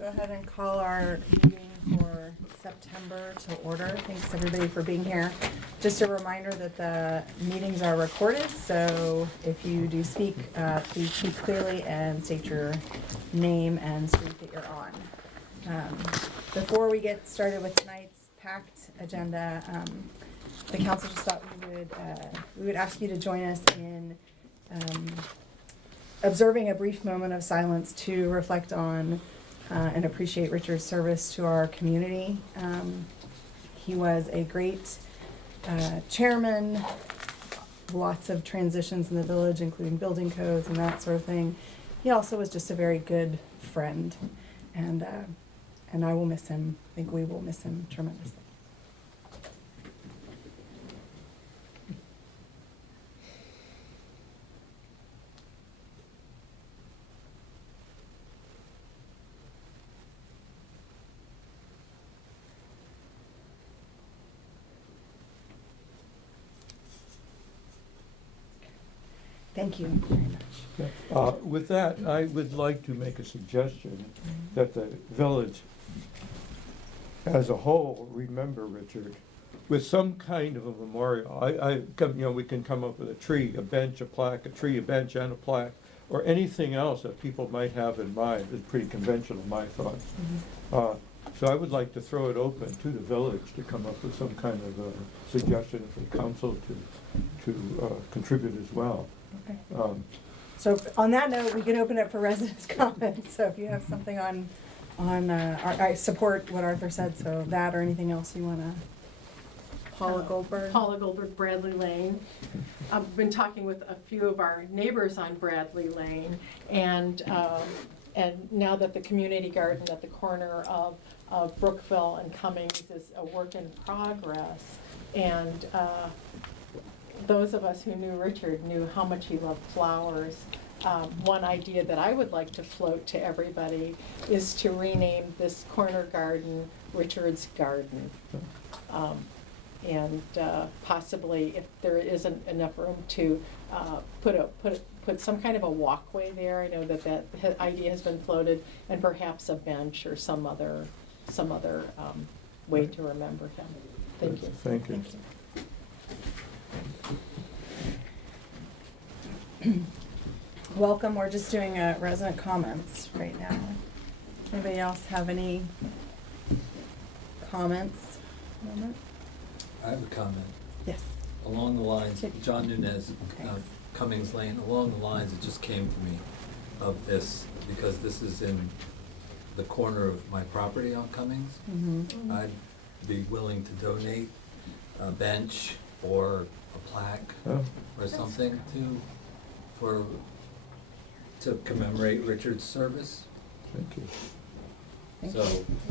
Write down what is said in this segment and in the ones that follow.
Go ahead and call our meeting for September to order. Thanks everybody for being here. Just a reminder that the meetings are recorded, so if you do speak, please speak clearly and state your name and street that you're on. Before we get started with tonight's packed agenda, the council just thought we would ask you to join us in observing a brief moment of silence to reflect on and appreciate Richard's service to our community. He was a great chairman, lots of transitions in the village, including building codes and that sort of thing. He also was just a very good friend, and I will miss him. I think we will miss him tremendously. Thank you very much. With that, I would like to make a suggestion that the village as a whole remember Richard with some kind of a memorial. We can come up with a tree, a bench, a plaque, a tree, a bench, and a plaque, or anything else that people might have in mind. It's pretty conventional, my thoughts. So I would like to throw it open to the village to come up with some kind of a suggestion for the council to contribute as well. Okay. So on that note, we can open it for residents' comments. So if you have something on I support what Arthur said. So that or anything else you want to. Paula Goldberg. Paula Goldberg, Bradley Lane. I've been talking with a few of our neighbors on Bradley Lane, and now that the community garden at the corner of Brookville and Cummings is a work in progress, and those of us who knew Richard knew how much he loved flowers. One idea that I would like to float to everybody is to rename this corner garden Richard's Garden. And possibly, if there isn't enough room to put some kind of a walkway there. I know that idea has been floated, and perhaps a bench or some other way to remember him. Thank you. Thank you. Thank you. Welcome. We're just doing resident comments right now. Anybody else have any comments? I have a comment. Yes. Along the lines, John Nunez, Cummings Lane, along the lines it just came to me of this, because this is in the corner of my property on Cummings. Mm-hmm. I'd be willing to donate a bench or a plaque or something to commemorate Richard's service. Thank you. So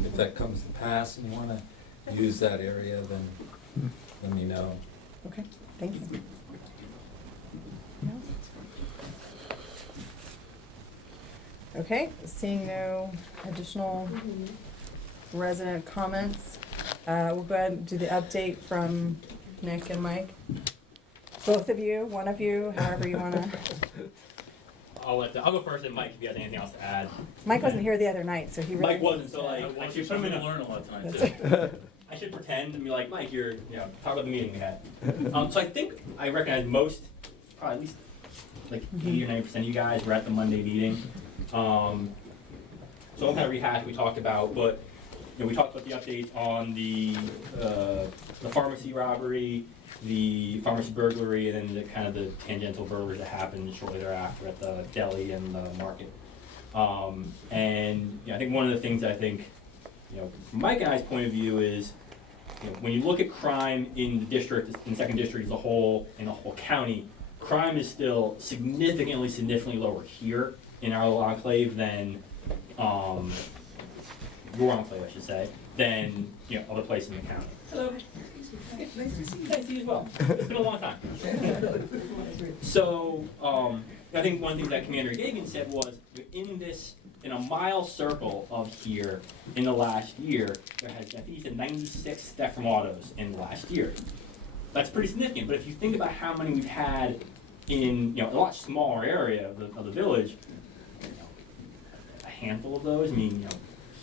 if that comes to pass and you want to use that area, then let me know. Okay, thank you. Okay, seeing no additional resident comments, we'll go ahead and do the update from Nick and Mike. Both of you, one of you, however you want to. I'll go first, and Mike, if you have anything else to add. Mike wasn't here the other night, so he really. Mike wasn't, so like I should put him in a learn a lot tonight too. I should pretend and be like, Mike, you're talk about the meeting we had. So I think I recognize most, probably at least like 80 or 90% of you guys were at the Monday meeting. So I'll kind of rehash what we talked about, but we talked about the updates on the pharmacy robbery, the pharmacy burglary, and then the kind of the tangential burglaries that happened shortly thereafter at the deli and the market. And I think one of the things that I think, from Mike and I's point of view is, when you look at crime in the district, in the 2nd district as a whole, in the whole county, crime is still significantly lower here in our little enclave than, your enclave, I should say, than, other places in the county. Hello. Nice to see you. Nice to see you as well. It's been a long time. So, I think one thing that Commander Gagan said was, in a mile circle of here in the last year, there has, I think he said 96 theft from autos in the last year. That's pretty significant, but if you think about how many we've had in a lot smaller area of the village, a handful of those, I mean,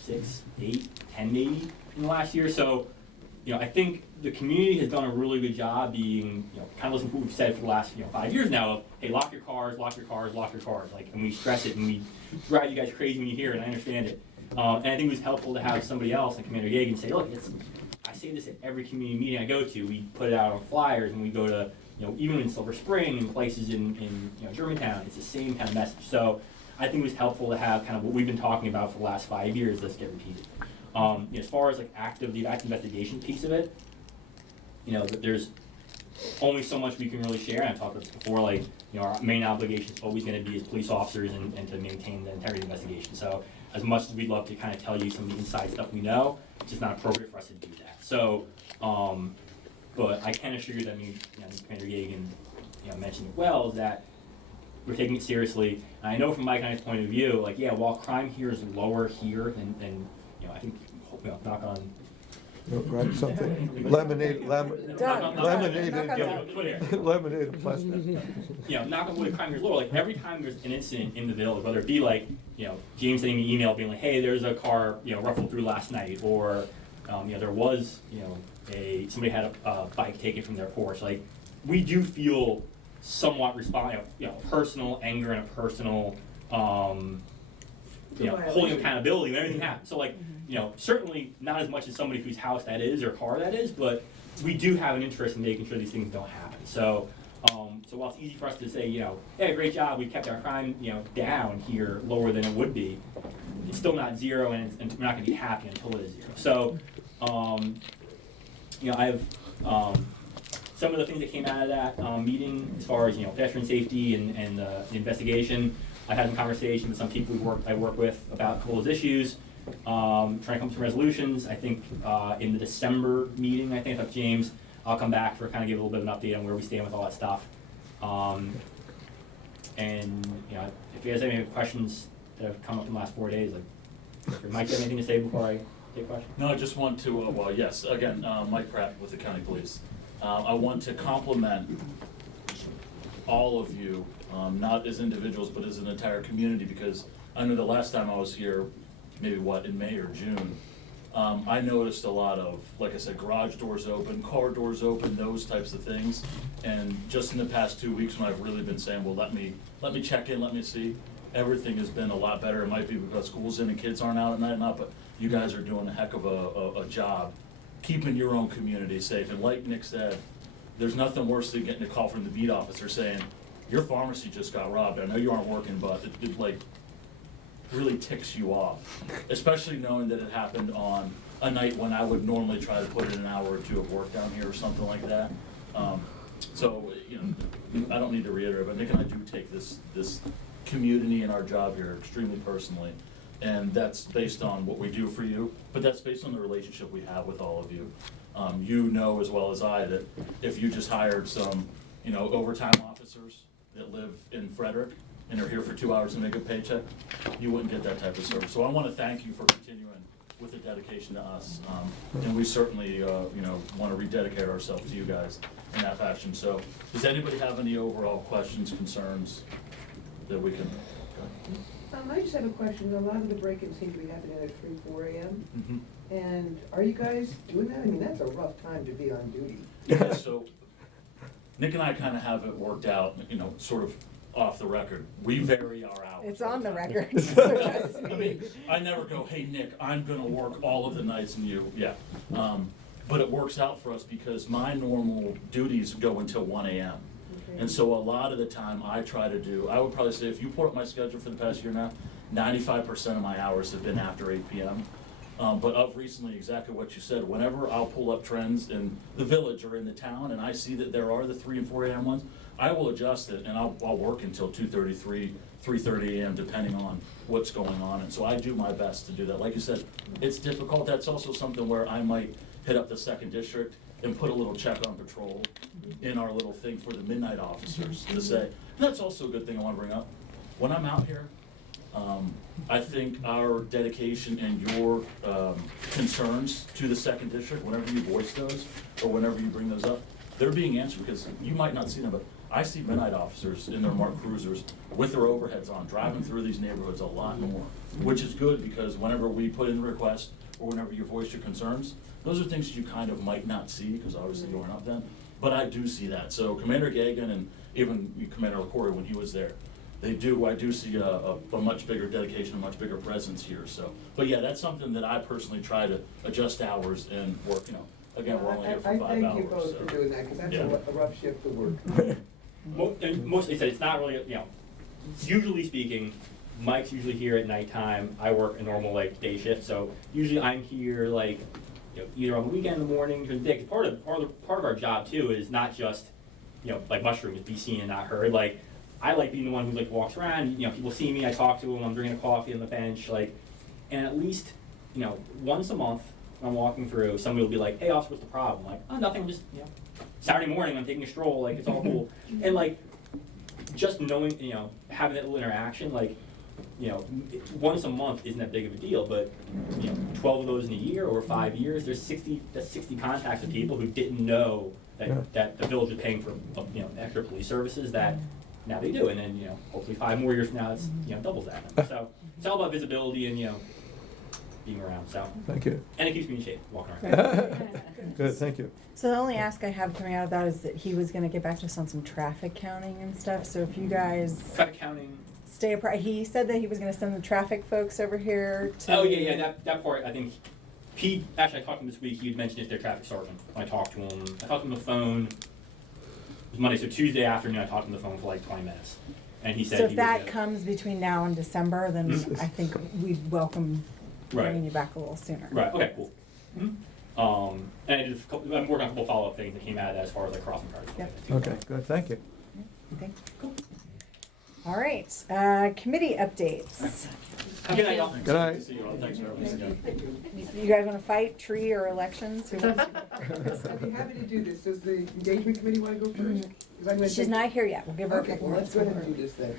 6, 8, 10 maybe in the last year. So, I think the community has done a really good job being, kind of listening to what we've said for the last, 5 years now of, hey, lock your cars, lock your cars, lock your cars. Like, and we stress it and we drive you guys crazy when you hear it, and I understand it. And I think it was helpful to have somebody else, like Commander Gagan, say, look, I say this at every community meeting I go to. We put it out on flyers, and we go to, even in Silver Spring and places in Germantown, it's the same kind of message. So I think it was helpful to have kind of what we've been talking about for the last 5 years, let's get repeated. As far as like the active investigation piece of it, there's only so much we can really share, and I've talked about this before, like, our main obligation is always gonna be as police officers and to maintain the integrity of the investigation. So as much as we'd love to kind of tell you some of the inside stuff we know, it's just not appropriate for us to do that. So, but I can assure you that, Commander Gagan, mentioned it well, is that we're taking it seriously. And I know from Mike and I's point of view, like, yeah, while crime here is lower here than I think, knock on. No, right, something, lemonade, lemonade, lemonade, plastic. Knock on wood, crime here is lower. Like, every time there's an incident in the village, whether it be like, James sending me an email being like, hey, there's a car, ruffled through last night, or, there was, somebody had a bike taken from their porch. Like, we do feel somewhat personal anger and a personal, holding accountability when everything happens. So, like, certainly not as much as somebody whose house that is or car that is, but we do have an interest in making sure these things don't happen. So, so while it's easy for us to say, hey, great job, we kept our crime, down here lower than it would be, it's still not zero, and we're not going to be happy until it is zero. So, I have some of the things that came out of that meeting, as far as pedestrian safety and the investigation. I had some conversations with some people I work with about a couple of those issues. Trying to come up with some resolutions. I think in the December meeting, I think with James, I'll come back for kind of give a little bit of an update on where we stand with all that stuff. And if you guys have any questions that have come up in the last 4 days, like, Mike, do you have anything to say before I take questions? No, I just want to, well, yes, again, Mike Pratt with the County Police. I want to compliment all of you, not as individuals, but as an entire community, because I know the last time I was here, maybe in May or June, I noticed a lot of, like I said, garage doors open, car doors open, those types of things. And just in the past 2 weeks, when I've really been saying, well, let me check in, let me see, everything has been a lot better. It might be because school's in and kids aren't out at night, but you guys are doing a heck of a job keeping your own community safe. And like Nick said, there's nothing worse than getting a call from the beat officer saying, your pharmacy just got robbed. I know you aren't working, but it like really ticks you off, especially knowing that it happened on a night when I would normally try to put in an hour or two of work down here or something like that. So, I don't need to reiterate, but Nick and I do take this community and our job here extremely personally. And that's based on what we do for you, but that's based on the relationship we have with all of you. You know as well as I that if you just hired some, overtime officers that live in Frederick and are here for 2 hours to make a paycheck, you wouldn't get that type of service. So I want to thank you for continuing with the dedication to us. And we certainly, want to rededicate ourselves to you guys in that fashion. So does anybody have any overall questions, concerns that we can? I just have a question. A lot of the break-ins seem to be happening at 3, 4 a.m. Mm-hmm. And are you guys doing that? I mean, that's a rough time to be on duty. Yeah, so Nick and I kind of have it worked out, sort of off the record. We vary our hours. It's on the record, so trust I me. mean, I never go, hey, Nick, I'm gonna work all of the nights and you, yeah. But it works out for us because my normal duties go until 1 a.m. Okay. And so a lot of the time I would probably say, if you put up my schedule for the past year now, 95% of my hours have been after 8 p.m. But of recently, exactly what you said, whenever I'll pull up trends in the village or in the town and I see that there are the 3 and 4 a.m. ones, I will adjust it and I'll work until 2:33, 3:30 a.m. depending on what's going on. And so I do my best to do that. Like you said, it's difficult. That's also something where I might hit up the 2nd District and put a little check on patrol in our little thing for the midnight officers to say. And that's also a good thing I want to bring up. When I'm out here, I think our dedication and your concerns to the 2nd District, whenever you voice those or whenever you bring those up, they're being answered because you might not see them, but I see midnight officers in their marked cruisers with their overheads on, driving through these neighborhoods a lot more, which is good because whenever we put in a request or whenever you voice your concerns, those are things you kind of might not see because obviously you weren't up then, but I do see that. So Commander Gagan and even Commander LaCour when he was there, I do see a much bigger dedication, a much bigger presence here. So, but yeah, that's something that I personally try to adjust hours and work. Again, we're only here for 5 hours. I thank you both so. for doing that, because that's Yeah. a rough shift to work. And mostly said, it's not really, usually speaking, Mike's usually here at nighttime. I work a normal day shift, so usually I'm here either on the weekend in the morning during the day. 'Cause part of our job too is not just mushrooms, be seen and not heard. I like being the one who walks around. People see me, I talk to them. I'm drinking a coffee on the bench, and at least once a month when I'm walking through, somebody will be like, "Hey, officer, what's the problem?" I'm like, "Oh, nothing. I'm just Saturday morning. I'm taking a stroll. It's all cool." And just knowing, having that little interaction, once a month isn't that big of a deal, but 12 of those in a year or 5 years, that's 60 contacts with people who didn't know that the village is paying for extra police services that now they do, and then hopefully 5 more years from now it's doubles that. So it's all about visibility and being around. So Thank you. and it keeps me in shape walking around. Good, thank you. So the only ask I have coming out of that is that he was gonna get back to us on some traffic counting and stuff, so if you guys Traffic counting. stay apprised, he said that he was gonna send the traffic folks over here to. Oh yeah, that part I think. I talked to him this week. He had mentioned it's their traffic sergeant. When I talked to him, on the phone. It was Monday, so Tuesday afternoon I talked to him on the phone for 20 minutes, and he said. So if he that was comes between now and December, then I think we'd welcome bringing you back a little sooner. Right. Okay. Cool. And I'm working on a couple follow-up things that came out of that as far as crossing guards. Yep. Okay, good, thank you. Okay, cool. All right, committee updates. Good night, y'all. Good night. Good to see you all. Thanks for having us. You guys wanna fight, tree, or elections? Who wants to- I'd be happy to do this. Does the engagement committee want to go first? 'Cause I'm gonna She's take- not here yet, we'll give her a Okay, couple well, minutes. let's go ahead and do this then.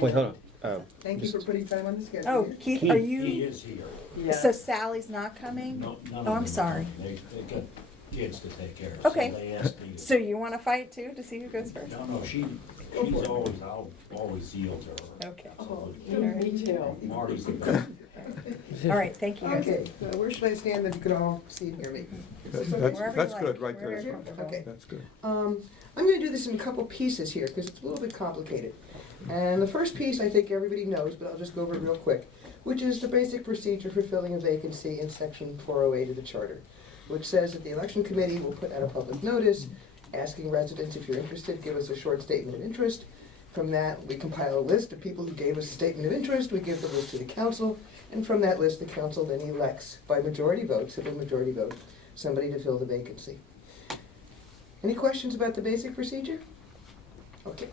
Wait, hold on. Thank you for putting time on the schedule. Oh, Keith, are you? He is here. So Sally's not coming? No, none of Oh, I'm them. sorry. They got kids to take care of. Okay. So they asked me. So you wanna fight too, to see who goes first? No, she's I'll always yield to her. Okay. Oh, me too. Marty's the best. All right, thank you. guys. Okay, so where should I stand that you can all see and hear me? That's, Wherever you that's like, good, right wherever there. you're comfortable. Okay. That's good. I'm gonna do this in a couple pieces here, because it's a little bit complicated. And the first piece, I think everybody knows, but I'll just go over it real quick, which is the basic procedure for filling a vacancy in section 408 of the charter, which says that the election committee will put out a public notice asking residents, if you're interested, give us a short statement of interest. From that, we compile a list of people who gave us a statement of interest, we give the list to the council, and from that list, the council then elects, by majority vote, simple majority vote, somebody to fill the vacancy. Any questions about the basic procedure? Okay.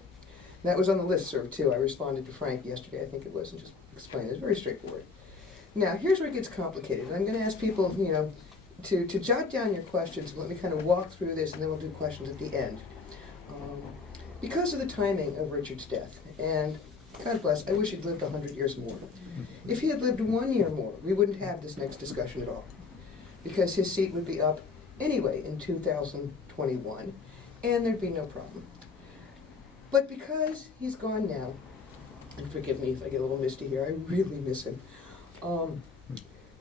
That was on the listserv too. I responded to Frank yesterday, I think it was, and just explained it. It's very straightforward. Now, here's where it gets complicated. I'm gonna ask people, to jot down your questions. Let me kind of walk through this, and then we'll do questions at the end. Because of the timing of Richard's death, and God bless, I wish he'd lived 100 years more. If he had lived 1 year more, we wouldn't have this next discussion at all, because his seat would be up anyway in 2021, and there'd be no problem. But because he's gone now, and forgive me if I get a little misty here, I really miss him,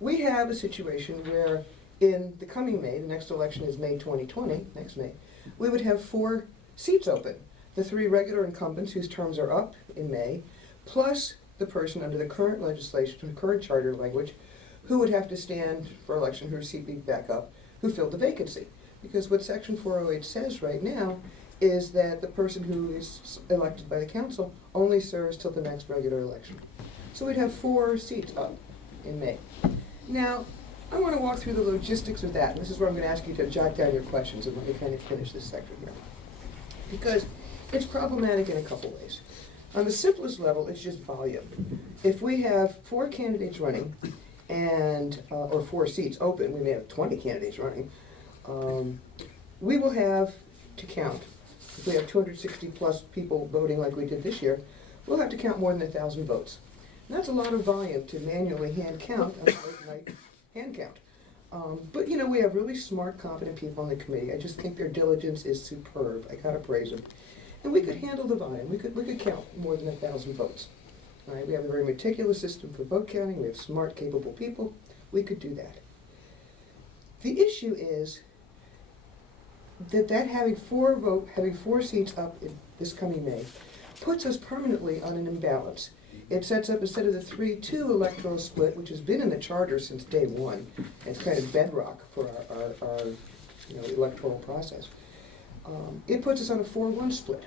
we have a situation where in the coming May, the next election is May 2020, next May, we would have 4 seats open. The 3 regular incumbents whose terms are up in May, plus the person under the current legislation, current charter language, who would have to stand for election, whose seat be back up, who filled the vacancy. Because what section 408 says right now is that the person who is elected by the council only serves till the next regular election. So we'd have 4 seats up in May. Now, I want to walk through the logistics of that, and this is where I'm going to ask you to jot down your questions and let me kind of finish this section here. Because it's problematic in a couple ways. On the simplest level, it's just volume. If we have 4 candidates running, and or 4 seats open, we may have 20 candidates running, we will have to count. If we have 260 plus people voting like we did this year, we'll have to count more than 1,000 votes. And that's a lot of volume to manually hand count on an overnight hand count. But we have really smart, competent people on the committee. I just think their diligence is superb. I gotta praise them. And we could handle the volume, we could count more than 1,000 votes. All right, we have a very meticulous system for vote counting, we have smart, capable people, we could do that. The issue is that having four seats up in this coming May puts us permanently on an imbalance. It sets up, instead of the 3-2 electoral split, which has been in the charter since day one, it's kind of bedrock for our electoral process. It puts us on a 4-1 split.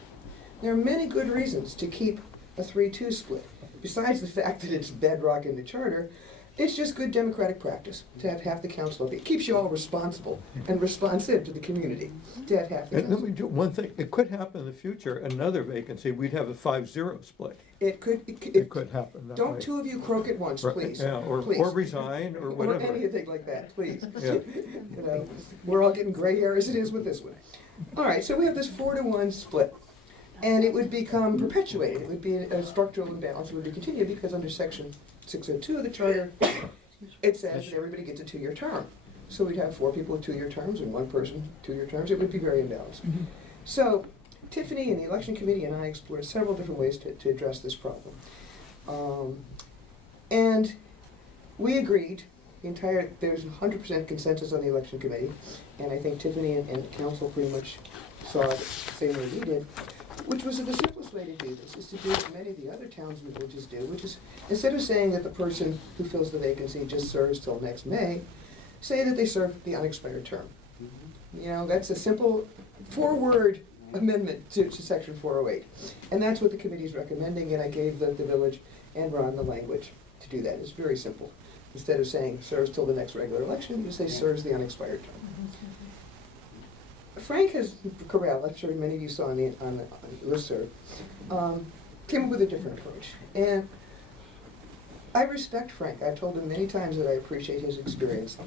There are many good reasons to keep a 3-2 split. Besides the fact that it's bedrock in the charter, it's just good democratic practice to have half the council up. It keeps you all responsible and responsive to the community to have half the And let council. me do one thing, it could happen in the future, another vacancy, we'd have a 5-0 split. It could happen that way. Don't two of you croak at once, Right, please. yeah, or Please. resign, or whatever. Or anything like that, please. Yeah. You know, we're all getting gray hair as it is with this one. All right, so we have this 4-1 split. And it would become perpetuated. It would be a structural imbalance. It would be continued because under section 602 of the charter, it says that everybody gets a 2-year term. So we'd have 4 people with 2-year terms and 1 person 2-year terms. It would be very imbalanced. So Tiffany and the election committee and I explored several different ways to address this problem. And we agreed, there's 100% consensus on the election committee, and I think Tiffany and council pretty much saw it the same way we did, which was that the simplest way to do this is to do what many of the other towns and villages do, which is, instead of saying that the person who fills the vacancy just serves till next May, say that they serve the unexpired term. You know, that's a simple 4-word amendment to section 408. And that's what the committee is recommending, and I gave the village and Ron the language to do that. It's very simple. Instead of saying serves till the next regular election, you say serves the unexpired term. Frank Corral, I'm sure many of you saw on the listserv, came up with a different approach. And I respect Frank. I've told him many times that I appreciate his experience.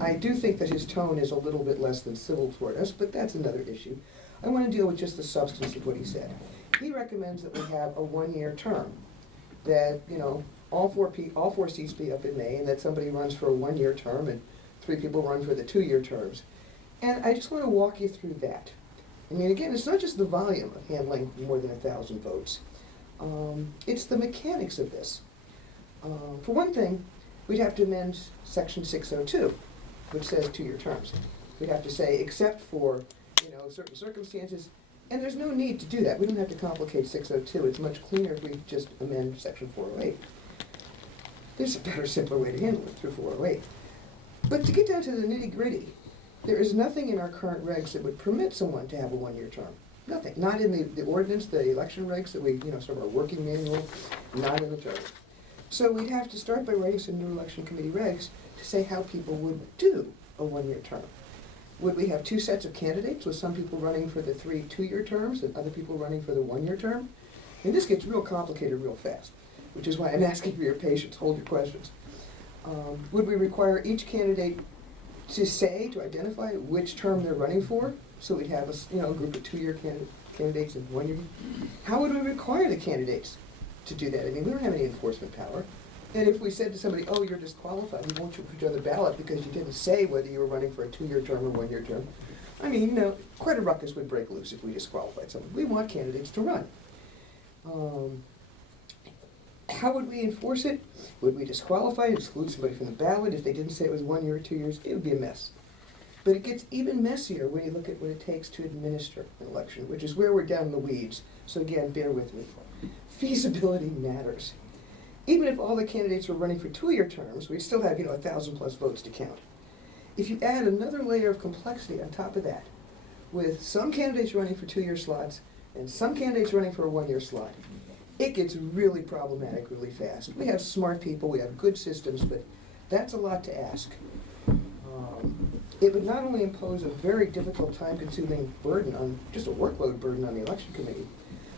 I do think that his tone is a little bit less than civil toward us, but that's another issue. I want to deal with just the substance of what he said. He recommends that we have a 1-year term, that, you know, all four seats be up in May, and that somebody runs for a 1-year term and 3 people run for the 2-year terms. And I just want to walk you through that. I mean, again, it's not just the volume of handling more than 1,000 votes. It's the mechanics of this. For one thing, we'd have to amend section 602, which says 2-year terms. We'd have to say, except for, you know, certain circumstances, and there's no need to do that. We don't have to complicate 602. It's much cleaner if we just amend section 408. There's a better, simpler way to handle it through 408. But to get down to the nitty-gritty, there is nothing in our current regs that would permit someone to have a 1-year term. Nothing. Not in the ordinance, the election regs that we, sort of our working manual, not in the charter. So we'd have to start by writing some new election committee regs to say how people would do a 1-year term. Would we have 2 sets of candidates with some people running for the 3 2-year terms and other people running for the 1-year term? And this gets real complicated real fast, which is why I'm asking for your patience. Hold your questions. Would we require each candidate to identify which term they're running for? So we'd have a group of 2-year candidates and 1-year. How would we require the candidates to do that? I mean, we don't have any enforcement power. And if we said to somebody, oh, you're disqualified, we won't put you on the ballot because you didn't say whether you were running for a 2-year term or 1-year term. I mean, quite a ruckus would break loose if we disqualified someone. We want candidates to run. How would we enforce it? Would we disqualify, exclude somebody from the ballot if they didn't say it was 1 year or 2 years? It would be a mess. But it gets even messier when you look at what it takes to administer an election, which is where we're down in the weeds. So again, bear with me. Feasibility matters. Even if all the candidates were running for 2-year terms, we still have, 1,000 plus votes to count. If you add another layer of complexity on top of that, with some candidates running for 2-year slots and some candidates running for a 1-year slot, it gets really problematic really fast. We have smart people, we have good systems, but that's a lot to ask. It would not only impose a very difficult, time-consuming burden on, just a workload burden on the election committee,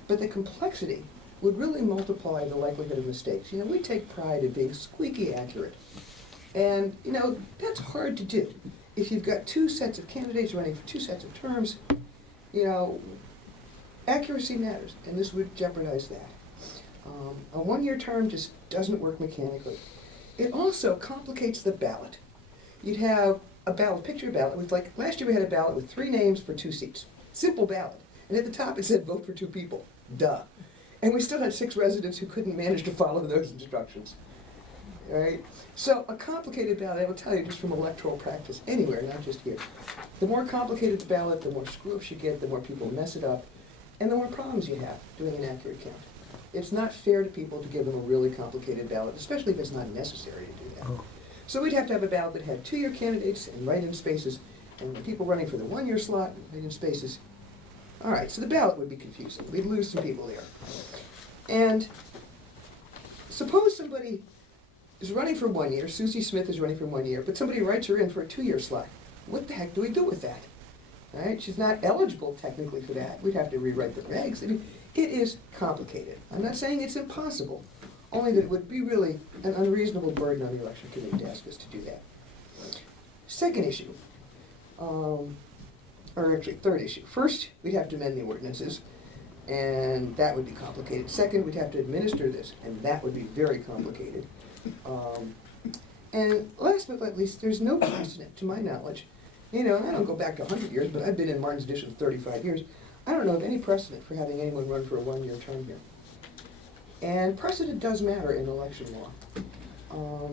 but the complexity would really multiply the likelihood of mistakes. We take pride in being squeaky accurate. And, that's hard to do. If you've got 2 sets of candidates running for 2 sets of terms, accuracy matters, and this would jeopardize that. A 1-year term just doesn't work mechanically. It also complicates the ballot. You'd have a ballot, picture a ballot with, last year we had a ballot with 3 names for 2 seats. Simple ballot. And at the top it said vote for 2 people, duh. And we still had 6 residents who couldn't manage to follow those instructions. All right? So a complicated ballot, I will tell you just from electoral practice, anywhere, not just here. The more complicated the ballot, the more screw-ups you get, the more people mess it up, and the more problems you have doing an accurate count. It's not fair to people to give them a really complicated ballot, especially if it's not necessary to do that. Oh. So we'd have to have a ballot that had 2-year candidates and write-in spaces, and the people running for the 1-year slot, write-in spaces. All right, so the ballot would be confusing. We'd lose some people there. And suppose somebody is running for 1 year, Susie Smith is running for 1 year, but somebody writes her in for a 2-year slot. What the heck do we do with that? All right, she's not eligible technically for that. We'd have to rewrite the regs. I mean, it is complicated. I'm not saying it's impossible, only that it would be really an unreasonable burden on the election committee to ask us to do that. Second issue, or actually third issue. First, we'd have to amend the ordinances, and that would be complicated. Second, we'd have to administer this, and that would be very complicated. And last but not least, there's no precedent, to my knowledge. You know, I don't go back to 100 years, but I've been in Martin's Edition 35 years. I don't know of any precedent for having anyone run for a 1-year term here. And precedent does matter in election law.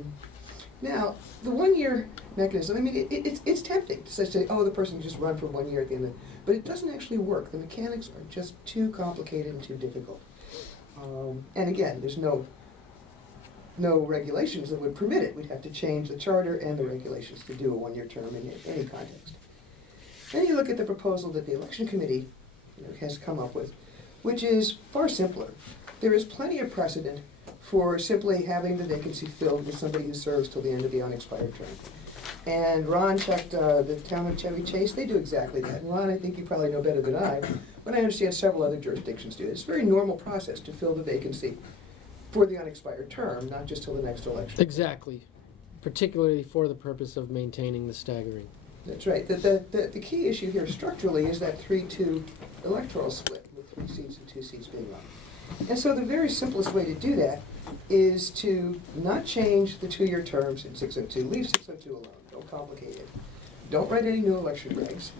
Now, the 1-year mechanism, I mean, it's tempting to say, oh, the person can just run for 1 year at the end of it. But it doesn't actually work. The mechanics are just too complicated and too difficult. And again, there's no regulations that would permit it. We'd have to change the charter and the regulations to do a 1-year term in any context. Then you look at the proposal that the election committee has come up with, which is far simpler. There is plenty of precedent for simply having the vacancy filled with somebody who serves till the end of the unexpired term. And Ron checked the town of Chevy Chase. They do exactly that. And Ron, I think you probably know better than I, but I understand several other jurisdictions do it. It's a very normal process to fill the vacancy for the unexpired term, not just till the next election. Exactly, particularly for the purpose of maintaining the staggering. That's right. The key issue here structurally is that 3-2 electoral split, with 3 seats and 2 seats being run. And so the very simplest way to do that is to not change the 2-year terms in 602. Leave 602 alone. Don't complicate it. Don't write any new election regs.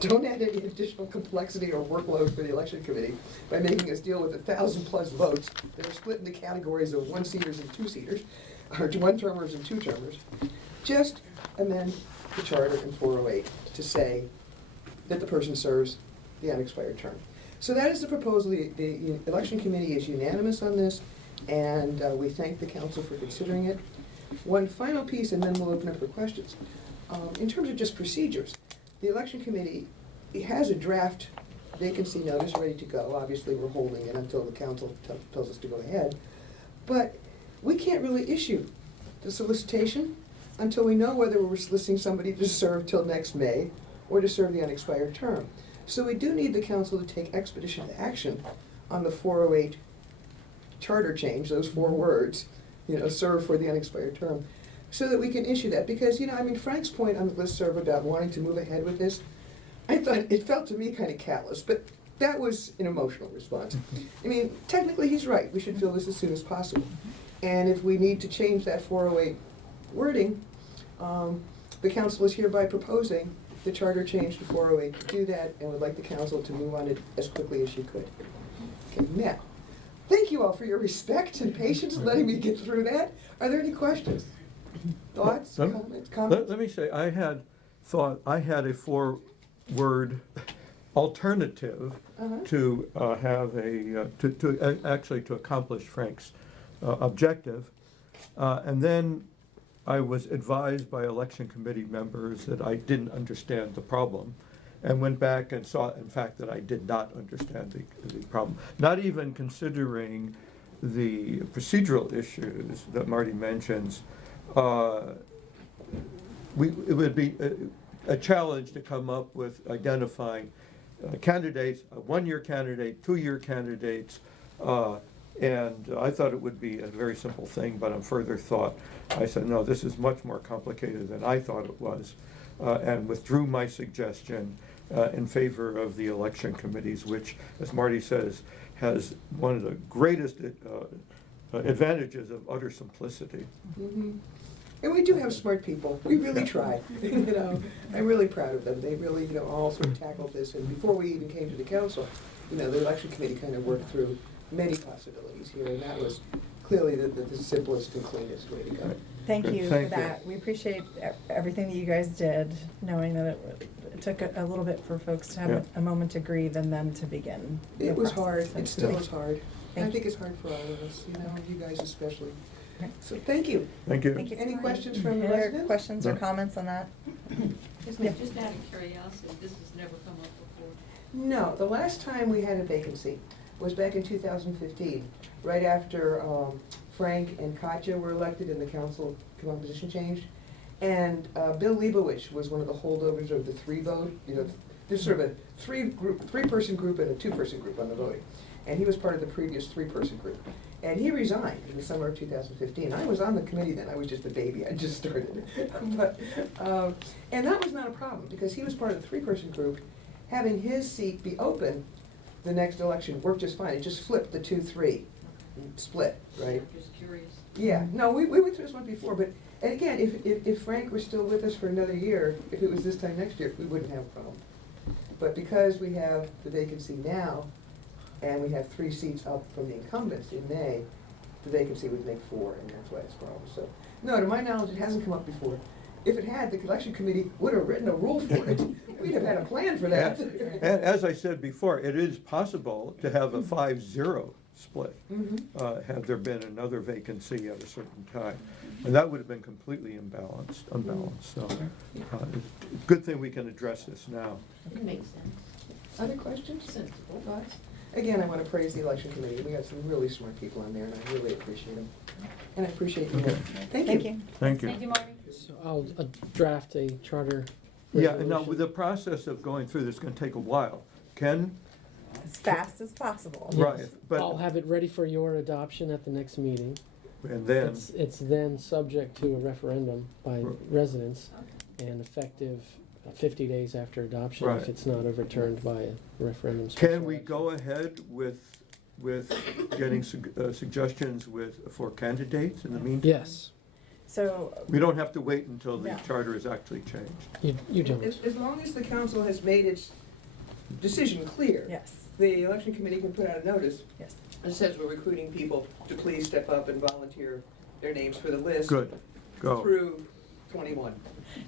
Don't add any additional complexity or workload for the election committee by making us deal with 1,000+ votes that are split into categories of 1-seaters and 2-seaters, or 1-termers and 2-termers. Just amend the charter in 408 to say that the person serves the unexpired term. So that is the proposal. The election committee is unanimous on this, and we thank the council for considering it. One final piece, and then we'll open up for questions. In terms of just procedures, the election committee has a draft vacancy notice ready to go. Obviously, we're holding it until the council tells us to go ahead. But we can't really issue the solicitation until we know whether we're soliciting somebody to serve till next May or to serve the unexpired term. So we do need the council to take expeditious action on the 408 charter change, those 4 words, serve for the unexpired term, so that we can issue that. Because, Frank's point on the listserv about wanting to move ahead with this, I thought it felt to me kind of callous, but that was an emotional response. Technically he's right. We should fill this as soon as possible. And if we need to change that 408 wording, the council is hereby proposing the charter change to 408 to do that, and would like the council to move on it as quickly as you could. Okay, now, thank you all for your respect and patience in letting me get through that. Are there any questions? Thoughts, comments? Let me say, I had thought I had a 4-word alternative to have to accomplish Frank's objective, and then I was advised by election committee members that I didn't understand the problem, and went back and saw, in fact, that I did not understand the problem. Not even considering the procedural issues that Marty mentions, it would be a challenge to come up with identifying candidates, a 1-year candidate, 2-year candidates, and I thought it would be a very simple thing, but on further thought, I said, no, this is much more complicated than I thought it was, and withdrew my suggestion in favor of the election committees, which, as Marty says, has one of the greatest advantages of utter simplicity. Mm-hmm. And we do have smart people. We really try. You know, I'm really proud of them. They really, you know, all sort of tackled this. And before we even came to the council, you know, the election committee kind of worked through many possibilities here, and that was clearly the simplest and cleanest way to go. Thank you for Thank you. that. We appreciate everything that you guys did, knowing that it took a little bit for folks to have Yeah. a moment to grieve and then to begin. the It was process. hard. So It still thank is you. hard. Thank I think it's hard for all of us, you know, you guys especially. Okay. So thank you. Thank you. Thank you. Any questions from the Any other residents? questions or No. comments on that? Just out of curiosity, this has never come up before. No, the last time we had a vacancy was back in 2015, right after Frank and Katja were elected and the council composition changed. And Bill Leibowitz was one of the holdovers of the three vote, you know, there's sort of a three-person group and a two-person group on the voting. And he was part of the previous three-person group. And he resigned in the summer of 2015. I was on the committee then, I was just a baby, I just started. But, and that was not a problem, because he was part of the three-person group. Having his seat be open the next election worked just fine. It just flipped the 2-3 split, right? I'm just curious. Yeah, no, we went through this one before, but, and again, if Frank were still with us for another year, if it was this time next year, we wouldn't have a problem. But because we have the vacancy now, and we have 3 seats up from the incumbents in May, the vacancy would make 4, and that's why it's a problem. So, no, to my knowledge, it hasn't come up before. If it had, the election committee would have written a rule for it. We'd have had a plan for that. And as I said before, it is possible to have a 5-0 split, Mhm. had there been another vacancy at a certain time. And that would have been completely unbalanced, so, good thing we can address this now. It makes sense. Other questions? Sensible. Thoughts? Again, I want to praise the election committee. We got some really smart people on there, and I really appreciate them. And I appreciate you. Okay. Thank you. Thank you. Thank you. Thank you, Marty. So I'll draft a charter Yeah, and now resolution. with the process of going through this is gonna take a while. Ken? As fast as possible. Yes. Right, but- I'll have it ready for your adoption at the next meeting. And then, It's then subject to a referendum by Right. residents and effective 50 days after adoption Right. if it's not overturned by a referendum. special can we action. go ahead with getting suggestions for candidates in the meantime? Yes, So, We don't have to wait until the No. charter is actually changed. you don't. As long as the council has made its decision clear. yes, The election committee can put out a notice yes. that says we're recruiting people to please step up and volunteer their names for the list. Good, go. Through 21.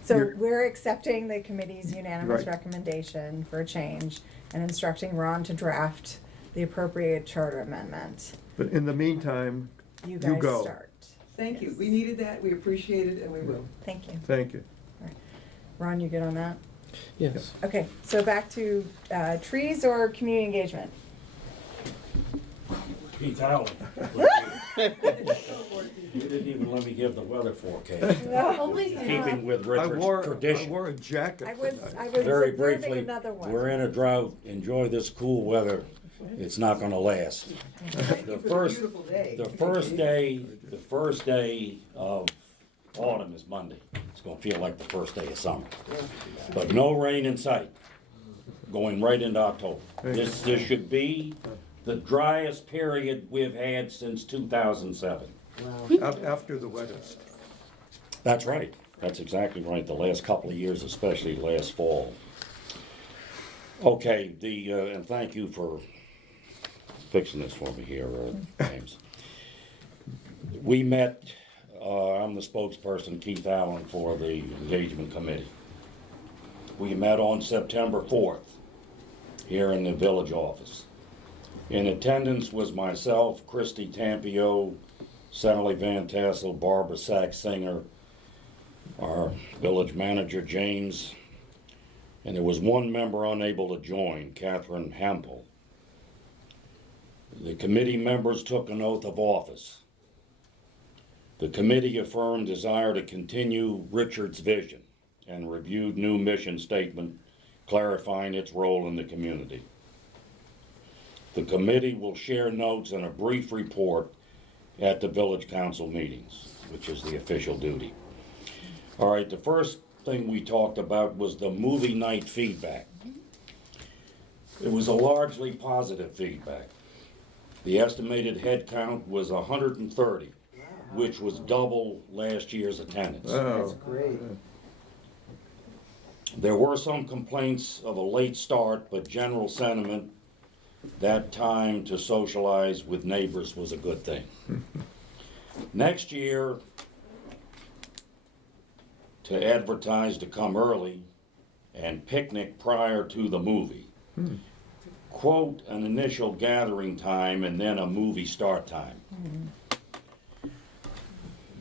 So You're- we're accepting the committee's unanimous Right. recommendation for a change and instructing Ron to draft the appropriate charter amendment. But in the meantime, You You guys go. start. Thank you. Yes. We needed that, we appreciate it, and we will. Thank you. thank you. Ron, you good on that? Yes. Okay, so back to trees or community engagement? Keith Allen. You didn't even let me give the weather forecast. Oh, please do not. Keeping with I Richard's wore tradition. a jacket I was tonight. Very observing briefly, another one. we're in a drought. Enjoy this cool weather. It's not gonna last. The first, Beautiful day. the first day of autumn is Monday. It's gonna feel like the first day of summer. But no rain in sight, going right into October. This should be the driest period we've had since 2007. After the wettest. That's right. That's exactly right. The last couple of years, especially last fall. Okay, and thank you for fixing this for me here, James. We met, I'm the spokesperson, Keith Allen, for the engagement committee. We met on September 4th here in the village office. In attendance was myself, Christy Tampio, Sally Van Tassel, Barbara Sack-Singer, our village manager, James, and there was one member unable to join, Catherine Hempel. The committee members took an oath of office. The committee affirmed desire to continue Richard's vision and reviewed new mission statement clarifying its role in the community. The committee will share notes and a brief report at the village council meetings, which is the official duty. All right, the first thing we talked about was the movie night feedback. It was a largely positive feedback. The estimated head count was 130. which was double last year's attendance. That's great. There were some complaints of a late start, but general sentiment, that time to socialize with neighbors was a good thing. Next year, to advertise to come early and picnic prior to the movie. Quote, an initial gathering time and then a movie start time.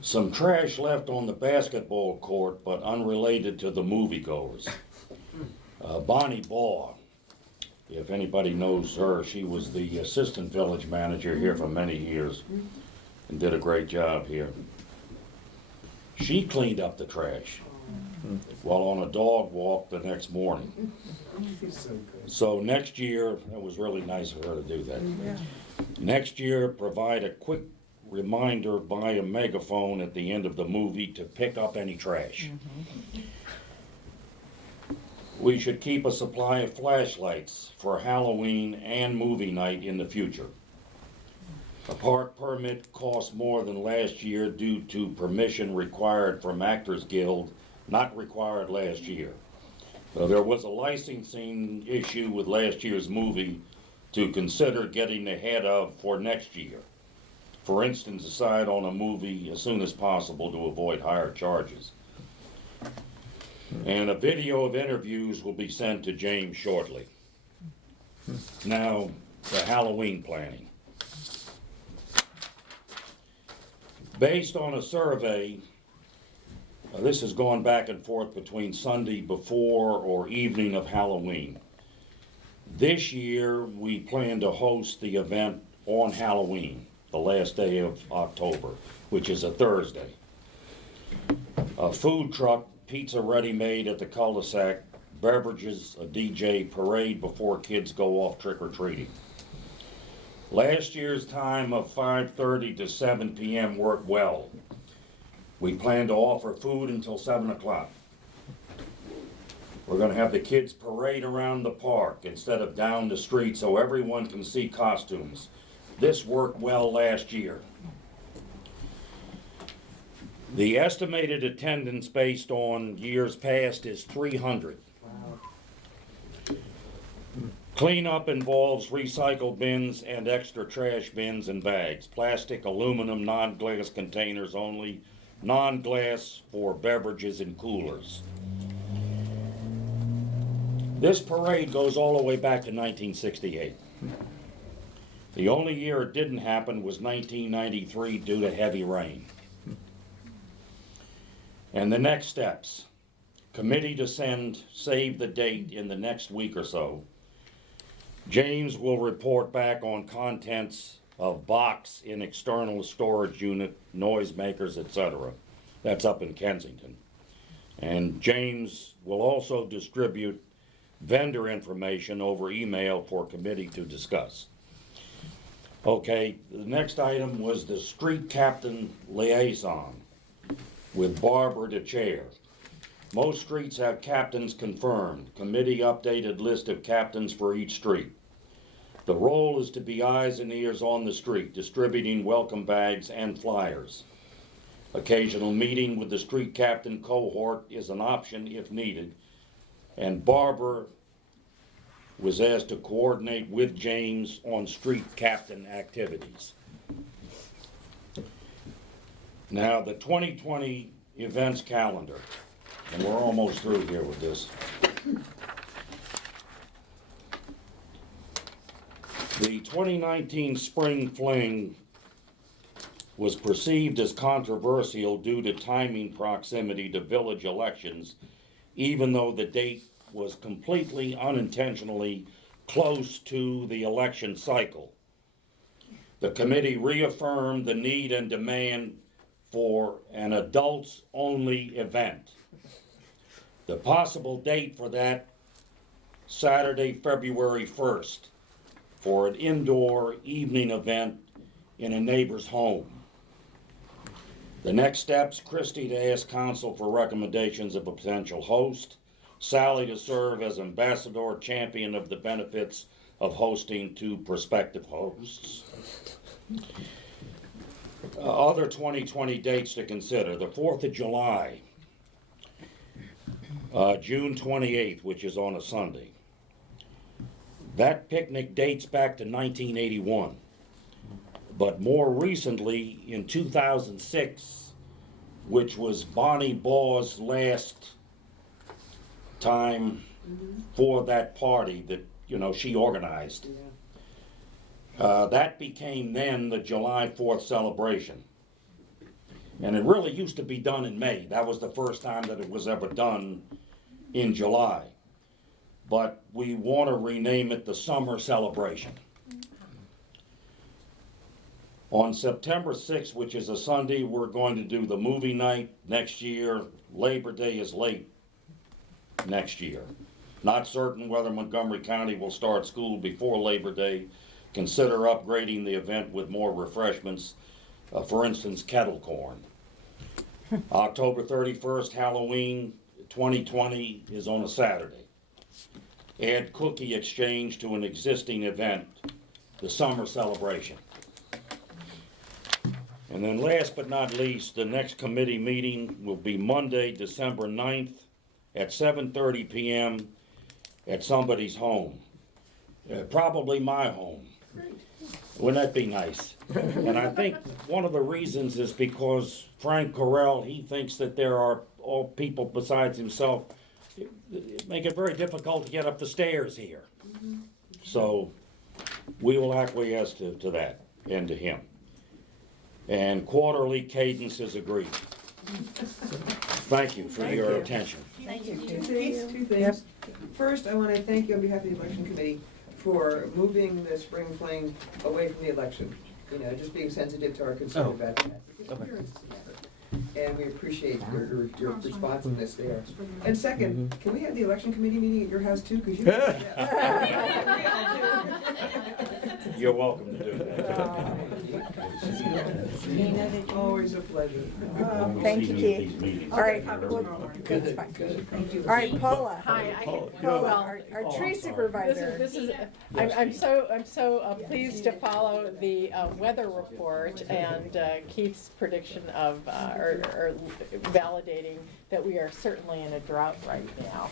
Some trash left on the basketball court, but unrelated to the moviegoers. Bonnie Baugh, if anybody knows her, she was the assistant village manager here for many years and did a great job here. She cleaned up the trash while on a dog walk the next morning. So next year, it was really nice of her to do that. Next year, provide a quick reminder by a megaphone at the end of the movie to pick up any trash. We should keep a supply of flashlights for Halloween and movie night in the future. A park permit costs more than last year due to permission required from Actors Guild, not required last year. So there was a licensing issue with last year's movie to consider getting ahead of for next year. For instance, decide on a movie as soon as possible to avoid higher charges. And a video of interviews will be sent to James shortly. Now, the Halloween planning. Based on a survey, this has gone back and forth between Sunday before or evening of Halloween. This year, we plan to host the event on Halloween, the last day of October, which is a Thursday. A food truck, pizza ready-made at the cul-de-sac, beverages, a DJ, parade before kids go off trick-or-treating. Last year's time of 5:30 to 7 p.m. worked well. We plan to offer food until 7 o'clock. We're gonna have the kids parade around the park instead of down the street so everyone can see costumes. This worked well last year. The estimated attendance based on years past is 300. Cleanup involves recycled bins and extra trash bins and bags. Plastic, aluminum, non-glass containers only. Non-glass for beverages and coolers. This parade goes all the way back to 1968. The only year it didn't happen was 1993 due to heavy rain. And the next steps. Committee to save the date in the next week or so. James will report back on contents of box in external storage unit, noisemakers, etc. That's up in Kensington. And James will also distribute vendor information over email for committee to discuss. Okay, the next item was the street captain liaison with Barbara the chair. Most streets have captains confirmed. Committee updated list of captains for each street. The role is to be eyes and ears on the street, distributing welcome bags and flyers. Occasional meeting with the street captain cohort is an option if needed. And Barbara was asked to coordinate with James on street captain activities. Now, the 2020 events calendar, and we're almost through here with this. The 2019 Spring Fling was perceived as controversial due to timing proximity to village elections, even though the date was completely unintentionally close to the election cycle. The committee reaffirmed the need and demand for an adults-only event. The possible date for that, Saturday, February 1st, for an indoor evening event in a neighbor's home. The next steps, Christie to ask council for recommendations of a potential host, Sally to serve as ambassador champion of the benefits of hosting to prospective hosts. Other 2020 dates to consider, the 4th of July, June 28th, which is on a Sunday. That picnic dates back to 1981, but more recently, in 2006, which was Bonnie Ball's last time for that party that, you know, she organized. That became then the July 4th celebration. And it really used to be done in May. That was the first time that it was ever done in July. But we want to rename it the Summer Celebration. On September 6th, which is a Sunday, we're going to do the movie night next year. Labor Day is late next year. Not certain whether Montgomery County will start school before Labor Day. Consider upgrading the event with more refreshments, for instance, kettle corn. October 31st, Halloween 2020 is on a Saturday. Add cookie exchange to an existing event, the Summer Celebration. And then last but not least, the next committee meeting will be Monday, December 9th at 7:30 p.m. at somebody's home. Probably my home. Wouldn't that be nice? And I think one of the reasons is because Frank Correll, he thinks that there are all people besides himself, make it very difficult to get up the stairs here. So we will acquiesce to that and to him. And quarterly cadence is agreed. Thank you for your attention. Thank you. Two things. First, I want to thank you on behalf of the election committee for moving the spring fling away from the election. You know, just being sensitive to our concern about that. Because appearances matter. And we appreciate your responsiveness there. And second, can we have the election committee meeting at your house too? Because you. You're welcome to do that. Always a pleasure. Thank you, Keith. All right, that's fine. All right, Paula. Hi, Paula, our tree supervisor. I'm so pleased to follow the weather report and Keith's prediction of, or validating that we are certainly in a drought right now,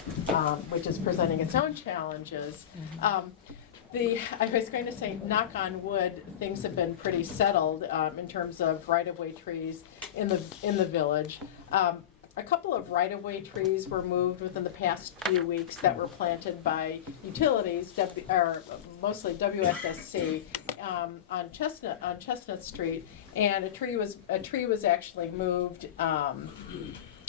which is presenting its own challenges. I was going to say, knock on wood, things have been pretty settled in terms of right-of-way trees in the village. A couple of right-of-way trees were moved within the past few weeks that were planted by utilities, or mostly WSSC, on Chestnut Street, and a tree was actually moved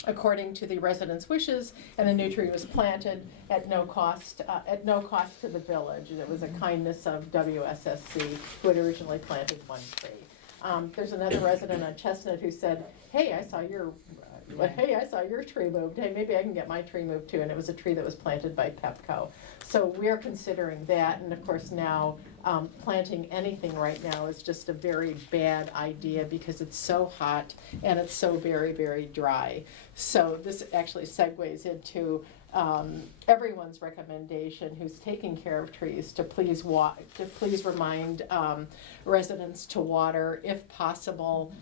according to the residents' wishes, and the new tree was planted at no cost to the village. And it was a kindness of WSSC, who had originally planted one tree. There's another resident on Chestnut who said, "Hey, I saw your tree moved. Hey, maybe I can get my tree moved too." And it was a tree that was planted by Pepco. So we're considering that, and of course now planting anything right now is just a very bad idea because it's so hot and it's so very, very dry. So this actually segues into everyone's recommendation who's taking care of trees to please remind residents to water if possible.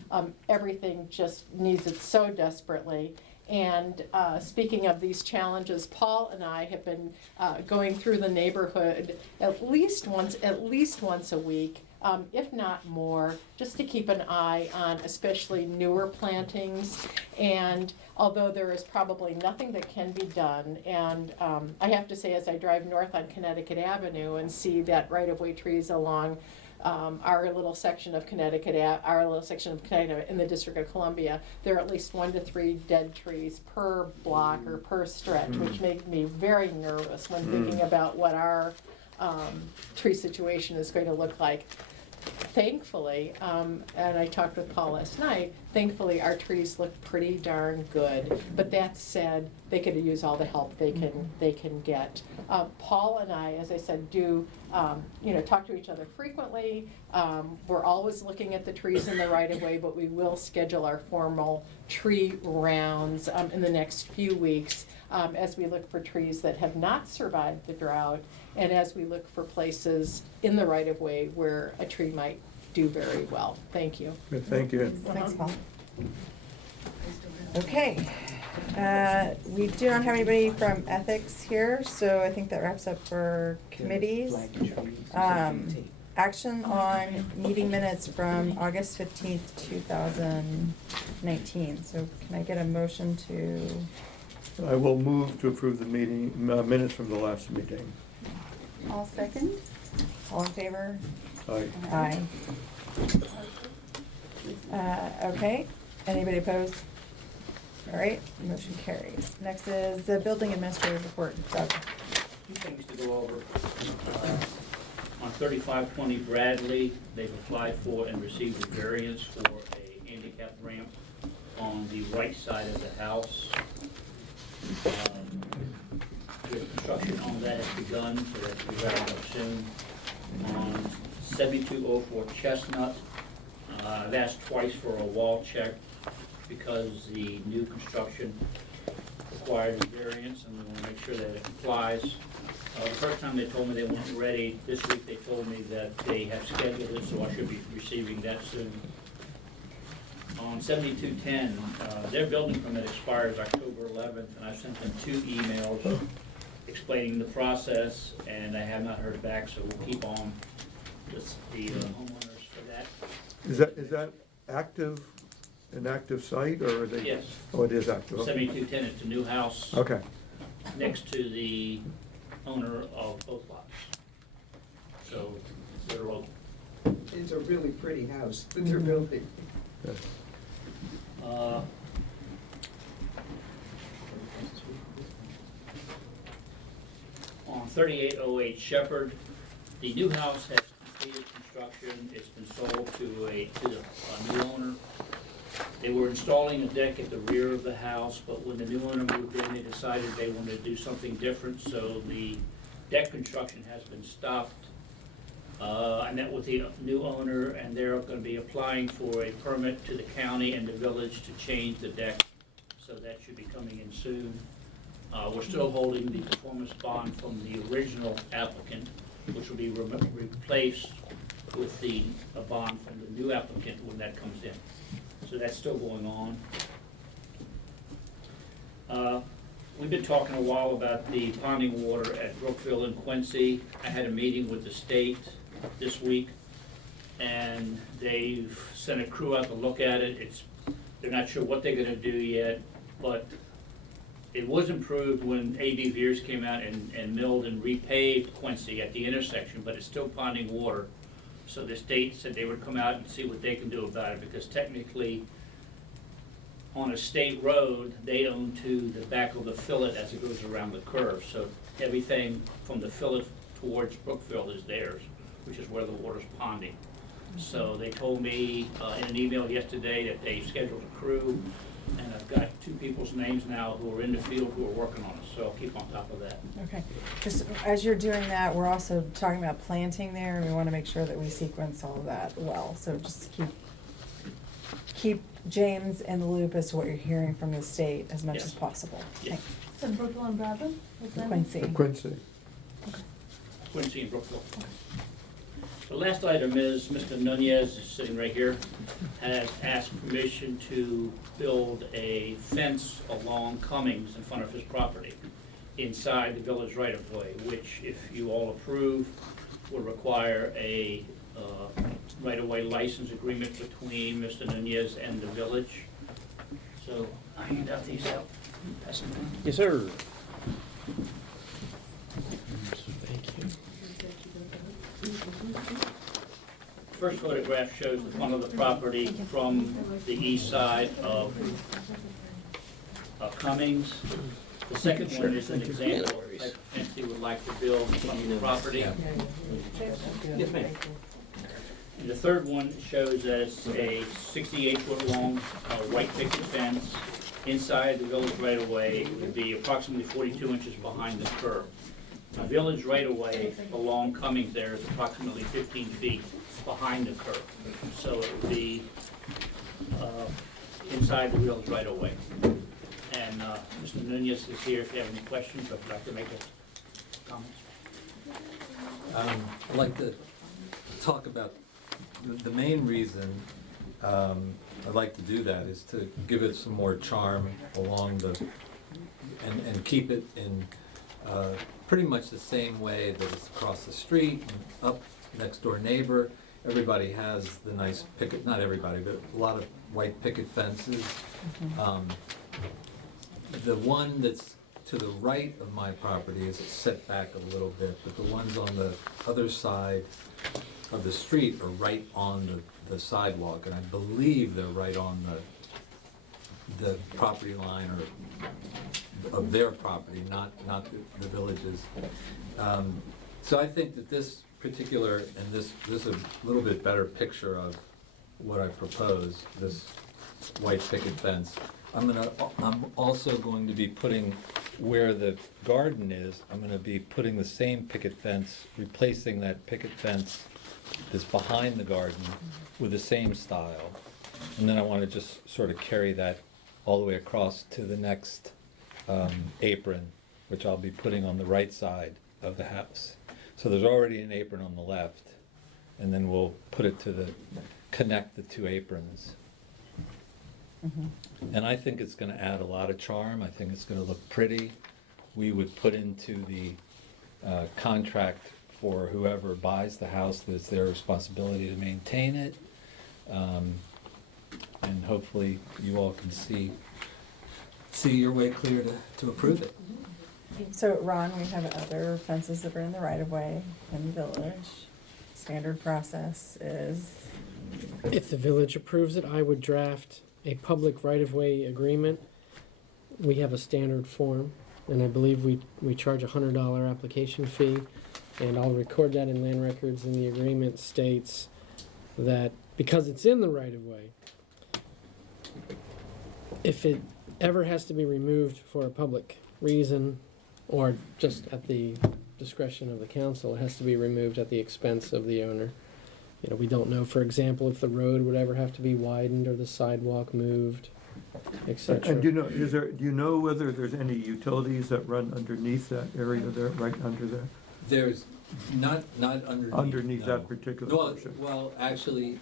Everything just needs it so desperately. And speaking of these challenges, Paul and I have been going through the neighborhood at least once a week, if not more, just to keep an eye on especially newer plantings. And although there is probably nothing that can be done, and I have to say, as I drive north on Connecticut Avenue and see that right-of-way trees along our little section of Connecticut in the District of Columbia, there are at least 1 to 3 dead trees per block or per stretch, which makes me very nervous when thinking about what our tree situation is going to look like. Thankfully, and I talked with Paul last night, thankfully our trees look pretty darn good. But that said, they could use all the help they can get. Paul and I, as I said, do talk to each other frequently. We're always looking at the trees in the right-of-way, but we will schedule our formal tree rounds in the next few weeks as we look for trees that have not survived the drought, and as we look for places in the right-of-way where a tree might do very well. Thank you. Good, thank you. Thanks, Paul. Okay, we do not have anybody from ethics here, so I think that wraps up for committees. Action on meeting minutes from August 15th, 2019. So can I get a motion to, I will move to approve the meeting, minutes from the last meeting. all second? All in favor? Aye. Aye. Okay, anybody opposed? All right, motion carries. Next is the building administrative report. Doug. Two things to go over. On 3520 Bradley, they've applied for and received a variance for a handicap ramp on the right side of the house. The construction on that has begun, so that should be wrapped up soon. On 7204 Chestnut, I've asked twice for a wall check because the new construction requires a variance, and we want to make sure that it complies. The first time they told me they weren't ready. This week they told me that they have scheduled it, so I should be receiving that soon. On 7210, their building permit expires October 11th, and I've sent them 2 emails explaining the process, and I have not heard back, so we'll keep on the homeowners for that. Is that active, an active site, or are they? Yes. Oh, it is active. Okay. 7210, it's a new house Okay. next to the owner of both lots. So they're local. It's a really pretty house that they're building. Yes. On 3808 Shepherd, the new house has completed construction. It's been sold to a new owner. They were installing a deck at the rear of the house, but when the new owner moved in, they decided they wanted to do something different, so the deck construction has been stopped. I met with the new owner, and they're gonna be applying for a permit to the county and the village to change the deck, so that should be coming in soon. We're still holding the performance bond from the original applicant, which will be replaced with a bond from the new applicant when that comes in. So that's still going on. We've been talking a while about the ponding water at Brookville and Quincy. I had a meeting with the state this week, and they've sent a crew out to look at it. They're not sure what they're gonna do yet, but it was improved when A.D. Veers came out and milled and repaved Quincy at the intersection, but it's still ponding water. So the state said they would come out and see what they can do about it, because technically, on a state road, they own to the back of the fillet as it goes around the curve. So everything from the fillet towards Brookville is theirs, which is where the water's ponding. So they told me in an email yesterday that they scheduled a crew, and I've got 2 people's names now who are in the field who are working on it, so I'll keep on top of that. Okay, just as you're doing that, we're also talking about planting there, and we want to make sure that we sequence all of that well. So just keep James in the loop as to what you're hearing from the state as much Yes. as possible. Yes. So Brookville and Bradley? Quincy. Quincy. Quincy and Brookville. The last item is Mr. Nunez is sitting right here, has asked permission to build a fence along Cummings in front of his property inside the village right-of-way, which, if you all approve, would require a right-of-way license agreement between Mr. Nunez and the village. So I hand out these out. Pass them on. Yes, sir. First photograph shows the front of the property from the east side of Cummings. The second one is an example of the type of fence he would like to build in front of the property. Yes, ma'am. And the third one shows that it's a 68-foot long white picket fence inside the village right-of-way. It would be approximately 42 inches behind the curb. The village right-of-way along Cummings there is approximately 15 feet behind the curb. So it would be inside the village right-of-way. And Mr. Nunez is here if you have any questions, or if you'd like to make a comment. I'd like to talk about the main reason I'd like to do that is to give it some more charm along the, and keep it in pretty much the same way that it's across the street and up next door neighbor. Everybody has the nice picket, not everybody, but a lot of white picket fences. The one that's to the right of my property is set back a little bit, but the ones on the other side of the street are right on the sidewalk, and I believe they're right on the property line or of their property, not the village's. So I think that this particular, and this is a little bit better picture of what I propose, this white picket fence. I'm also going to be putting, where the garden is, I'm gonna be putting the same picket fence, replacing that picket fence that's behind the garden with the same style. And then I wanna just sort of carry that all the way across to the next apron, which I'll be putting on the right side of the house. So there's already an apron on the left, and then we'll put it to connect the two aprons. And I think it's gonna add a lot of charm. I think it's gonna look pretty. We would put into the contract for whoever buys the house that it's their responsibility to maintain it. And hopefully you all can see your way clear to approve it. So Ron, we have other fences that are in the right of way in the village. Standard process is, If the village approves it, I would draft a public right-of-way agreement. We have a standard form, and I believe we charge $100 application fee, and I'll record that in land records, and the agreement states that because it's in the right-of-way, if it ever has to be removed for a public reason, or just at the discretion of the council, it has to be removed at the expense of the owner. You know, we don't know, for example, if the road would ever have to be widened or the sidewalk moved, etc. And do you know whether there's any utilities that run underneath that area there, right under there? There's not underneath. Underneath no. that particular Well, portion? well, actually,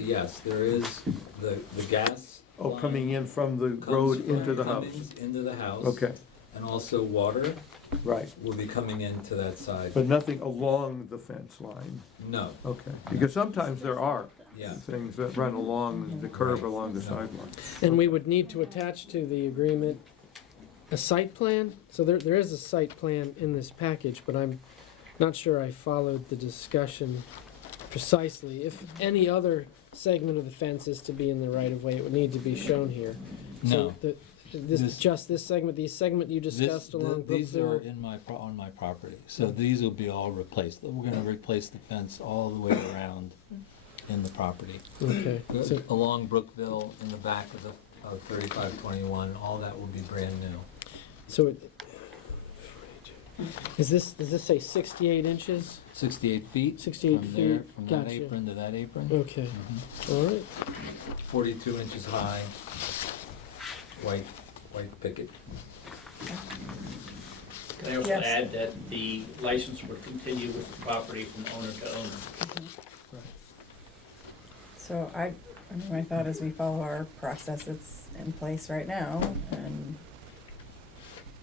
yes, there is the gas. Oh, line coming in from the comes road from into the house? Cummings into the house. Okay, And also water right. will be coming into that side. But nothing along the fence line? No, Okay, because sometimes there are yeah. things that run along the curb along the sidewalk. And we would need to attach to the agreement a site plan. So there is a site plan in this package, but I'm not sure I followed the discussion precisely. If any other segment of the fence is to be in the right of way, it would need to be shown here. No. So this segment, the segment you discussed along These are Brookville. on my property, so these will be all replaced. We're gonna replace the fence all the way around in the property. Okay. So, Along Brookville, in the back of 3521, all that will be brand new. so does this say 68 inches? 68 feet. 68 from there, feet, from that gotcha. apron to that apron. Okay, Mhm. all right. 42 inches high, white picket. Can I also Yes. add that the license would continue with the property from owner to owner? so my thought is we follow our process that's in place right now, and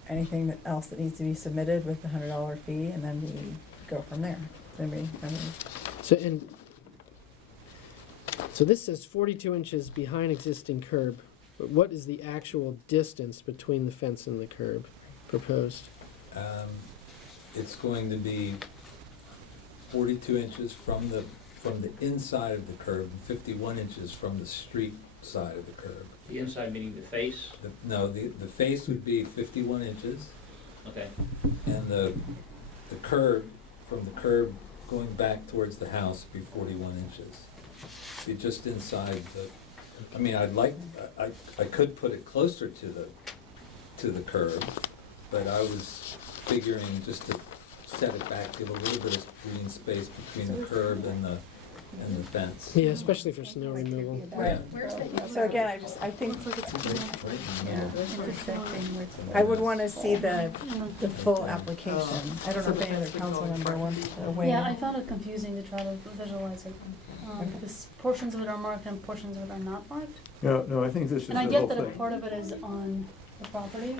anything else that needs to be submitted with the $100 fee, and then we go from there. So this says 42 inches behind existing curb, but what is the actual distance between the fence and the curb proposed? It's going to be 42 inches from the inside of the curb, and 51 inches from the street side of the curb. The inside meaning the face? The face would be 51 inches, Okay. and the curb, from the curb going back towards the house, would be 41 inches. Be just inside I mean, I could put it closer to the curb, but I was figuring just to set it back, give a little bit of green space between the curb and and the fence. Yeah, especially for snow removal. Right. Where's that? So again, I think, yeah, I would want to see the full application. I don't know if any other council member wants to weigh in. Yeah, I found it confusing to try to visualize it. Because portions of it are marked and portions of it are not marked. No, I think this is the And I whole get that a thing. part of it is on the property.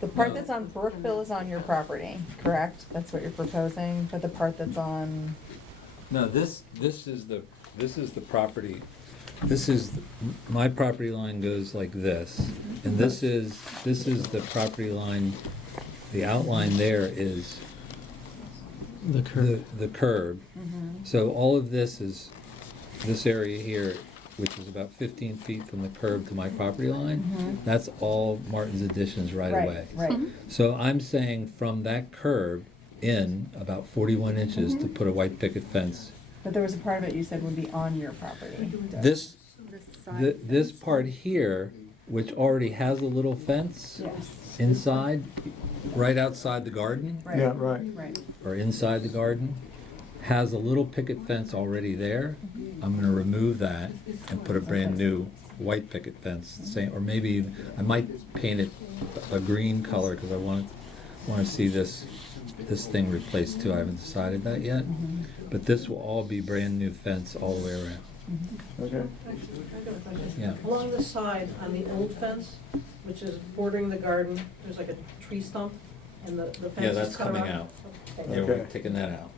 The part that's on Brookville is on your property, correct? That's what you're proposing, but the part that's on, No, this is the property, my property line goes like this, and this is the property line, the outline there is The curve. the curb. So all of this is, this area here, which is about 15 feet from the curb to my property line, that's all Martin's Additions right away. right. So I'm saying from that curb in about 41 inches to put a white picket fence. But there was a part of it you said would be on your property. This, this part here, which already has a little fence Yes, inside, right outside the garden, Yeah, right, right. right. or inside the garden, has a little picket fence already there. I'm gonna remove that and put a brand new white picket fence, same, or maybe even, I might paint it a green color, cause I wanna see this thing replaced too. I haven't decided that yet. But this will all be brand new fence all the way around. Okay. Yeah. Along the side, on the old fence, which is bordering the garden, there's like a tree stump, and the fence Yeah, is that's cut coming around. out. Okay. Yeah, we're Okay. taking that out.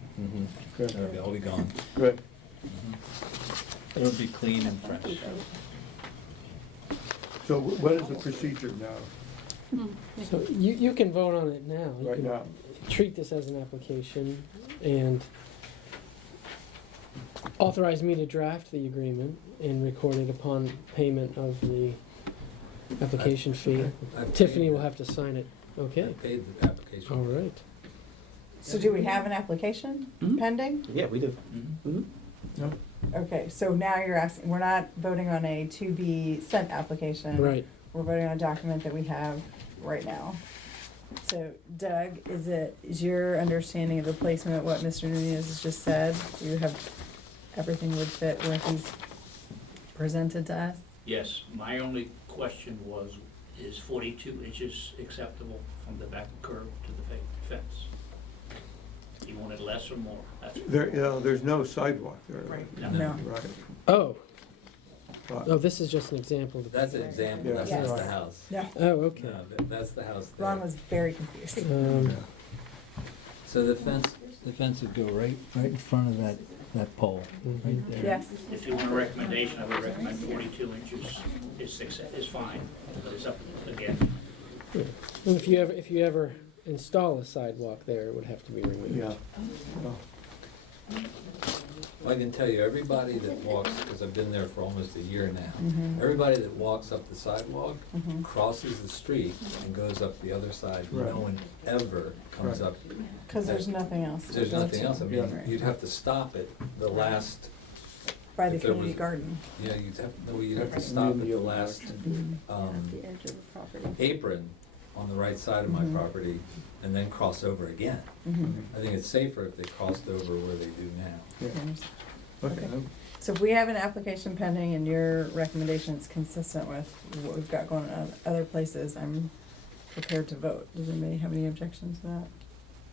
Good. That'll all be gone. Good. It'll be clean and fresh. So what is the procedure now, So you can vote on it now. You right can now? treat this as an application and authorize me to draft the agreement and record it upon payment of the application fee. I've Tiffany paid will it. have to sign it. I Okay, paid the application. all right. So do we have an application pending? Yeah, we do. No? Okay, so now you're asking, we're not voting on a to be sent application. Right. We're voting on a document that we have right now. So Doug, is your understanding of the placement of what Mr. Nunez has just said? You have, everything would fit where he's presented to us? Yes, my only question was, is 42 inches acceptable from the back curb to the fence? You wanted less or more? That's There's no sidewalk there. Right. No. Right. Oh, But- oh, this is just an example. of the- That's an example, Yeah. that's Yes. just the house. No. Oh, okay. No, that's the house there. Ron was very confused. So the fence would go right in front of that pole, right there. Yes, If you want a recommendation, I would recommend 42 inches is fine, but it's up again. Yeah. And if you ever install a sidewalk there, it would have to be removed. Yeah. Well, I can tell you, everybody that walks, because I've been there for almost a year now, everybody that walks up the sidewalk crosses the street and goes up the other side. Right. No one ever comes Right. up. because there's nothing else. to There's go nothing to. else. I mean, Yeah. you'd have to stop at the last, By the if there community was- garden. yeah, you'd have to Right. stop at the Medial last action. apron on the right side of my property and then cross over again. I think it's safer if they crossed over where they do now. Yeah. Okay. So if we have an application pending and your recommendation is consistent with what we've got going on other places, I'm prepared to vote. Does anybody have any objections to that?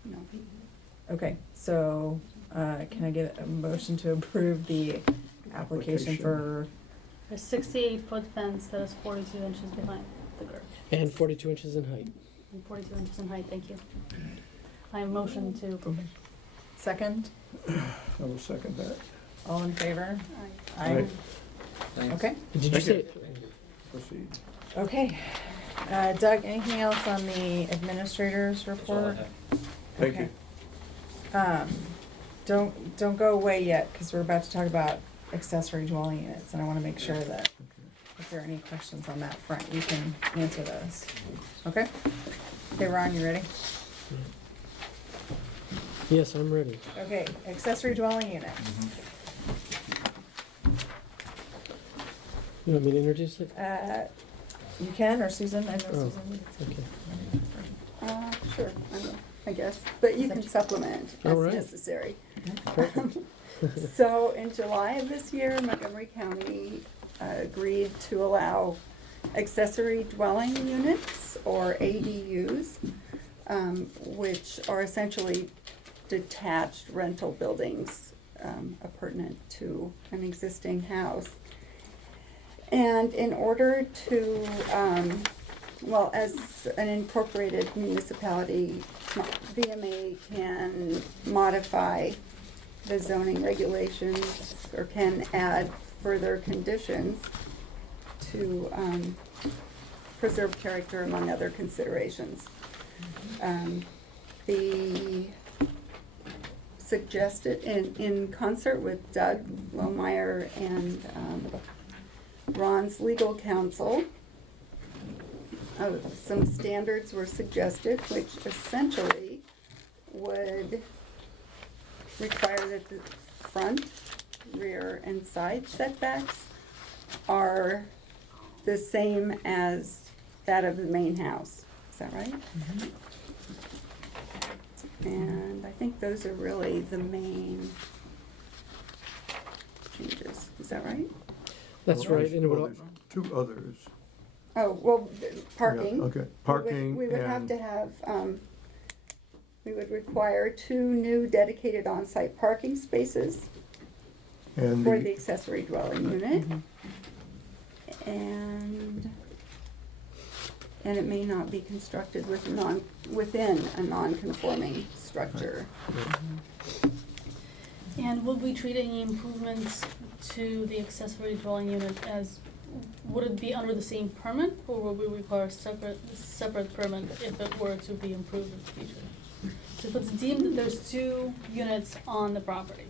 No. Okay, so, can I get a motion to approve the application for, A 68-foot fence that is 42 inches behind the curb. And 42 inches in height. And 42 inches in height, thank you. I motion to approve it. second? I will second that. All in favor? Aye. Right. Thanks. Okay, Did you Thank say? Proceed. okay. Doug, anything else on the administrator's That's all I report? have. Thank Okay. you. Don't go away yet, because we're about to talk about accessory dwelling units, and I wanna make sure that if there are any questions on that front, you can answer those. Okay? Okay, Ron, you ready? Yes, I'm ready. Okay, accessory dwelling units. You want me to introduce it? You can, or Susan, I know Oh. Susan. Okay. Sure, I guess, but you can supplement All as right. necessary. So in July of this year, Montgomery County agreed to allow accessory dwelling units, or ADUs, which are essentially detached rental buildings appurtenant to an existing house. And in order to, well, as an incorporated municipality, VMA can modify the zoning regulations or can add further conditions to preserve character among other considerations. The suggested, in concert with Doug Lohmeyer and Ron's legal counsel, some standards were suggested, which essentially would require that the front, rear, and side setbacks are the same as that of the main house. Is that right? And I think those are really the main changes. Is that right? That's Well, right, and it would, well, al- there's two others. Oh, well, parking. Yeah, okay, parking We would have and- to have, we would require 2 new dedicated on-site parking spaces And for the accessory dwelling unit. And it may not be constructed within a non-conforming structure. And would we treat any improvements to the accessory dwelling unit as, would it be under the same permit, or would we require a separate permit if it were to be improved in the future? So if it's deemed that there's 2 units on the property,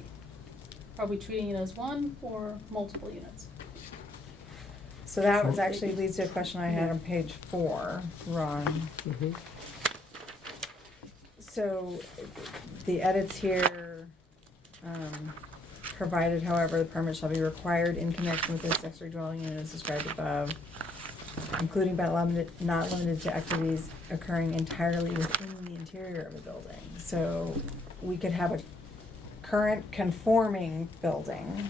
are we treating it as one or multiple units? So that was actually leads to a question I had on page 4, Ron. Mhm. So the edits here, provided however, the permit shall be required in connection with the accessory dwelling unit as described above, including but not limited to activities occurring entirely within the interior of a building. So we could have a current conforming building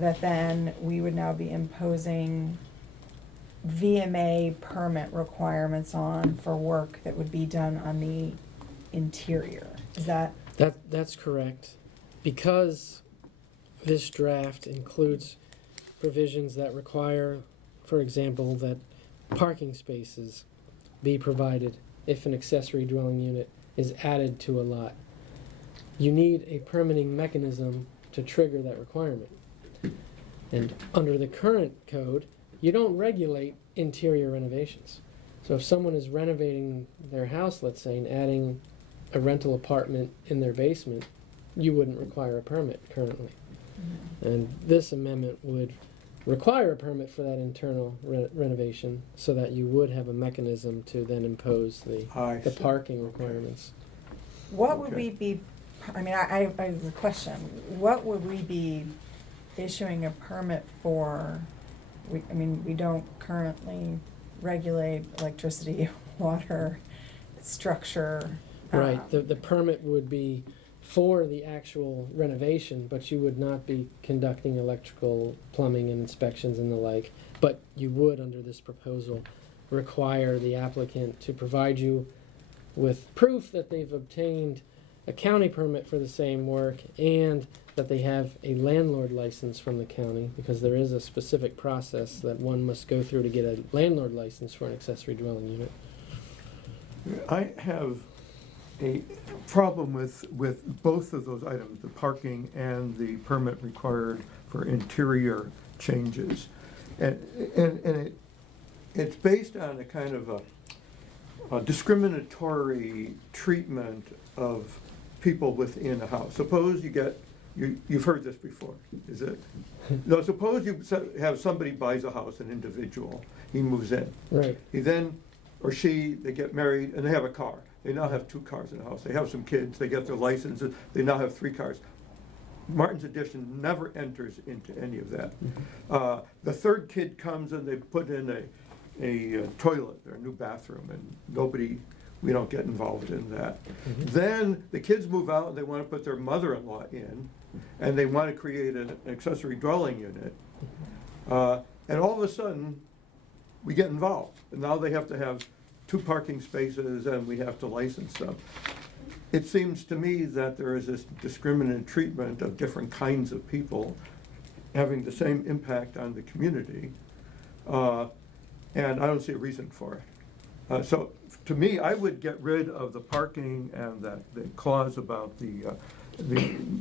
that then we would now be imposing VMA permit requirements on for work that would be done on the interior. Is that? That's correct. Because this draft includes provisions that require, for example, that parking spaces be provided if an accessory dwelling unit is added to a lot. You need a permitting mechanism to trigger that requirement. And under the current code, you don't regulate interior renovations. So if someone is renovating their house, let's say, and adding a rental apartment in their basement, you wouldn't require a permit currently. And this amendment would require a permit for that internal renovation so that you would have a mechanism to then impose the see. parking requirements. What would Okay. we be, I mean, I have a question. What would we be issuing a permit for? We don't currently regulate electricity, water, structure. Right, the permit would be for the actual renovation, but you would not be conducting electrical, plumbing, and inspections and the like. But you would, under this proposal, require the applicant to provide you with proof that they've obtained a county permit for the same work and that they have a landlord license from the county, because there is a specific process that one must go through to get a landlord license for an accessory dwelling unit. I have a problem with both of those items, the parking and the permit required for interior changes. And it's based on a kind of a discriminatory treatment of people within a house. Suppose you've heard this before, is it? No, suppose you have somebody buys a house, an individual, he moves in. Right. He then, or she, they get married and they have a car. They now have 2 cars in the house. They have some kids, they get their licenses, they now have 3 cars. Martin's Addition never enters into any of that. The 3rd kid comes and they put in a toilet or a new bathroom, and nobody we don't get involved in that. Mhm. Then the kids move out and they want to put their mother-in-law in, and they want to create an accessory dwelling unit. And all of a sudden, we get involved. And now they have to have 2 parking spaces and we have to license them. It seems to me that there is this discriminant treatment of different kinds of people having the same impact on the community. And I don't see a reason for it. So to me, I would get rid of the parking and the clause about the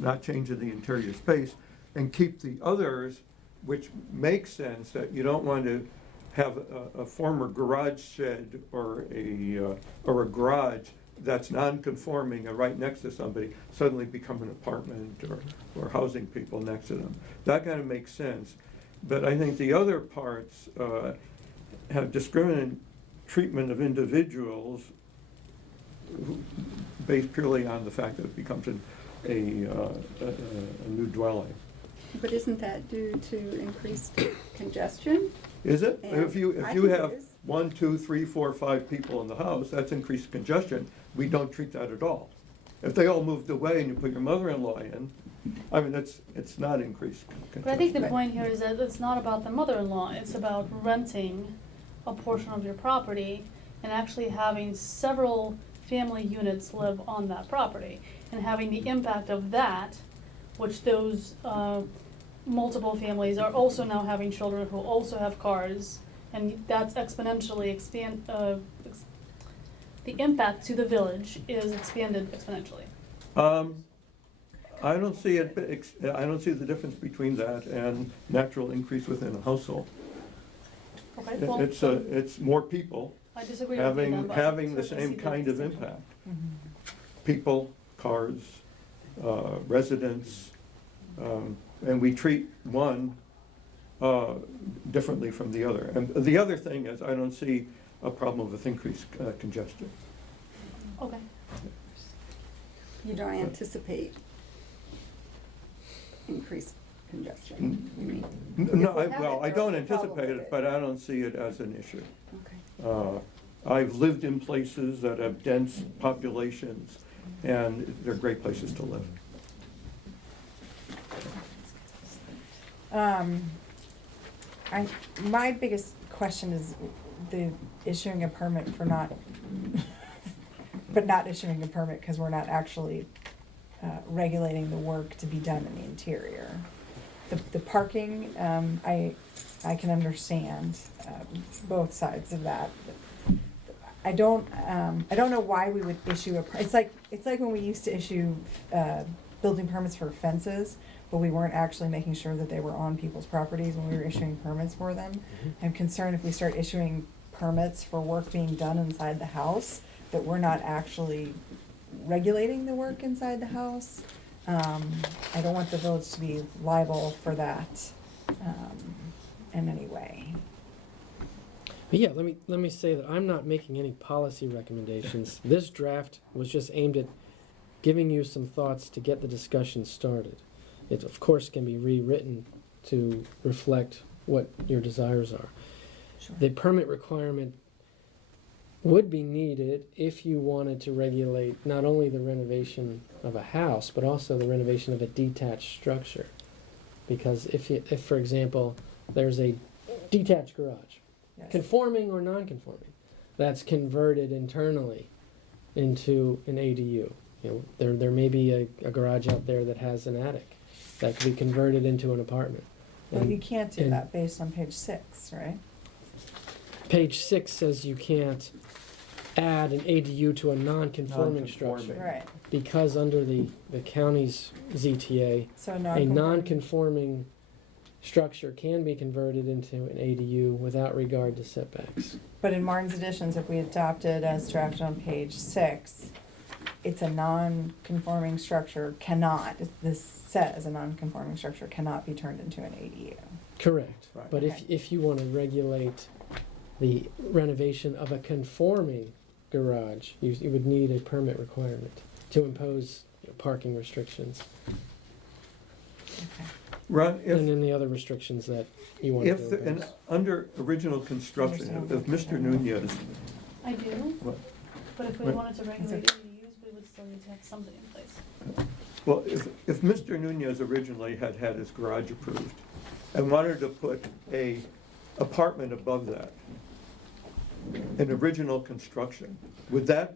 not changing the interior space, and keep the others, which makes sense, that you don't want to have a former garage shed or a garage that's non-conforming and right next to somebody suddenly become an apartment or housing people next to them. That kind of makes sense. But I think the other parts have discriminant treatment of individuals based purely on the fact that it becomes a new dwelling. But isn't that due to increased congestion? Is it? And If you I think it have is. 1, 2, 3, 4, 5 people in the house, that's increased congestion. We don't treat that at all. If they all moved away and you put your mother-in-law in, I mean, it's not increased congestion. But I think the point here is that it's not about the mother-in-law, it's about renting a portion of your property and actually having several family units live on that property and having the impact of that, which those multiple families are also now having children who also have cars, and that's exponentially the impact to the village is expanded exponentially. I don't see I don't see the difference between that and natural increase within a household. Okay, well, It's more people I disagree with you then, but having the certainly same see the kind of distinction. impact. People, cars, residents, and we treat one differently from the other. And the other thing is, I don't see a problem with increased congestion. Okay. You don't anticipate increased congestion, you mean? No, If we have well, it, I there don't would be a problem anticipate with it, it. but I don't see it as an issue. Okay. I've lived in places that have dense populations, and they're great places to live. My biggest question is the issuing a permit for not, but not issuing a permit because we're not actually regulating the work to be done in the interior. The parking, I can understand both sides of that. I don't know why we would issue it's like when we used to issue building permits for fences, but we weren't actually making sure that they were on people's properties when we were issuing permits for them. I'm concerned if we start issuing permits for work being done inside the house, that we're not actually regulating the work inside the house. I don't want the village to be liable for that in any way. But yeah, let me say that I'm not making any policy recommendations. This draft was just aimed at giving you some thoughts to get the discussion started. It, of course, can be rewritten to reflect what your desires are. Sure. The permit requirement would be needed if you wanted to regulate not only the renovation of a house, but also the renovation of a detached structure. Because if, for example, there's a detached garage, Yes. conforming or non-conforming, that's converted internally into an ADU. You know, there may be a garage out there that has an attic that could be converted into an apartment. Well, And you can't do and that based on page 6, right? Page 6 says you can't add an ADU to a non-conforming Non-conforming. structure. Right. Because under the county's ZTA, So a non-conforming. non-conforming structure can be converted into an ADU without regard to setbacks. But in Martin's additions, if we adopted as drafted on page 6, it's a non-conforming structure this says a non-conforming structure cannot be turned into an ADU. Correct. Right. But Okay. if you want to regulate the renovation of a conforming garage, you would need a permit requirement to impose parking restrictions. Okay. Ron, And then the other restrictions that you want if, to impose. under original construction, if Mr. Nunez I do. But if we Right. wanted to regulate ADUs, we would still need to have something in place. Well, if Mr. Nunez originally had his garage approved and wanted to put a apartment above that, an original construction, would that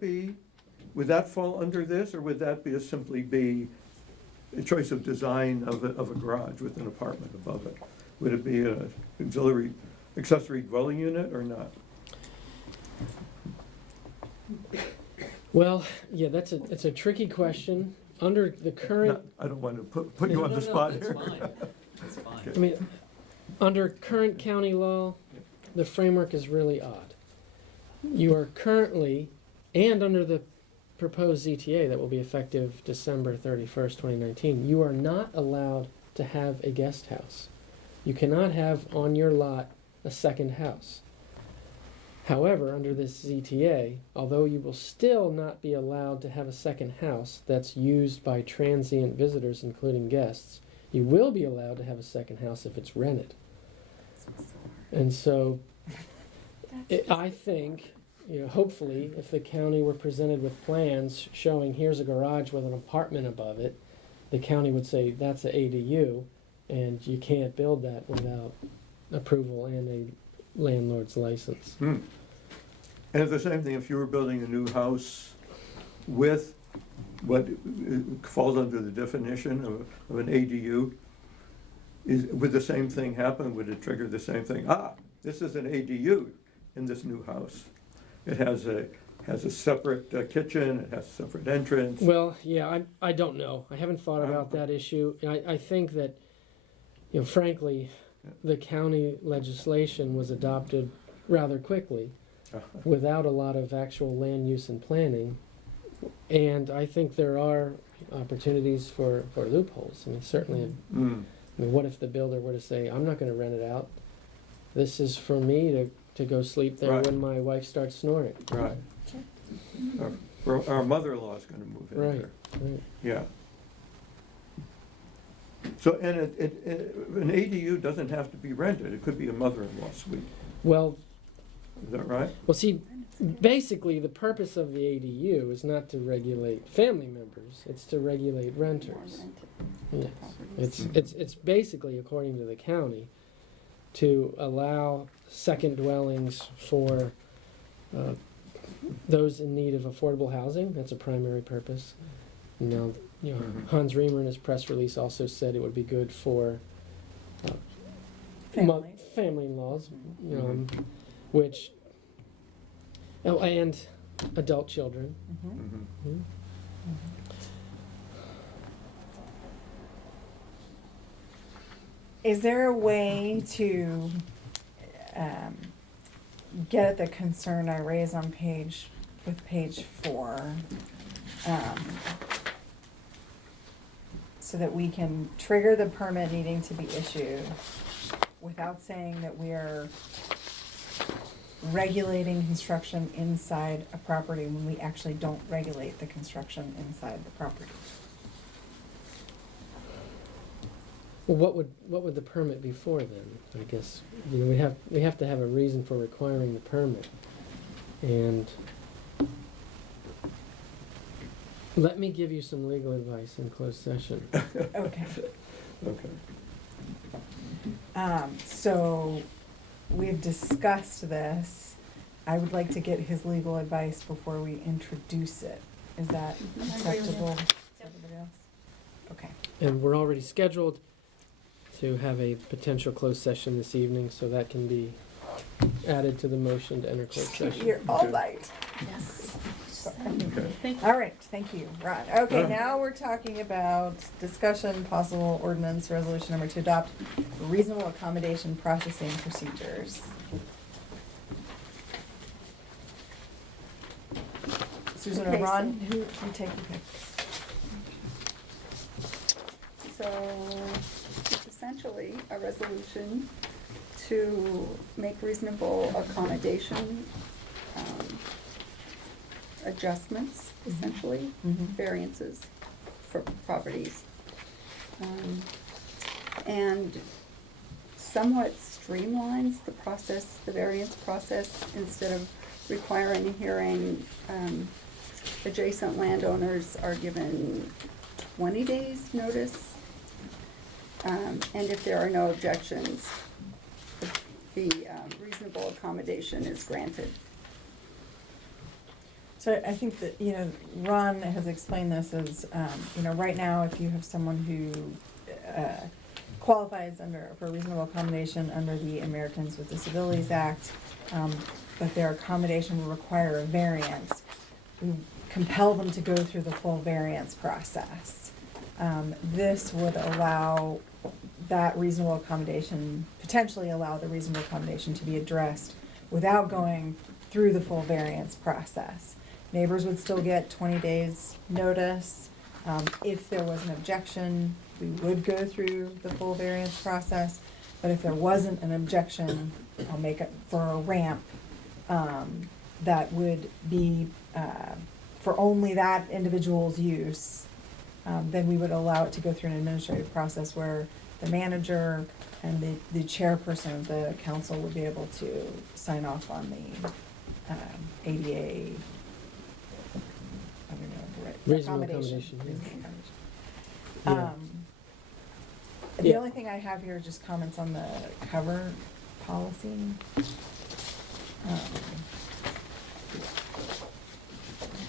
fall under this, or would that simply be a choice of design of a garage with an apartment above it? Would it be an accessory dwelling unit or not? Well, yeah, it's a tricky question. Under the current, I don't want to put you on the spot That's here. fine, that's fine. I mean, under current county law, the framework is really odd. You are currently, and under the proposed ZTA that will be effective December 31st, 2019, you are not allowed to have a guest house. You cannot have on your lot a second house. However, under this ZTA, although you will still not be allowed to have a second house that's used by transient visitors, including guests, you will be allowed to have a second house if it's rented. And so, I think, hopefully, if the county were presented with plans showing here's a garage with an apartment above it, the county would say that's an ADU, and you can't build that without approval and a landlord's license. And it's the same thing if you were building a new house with what falls under the definition of an ADU, would the same thing happen? Would it trigger the same thing? This is an ADU in this new house. It has a separate kitchen, it has a separate entrance. Well, yeah, I don't know. I haven't thought about that issue. I think that, frankly, the county legislation was adopted rather quickly without a lot of actual land use and planning. And I think there are opportunities for loopholes. I mean, certainly, what if the builder were to say, I'm not going to rent it out. This is for me to go sleep there Right. when my wife starts snoring. Right. Our mother-in-law is going to move in Right, there. right. Yeah. So, and an ADU doesn't have to be rented. It could be a mother-in-law suite. Well, Is that right? Well, see, basically, the purpose of the ADU is not to regulate family members; it's to regulate renters. Yes. It's basically, according to the county, to allow second dwellings for those in need of affordable housing. That's a primary purpose. Now, Hans Riemer in his press release also said it would be good for family-in-laws, which, and adult children. Is there a way to get at the concern I raise on page 4, so that we can trigger the permit needing to be issued without saying that we are regulating construction inside a property when we actually don't regulate the construction inside the property? Well, what would the permit be for then? I guess we have to have a reason for requiring the permit, and let me give you some legal advice in closed session. Okay. Okay. So we've discussed this. I would like to get his legal advice before we introduce it. Is that acceptable to everybody else? Okay. And we're already scheduled to have a potential closed session this evening, so that can be added to the motion to enter closed session. Here all night. Yes. Okay. All right, thank you, Ron. Okay, now we're talking about discussion, possible ordinance resolution number 2, adopt reasonable accommodation processing procedures. Susan or Okay, Ron, who you take your pick? So it's essentially a resolution to make reasonable accommodation adjustments, essentially, variances for properties. And somewhat streamlines the process, the variance process, instead of requiring a hearing. Adjacent landowners are given 20 days notice. And if there are no objections, the reasonable accommodation is granted. So I think that, Ron has explained this as, right now, if you have someone who qualifies for reasonable accommodation under the Americans with Disabilities Act, but their accommodation will require a variance, we compel them to go through the full variance process. This would allow that reasonable accommodation, potentially allow the reasonable accommodation to be addressed without going through the full variance process. Neighbors would still get 20 days notice. If there was an objection, we would go through the full variance process. But if there wasn't an objection, I'll make it for a ramp, that would be for only that individual's use, then we would allow it to go through an administrative process where the manager and the chairperson of the council would be able to sign off on the ADA, I don't know, right, Reasonable accommodation. accommodation, yeah. Reasonable Yeah. accommodation. The Yeah. only thing I have here are just comments on the cover policy.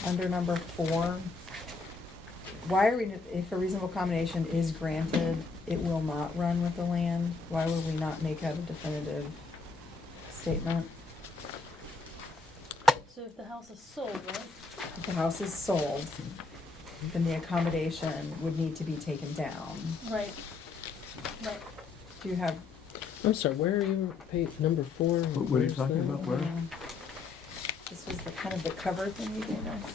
Under number 4, why are we, if a reasonable accommodation is granted, it will not run with the land? Why would we not make that a definitive statement? So if the house is sold, right? If the house is sold, then the accommodation would need to be taken down. Right. Right. Do you have? I'm sorry, where are you, page number 4? What are you Where's talking that? about? Where? This was the kind of the cover thing you gave us.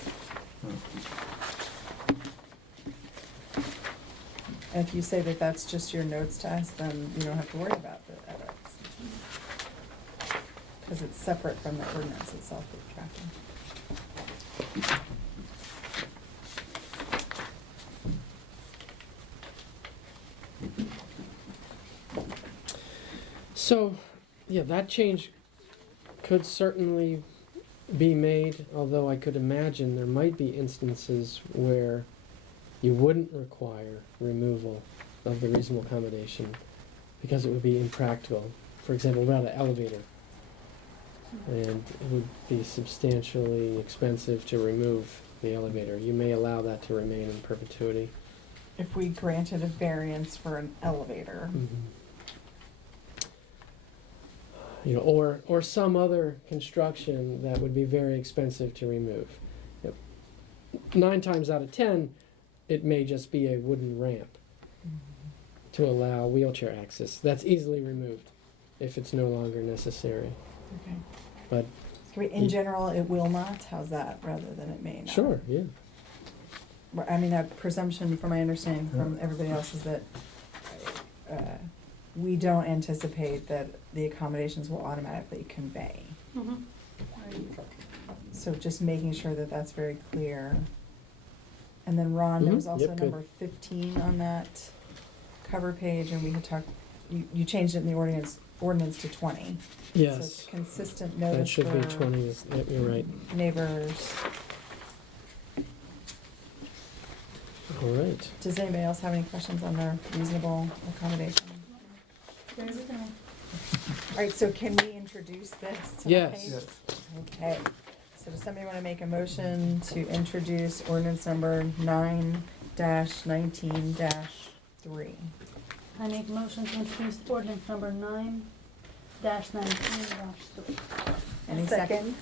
And if you say that that's just your notes to us, then you don't have to worry about the edits. Because it's separate from the ordinance itself that we're drafting. So, yeah, that change could certainly be made, although I could imagine there might be instances where you wouldn't require removal of the reasonable accommodation because it would be impractical. For example, without an elevator. And it would be substantially expensive to remove the elevator. You may allow that to remain in perpetuity. If we granted a variance for an elevator. You know, or some other construction that would be very expensive to remove. 9 times out of 10, it may just be a wooden ramp to allow wheelchair access. That's easily removed if it's no longer necessary. Okay. But In general, it will not. How's that, rather than it may not? sure, yeah. I mean, that presumption, from my understanding from everybody else, is that we don't anticipate that the accommodations will automatically convey. Mm-hmm. So just making sure that that's very clear. And then Ron, there was Mhm. also Yep, good. number 15 on that cover page, and we had talked, you changed it in the ordinance to 20. So it's Yes, consistent that notice should be for 20, yep, you're right. neighbors. All right. Does anybody else have any questions on their reasonable accommodation? Very reasonable. All right, so can we introduce this tonight? Yes. Yes. Okay, so does somebody wanna make a motion to introduce ordinance number 9-19-3? I make a motion to introduce ordinance number 9-19-3. Any second?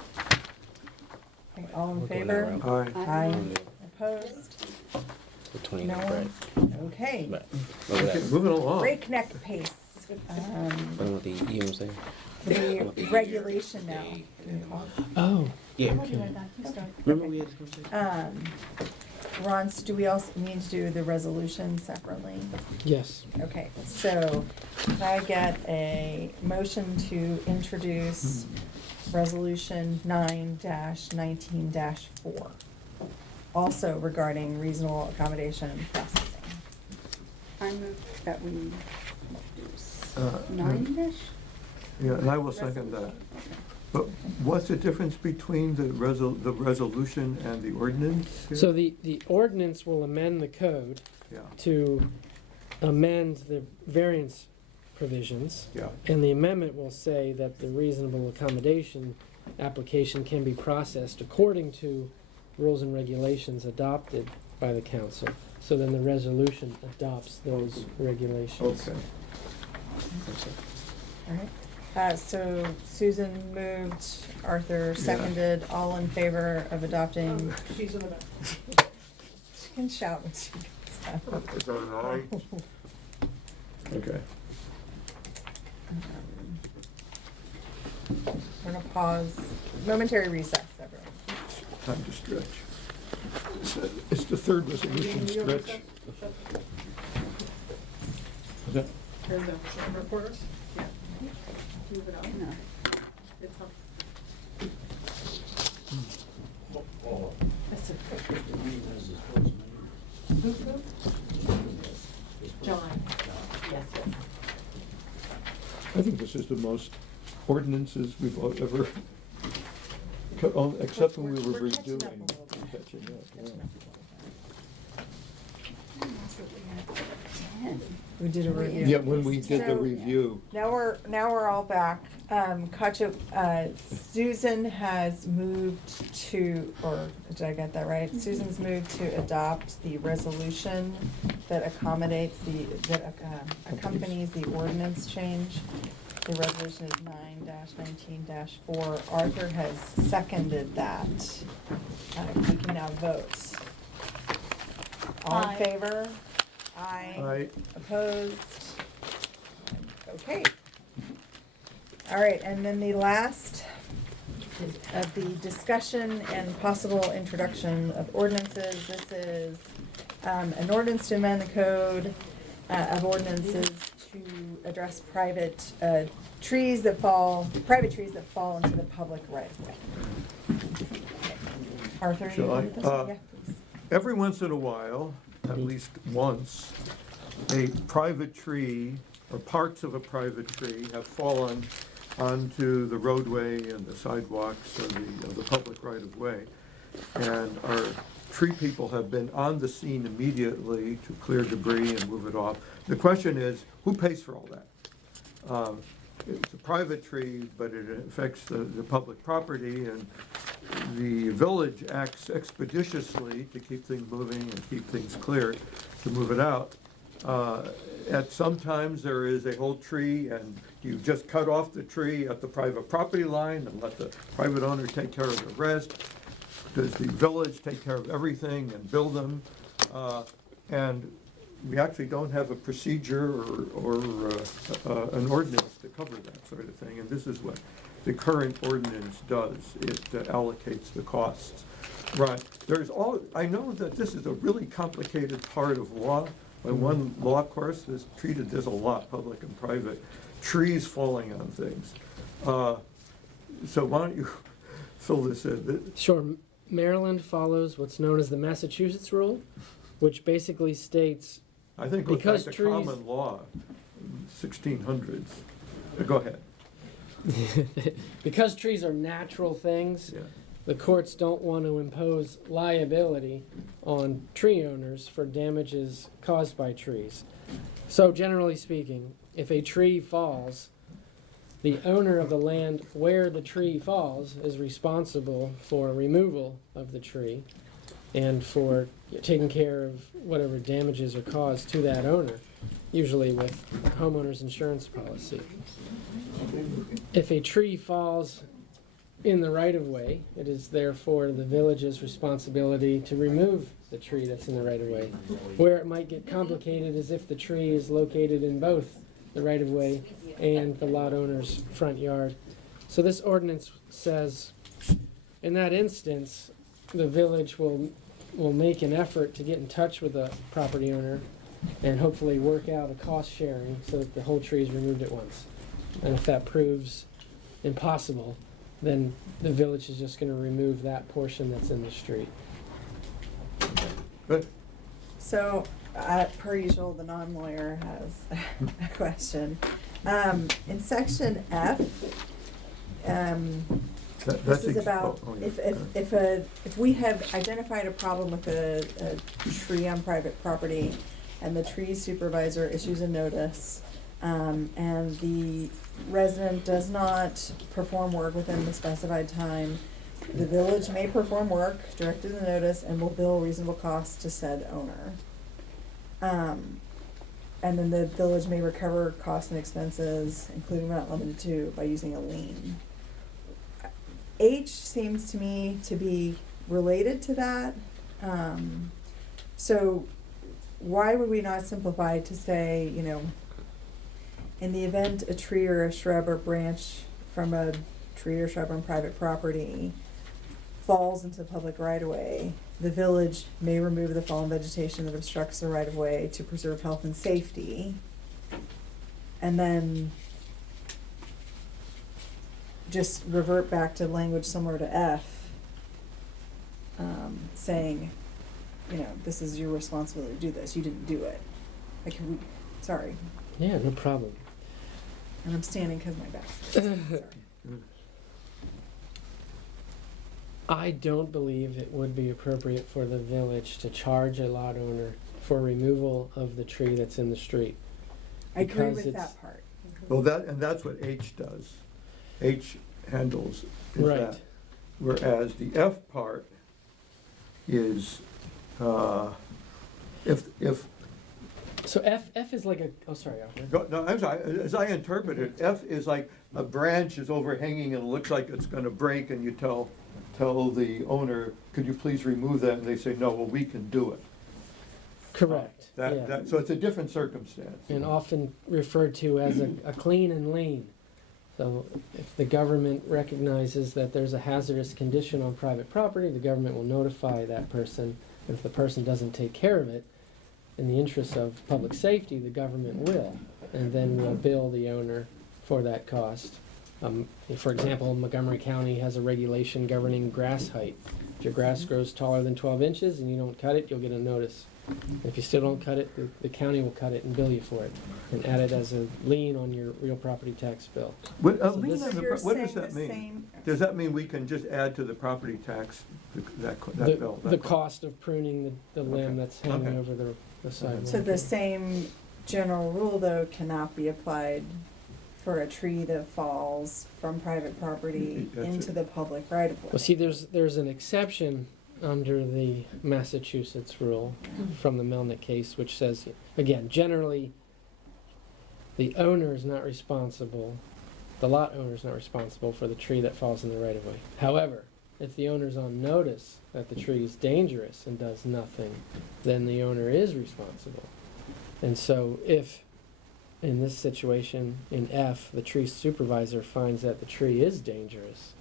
Okay, all in favor? Aye. Aye. Opposed? No one? Okay, Okay, moving along. breakneck pace. With the EMC. The regulation now. Oh, Yeah. I'll be right back, you start. Remember we had this conversation? Ron, so do we also need to do the resolution separately? yes. Okay, so can I get a motion to introduce resolution 9-19-4? Also regarding reasonable accommodation processing. I move that we introduce 9-ish? Yeah, and I will second that. But what's the difference between the resolution and the ordinance here? So the ordinance will amend the code Yeah, to amend the variance provisions. yeah, And the amendment will say that the reasonable accommodation application can be processed according to rules and regulations adopted by the council. So then the resolution adopts those regulations. okay. All right. So Susan moved, Arthur seconded, all in favor of adopting. She's in the back. She can shout when she gets up. Is that an aye? Okay. We're gonna pause, momentary recess, everyone. Time to stretch. It's the third resolution stretch. Is that- Turn the reporters? Yeah. Move it up. No. It's up. John. Yes, yes. I think this is the most ordinances we've ever, except when we were We're catching up a redoing. little bit. Catching up, yeah. We did a review. Yeah, when we did the So- review. Now we're all back. Katja, Susan has moved to, or did I get that right? Susan's moved to adopt the resolution that accommodates that accompanies the ordinance change. The resolution is 9-19-4. Arthur has seconded that. We can now vote. All in Aye. favor? Aye. Aye. Opposed? Okay. All right, and then the last of the discussion and possible introduction of ordinances. This is an ordinance to amend the code of ordinances to address private trees that fall into the public right of way. Arthur, you Shall I? want this? Yeah, please. Every once in a while, at least once, a private tree or parts of a private tree have fallen onto the roadway and the sidewalks of the public right of way. And our tree people have been on the scene immediately to clear debris and move it off. The question is, who pays for all that? It's a private tree, but it affects the public property, and the village acts expeditiously to keep things moving and keep things clear, to move it out. At sometimes there is a whole tree and you just cut off the tree at the private property line and let the private owner take care of the rest. Does the village take care of everything and bill them? And we actually don't have a procedure or an ordinance to cover that sort of thing, and this is what the current ordinance does. It allocates the costs. Right, I know that this is a really complicated part of law. In one law course is treated this a lot, public and private, trees falling on things. So why don't you fill this in? Sure. Maryland follows what's known as the Massachusetts rule, which basically states I think it goes back because to trees- common law, 1600s. Go ahead. because trees are natural things, Yeah. the courts don't want to impose liability on tree owners for damages caused by trees. So generally speaking, if a tree falls, the owner of the land where the tree falls is responsible for removal of the tree and for taking care of whatever damages are caused to that owner, usually with homeowner's insurance policy. If a tree falls in the right-of-way, it is therefore the village's responsibility to remove the tree that's in the right-of-way. Where it might get complicated is if the tree is located in both the right-of-way and the lot owner's front yard. So this ordinance says, in that instance, the village will make an effort to get in touch with the property owner and hopefully work out a cost sharing so that the whole tree is removed at once. And if that proves impossible, then the village is just gonna remove that portion that's in the street. But So, per usual, the non-lawyer has a question. In section F, this is about if we have identified a problem with a tree on private property and the tree supervisor issues a notice, and the resident does not perform work within the specified time, the village may perform work directed in the notice and will bill reasonable costs to said owner. And then the village may recover costs and expenses, including but not limited to, by using a lien. H seems to me to be related to that. So why would we not simplify to say, you know, in the event a tree or a shrub or branch from a tree or shrub on private property falls into public right-of-way, the village may remove the fallen vegetation that obstructs the right-of-way to preserve health and safety. And then just revert back to language similar to F, saying, you know, this is your responsibility to do this, you didn't do it. Like, sorry. Yeah, no problem. And I'm standing because my back's sorry. I don't believe it would be appropriate for the village to charge a lot owner for removal of the tree that's in the street. I agree Because with it's- that part. Well, that's what H does. H handles is Right. that. Whereas the F part is, if So F is like a, oh, sorry, Alfred. No, I'm sorry, as I interpret it, F is like a branch is overhanging and it looks like it's gonna break, and you tell the owner, could you please remove that? And they say, no, well, we can do it. Correct, yeah. So it's a different circumstance. And often referred to as a clean and lien. So if the government recognizes that there's a hazardous condition on private property, the government will notify that person. If the person doesn't take care of it, in the interest of public safety, the government will, and then will bill the owner for that cost. For example, Montgomery County has a regulation governing grass height. If your grass grows taller than 12 inches and you don't cut it, you'll get a notice. If you still don't cut it, the county will cut it and bill you for it, and add it as a lien on your real property tax bill. What So lien this- on the You're what does saying that the mean? same- Does that mean we can just add to the property tax that bill? The cost of pruning the limb that's hanging Okay. over the sidewalk. So the same general rule, though, cannot be applied for a tree that falls from private property That's into it. the public right-of-way. Well, see, there's an exception under the Massachusetts rule from the Melnick case, which says, again, generally, the owner is not responsible, the lot owner is not responsible for the tree that falls in the right-of-way. However, if the owner's on notice that the tree is dangerous and does nothing, then the owner is responsible. And so if, in this situation, in F, the tree supervisor finds that the tree is dangerous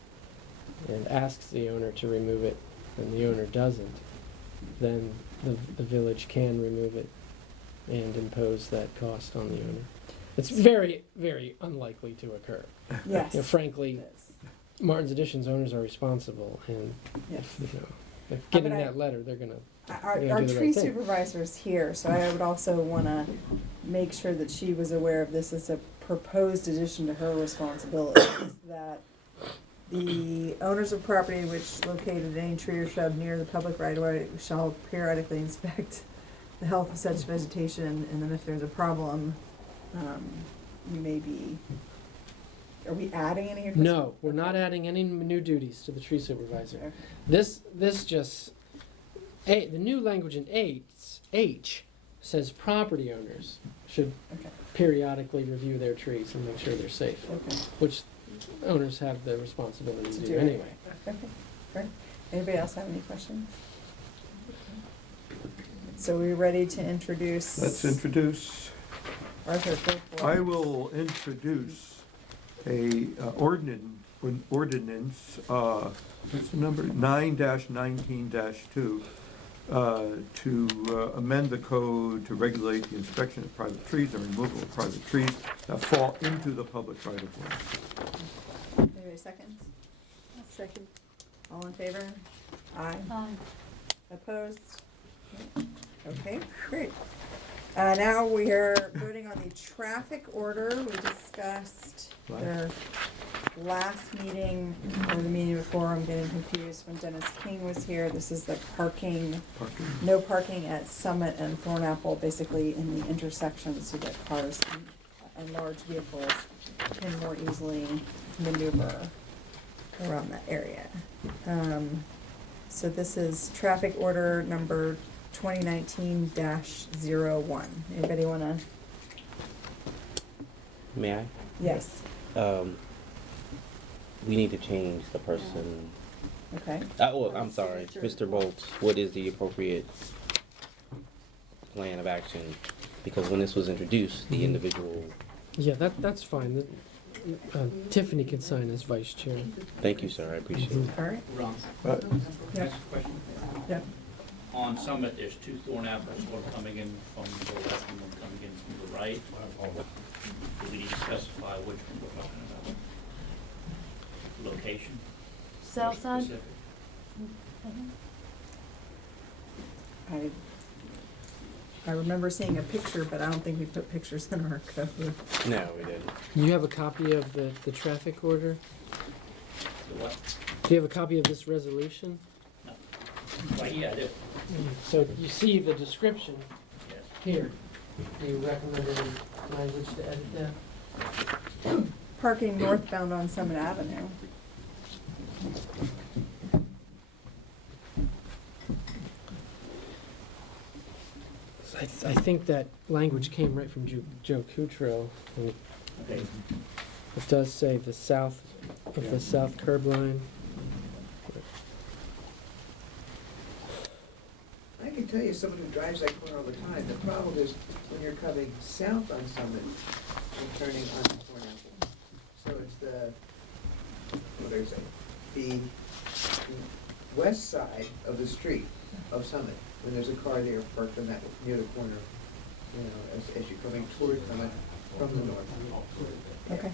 and asks the owner to remove it, and the owner doesn't, then the village can remove it and impose that cost on the owner. It's very, very unlikely to occur. Yes. You know, frankly, it is. Martin's Additions owners are responsible, and Yes. if getting but I- that letter, they're gonna. Our Yeah, do the tree right thing. supervisor's here, so I would also wanna make sure that she was aware of this as a proposed addition to her responsibilities, that the owners of property which located any tree or shrub near the public right-of-way shall periodically inspect the health of such vegetation, and then if there's a problem, we may be, are we adding any? or- No, we're not adding any new duties to the tree supervisor. Okay. This just, the new language in H says property owners should Okay. periodically review their trees and make sure they're safe, Okay. which owners have the responsibility to To do do anyway. Okay, great. Anybody else have any questions? So we're ready to introduce? Let's introduce, Arthur, go for it. I will introduce a ordinance, what's the number, 9-19-2, to amend the code to regulate the inspection of private trees and removal of private trees that fall into the public right-of-way. Anybody second? Second. All in favor? Aye. Opposed? Okay, great. Now we are voting on the traffic order. We discussed their last meeting, or the meeting before, I'm getting confused, when Dennis King was here. This is the parking, no parking at Summit and Thornapple, basically in the intersection, so that cars and large vehicles can more easily maneuver around that area. So this is traffic order number 2019-01. Anybody wanna? May I? Yes. We need to change the person. Okay. I'm sorry, Mr. Bolts. What is the appropriate plan of action? Because when this was introduced, the individual. Yeah, that's fine. Tiffany can sign as vice chair. Thank you, sir. I appreciate it. All right. Ron, Yeah. question. Yeah. On Summit, there's two thorn apples, one coming in from the left and one coming in from the right. Do we need to specify which one we're talking about? Location? South side? Specific? I remember seeing a picture, but I don't think we put pictures in our code. No, we didn't. You have a copy of the traffic order? The what? Do you have a copy of this resolution? Right, yeah, I do. So you see the description Yes. here. Do you recommend any language to edit that? Parking northbound on Summit Avenue. I think that language came right from Joe Cutro. And Okay. it does say the south of the south curb line. I can tell you, someone who drives that corner all the time, the problem is when you're coming south on Summit and turning onto Thornapple. So it's what do I say? The west side of the street of Summit, when there's a car there parked on that, near the corner, as you're coming toward Summit from the north. Okay.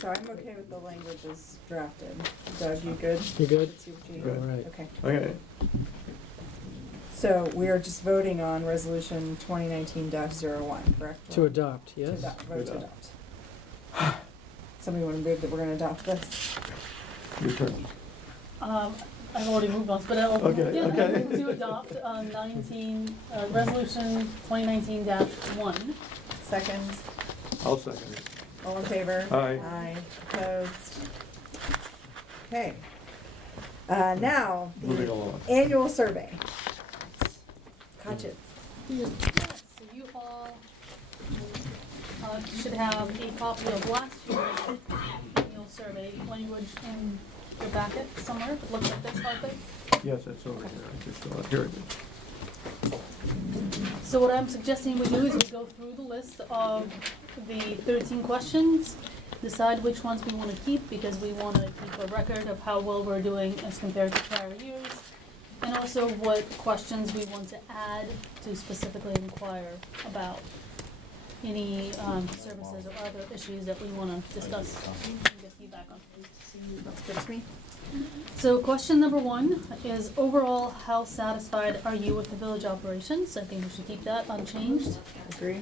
So I'm okay with the language as drafted. Doug, you good? You good? Let's see what you- Good. All right. Okay. Okay. So we are just voting on resolution 2019-01, correct? To adopt, yes? Vote to adopt. Somebody want to move that we're going to adopt this? Your turn. I've already moved on, but I'll, Okay, yeah, okay. I move to adopt, resolution 2019-1. Second. I'll second it. All in favor? Aye. Aye. Opposed? Okay. Now, Moving the along. annual survey. Gotcha. Yes, so you all should have a copy of last year's annual survey language in your packet somewhere. It looks like this, hardly. Yes, that's over here. I just saw it. Here it is. So what I'm suggesting we do is we go through the list of the 13 questions, decide which ones we want to keep because we want to keep a record of how well we're doing as compared to prior years, and also what questions we want to add to specifically inquire about any services or other issues that we want to discuss and get feedback on. That's good to me. So question number 1 is overall, how satisfied are you with the village operations? I think we should keep that unchanged. Agree.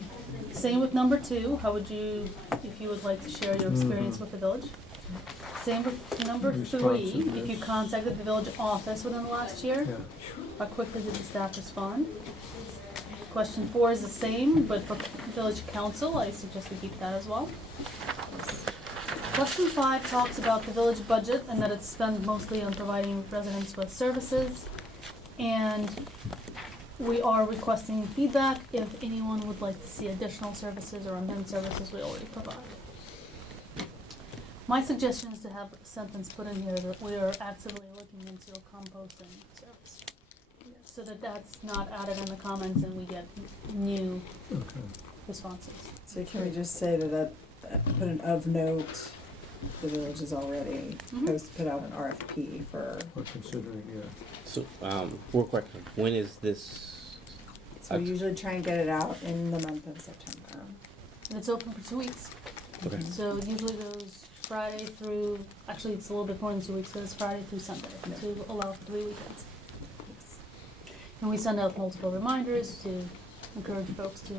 Same with number 2, how would you, if you would like to share your experience with the village? Same with number 3, if you Responsiveness. contacted the village office within the last year, Yeah. how quickly did the staff respond? Question 4 is the same, but for village council, I suggest we keep that as well. Question 5 talks about the village budget and that it's spent mostly on providing residents with services. And we are requesting feedback if anyone would like to see additional services or amend services we already provide. My suggestion is to have a sentence put in here that we are actively looking into a composting service. So that that's not added in the comments and we get new Okay. responses. So can we just say that put an of note, the village has already put out an RFP for, We're considering, yeah. So, real quick, when is this? so we usually try and get it out in the month of September. And it's open for 2 weeks. Okay. So it usually goes Friday through, actually it's a little bit more than 2 weeks, so it's Friday through Sunday to allow for 3 weekends. And we send out multiple reminders to encourage folks to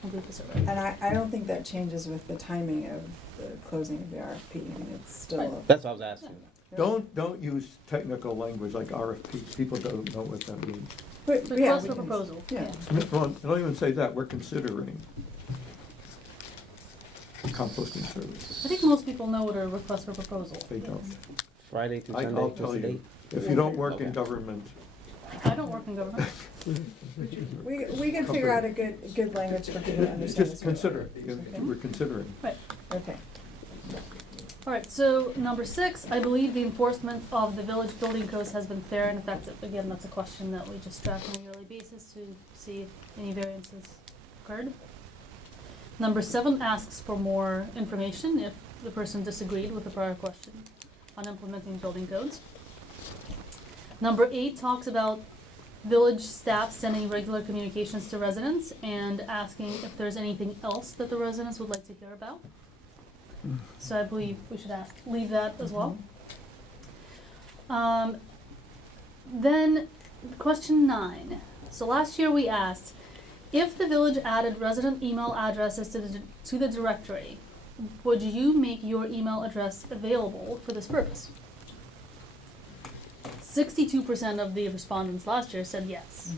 complete the survey. And I don't think that changes with the timing of the closing of the RFP. I mean, it's still. That's what I was asking. Don't use technical language like RFP, people don't know what that means. But, yeah, Request we for can- proposal. Yeah. Well, don't even say that, we're considering composting service. I think most people know what a request for proposal They don't. Friday through I'll Sunday, what's tell the you, date? if you don't work in Okay. government, I don't work in government. We can figure out a good language for people to understand. just this really consider, well. we're considering. Right. Okay. All right, so number 6, I believe the enforcement of the village building codes has been fair and effective. Again, that's a question that we just track on a yearly basis to see if any variances occurred. Number 7 asks for more information if the person disagreed with the prior question on implementing building codes. Number 8 talks about village staff sending regular communications to residents and asking if there's anything else that the residents would like to hear about. So I believe we should leave that as well. Then question 9. So last year we asked if the village added resident email addresses to the directory, would you make your email address available for this purpose? 62% of the respondents last year said yes.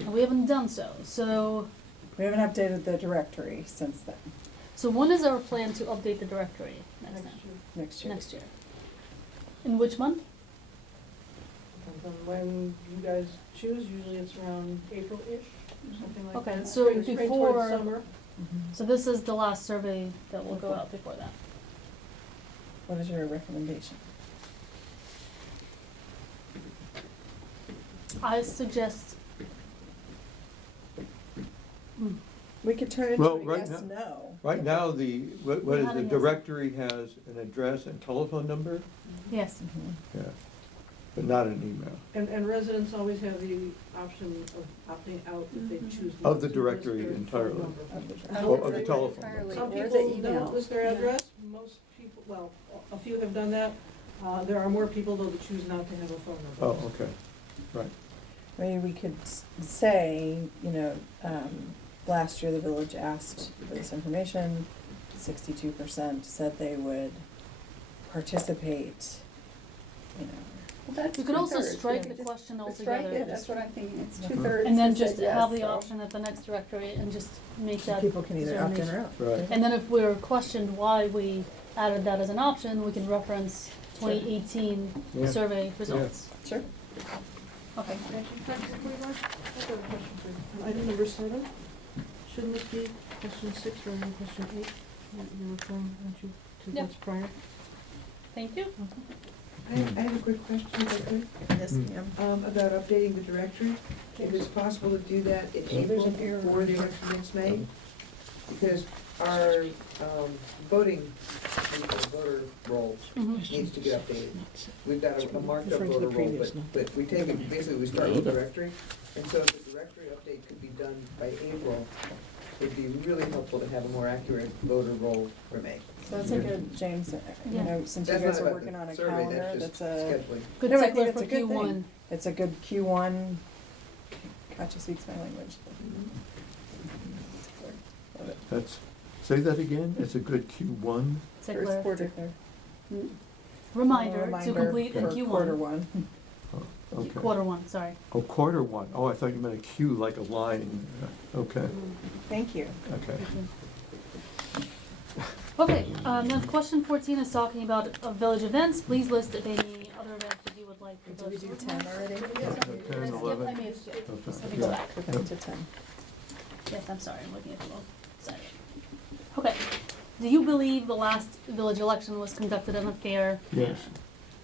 And we haven't done so. So We haven't updated the directory since then, So when is our plan to update the directory next time? next year. Next year. In which month? Depends on when you guys choose, usually it's around April-ish, or something like that. Okay, so Spring before- towards summer. Mhm. So this is the last survey that will go out before that. What is your recommendation? I suggest. We could turn it Well, into a right yes, now- no. Right now, what We is have the a yes. directory has an address and telephone number? Yes. Mhm. Yeah, but not an email. And residents always have the option of opting out if they choose. Of not the to directory list their phone entirely. number. Of the Of directory. Oh, of the telephone. entirely, Some or the people email. don't list their Yeah. address, most people, well, a few have done that. There are more people though that choose not to have a phone number. Oh, okay, right. Maybe we could say, last year the village asked for this information, 62% said they would participate, Well, that's You could also 2/3. strike Yeah, the just question Strike altogether. it, that's what I'm thinking, it's Mhm. 2/3. And then that said just yes, have the so- option at the next directory and just make that people can either opt in or determination. out. Right. And then if we're questioned why we added that as an option, we can reference 2018 Yeah. survey results. Sure. Okay. Item number 7, shouldn't this be question 6 rather than question 8? You're referring, aren't you, to Yep. what's prior? Thank you. I have a quick question, if I could, Yes, ma'am. about updating the directory. If it's possible to do that in April before the election next May? Because our voting, voter roll needs to get updated. We've got a marked up voter roll, but we take it, basically we start with the directory. And so if the directory update could be done by April, it'd be really helpful to have a more accurate voter roll for May. So that's a good, James, Yeah. since you That's guys not are about working the on a survey, calendar, that's just that's a, scheduling. Good No, I think segue that's for a good Q1. thing. It's a good Q1, gotcha, speaks my language. Love it. That's, say that again, it's a good Q1? Segue. First quarter. Reminder to Reminder complete the for Q1. quarter one. Oh, okay. Quarter 1, sorry. Oh, quarter one, oh, I thought you meant a Q like a line, okay, Thank you. okay. Okay, then question 14 is talking about village events. Please list if any other events that you would like the Did we village do to 10 already? So 10, 11. I may have skipped. Okay, Let me go yeah. back. We're back to 10. Yes, I'm sorry, I'm looking at the wrong side. Okay, do you believe the last village election was conducted in a fair Yes. manner?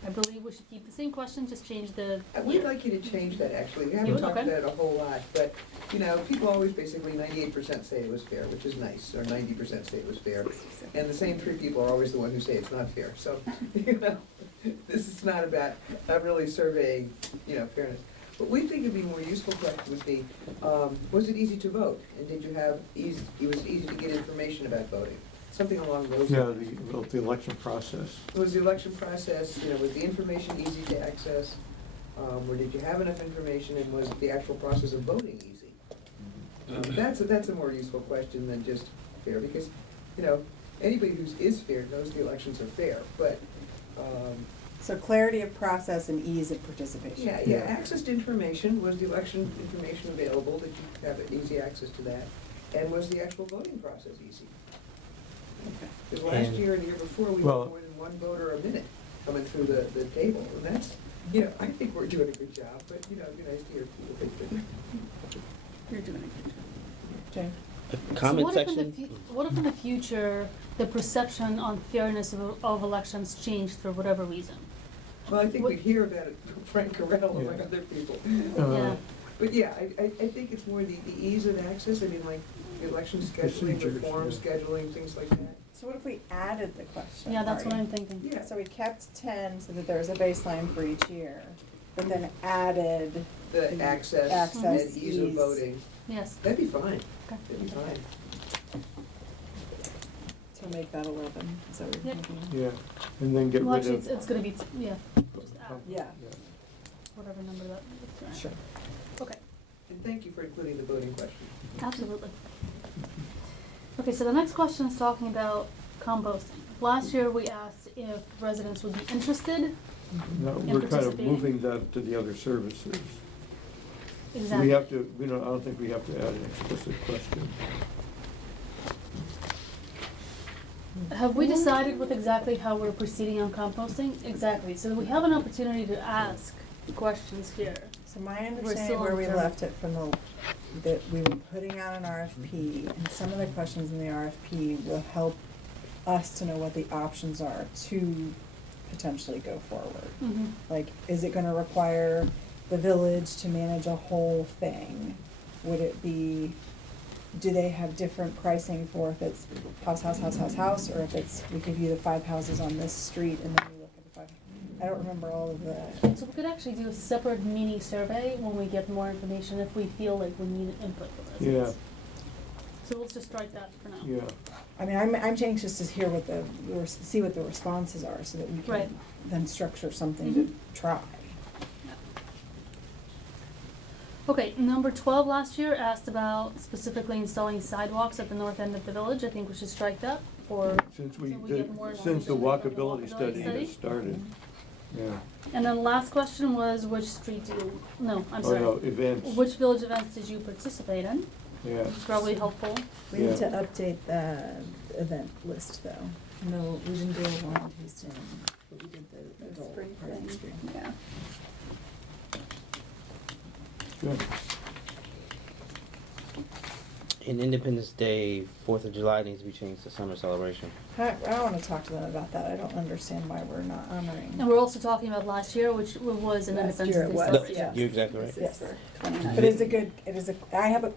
I believe we should keep the same question, just change the We'd year. like you to change that, actually. We You haven't would? talked Okay. about it a whole lot, but, people always basically 98% say it was fair, which is nice, or 90% say it was fair. And the same 3 people are always the one who say it's not fair. So, this is not about really surveying, fairness. What we think would be more useful question would be, was it easy to vote? And did you have it was easy to get information about voting? Something along those Yeah, lines. the election process. Was the election process, was the information easy to access? Or did you have enough information, and was the actual process of voting easy? That's a more useful question than just fair, because, you know, anybody who is fair knows the elections are fair, but, So clarity of process and ease of participation. yeah, access to information, was the election information available, that you have easy access to that? And was the actual voting process easy? Because last And- year and the year before, we had Well- more than one voter a minute coming through the table, and that's, you know, I think we're doing a good job, but, you know, it'd be nice to hear people think that. You're doing a good job. Jane? Comment So what if in section. the what if in the future, the perception on fairness of elections change for whatever reason? Well, I think What- we'd hear about it from Frank Carell among Yeah. other people. Yeah. But yeah, I think it's more the ease of access, I mean, like, the election scheduling, the Procedures, form yeah. scheduling, things like that. So what if we added the question? Yeah, that's what Marty? I'm thinking. Yeah. So we kept 10 so that there was a baseline for each year, but then added The access Access, and ease of ease. voting, Yes. that'd be fine, Okay. that'd be fine. to make that 11. Is that what you're Yep. thinking? Yeah, and then get Well, rid actually, of. it's gonna be, yeah, just add Yeah, whatever number that is. Right. sure. Okay, And thank you for including the voting question. absolutely. Okay, so the next question is talking about composting. Last year, we asked if residents would be interested. No, in we're kind of participating? moving that to the other services. Exactly. We have to, I don't think we have to add an explicit question. Have we decided with exactly how we're proceeding on composting? Exactly, so we have an opportunity to ask questions here. So my still understanding where we undetermined. left it from that we were putting out an RFP, and some of the questions in the RFP will help us to know what the options are to potentially go forward. Mm-hmm. Like, is it gonna require the village to manage a whole thing? Would it be, do they have different pricing for if it's house, or if it's, we give you the 5 houses on this street and then we look at the 5? I don't remember all of the, So we could actually do a separate mini survey when we get more information if we feel like we need input from residents. So let's just strike that for now. Yeah, I mean, I'm anxious to hear what see what the responses are so that we Right. can then structure something Mhm. to try. Okay, number 12 last year asked about specifically installing sidewalks at the north end of the village. I think we should strike that, or, since we So we did, get more since the information from the walkability walkability study study? has started, yeah. and then last question was which street do you, no, I'm sorry. Oh, no, events, Which village events did you participate in? yeah. Which is probably helpful. We need to Yeah. update the event list though. No, we didn't do a wine tasting, but we did the The adult spring part of the thing. spring. Yeah. Good. And Independence Day, 4th of July needs to be changed to summer celebration. I wanna talk to them about that. I don't understand why we're not honoring. And we're also talking about last year, which was an Last Independence year it Day was, celebration. yeah. You're exactly right. This is Yes. for 29. But it's a,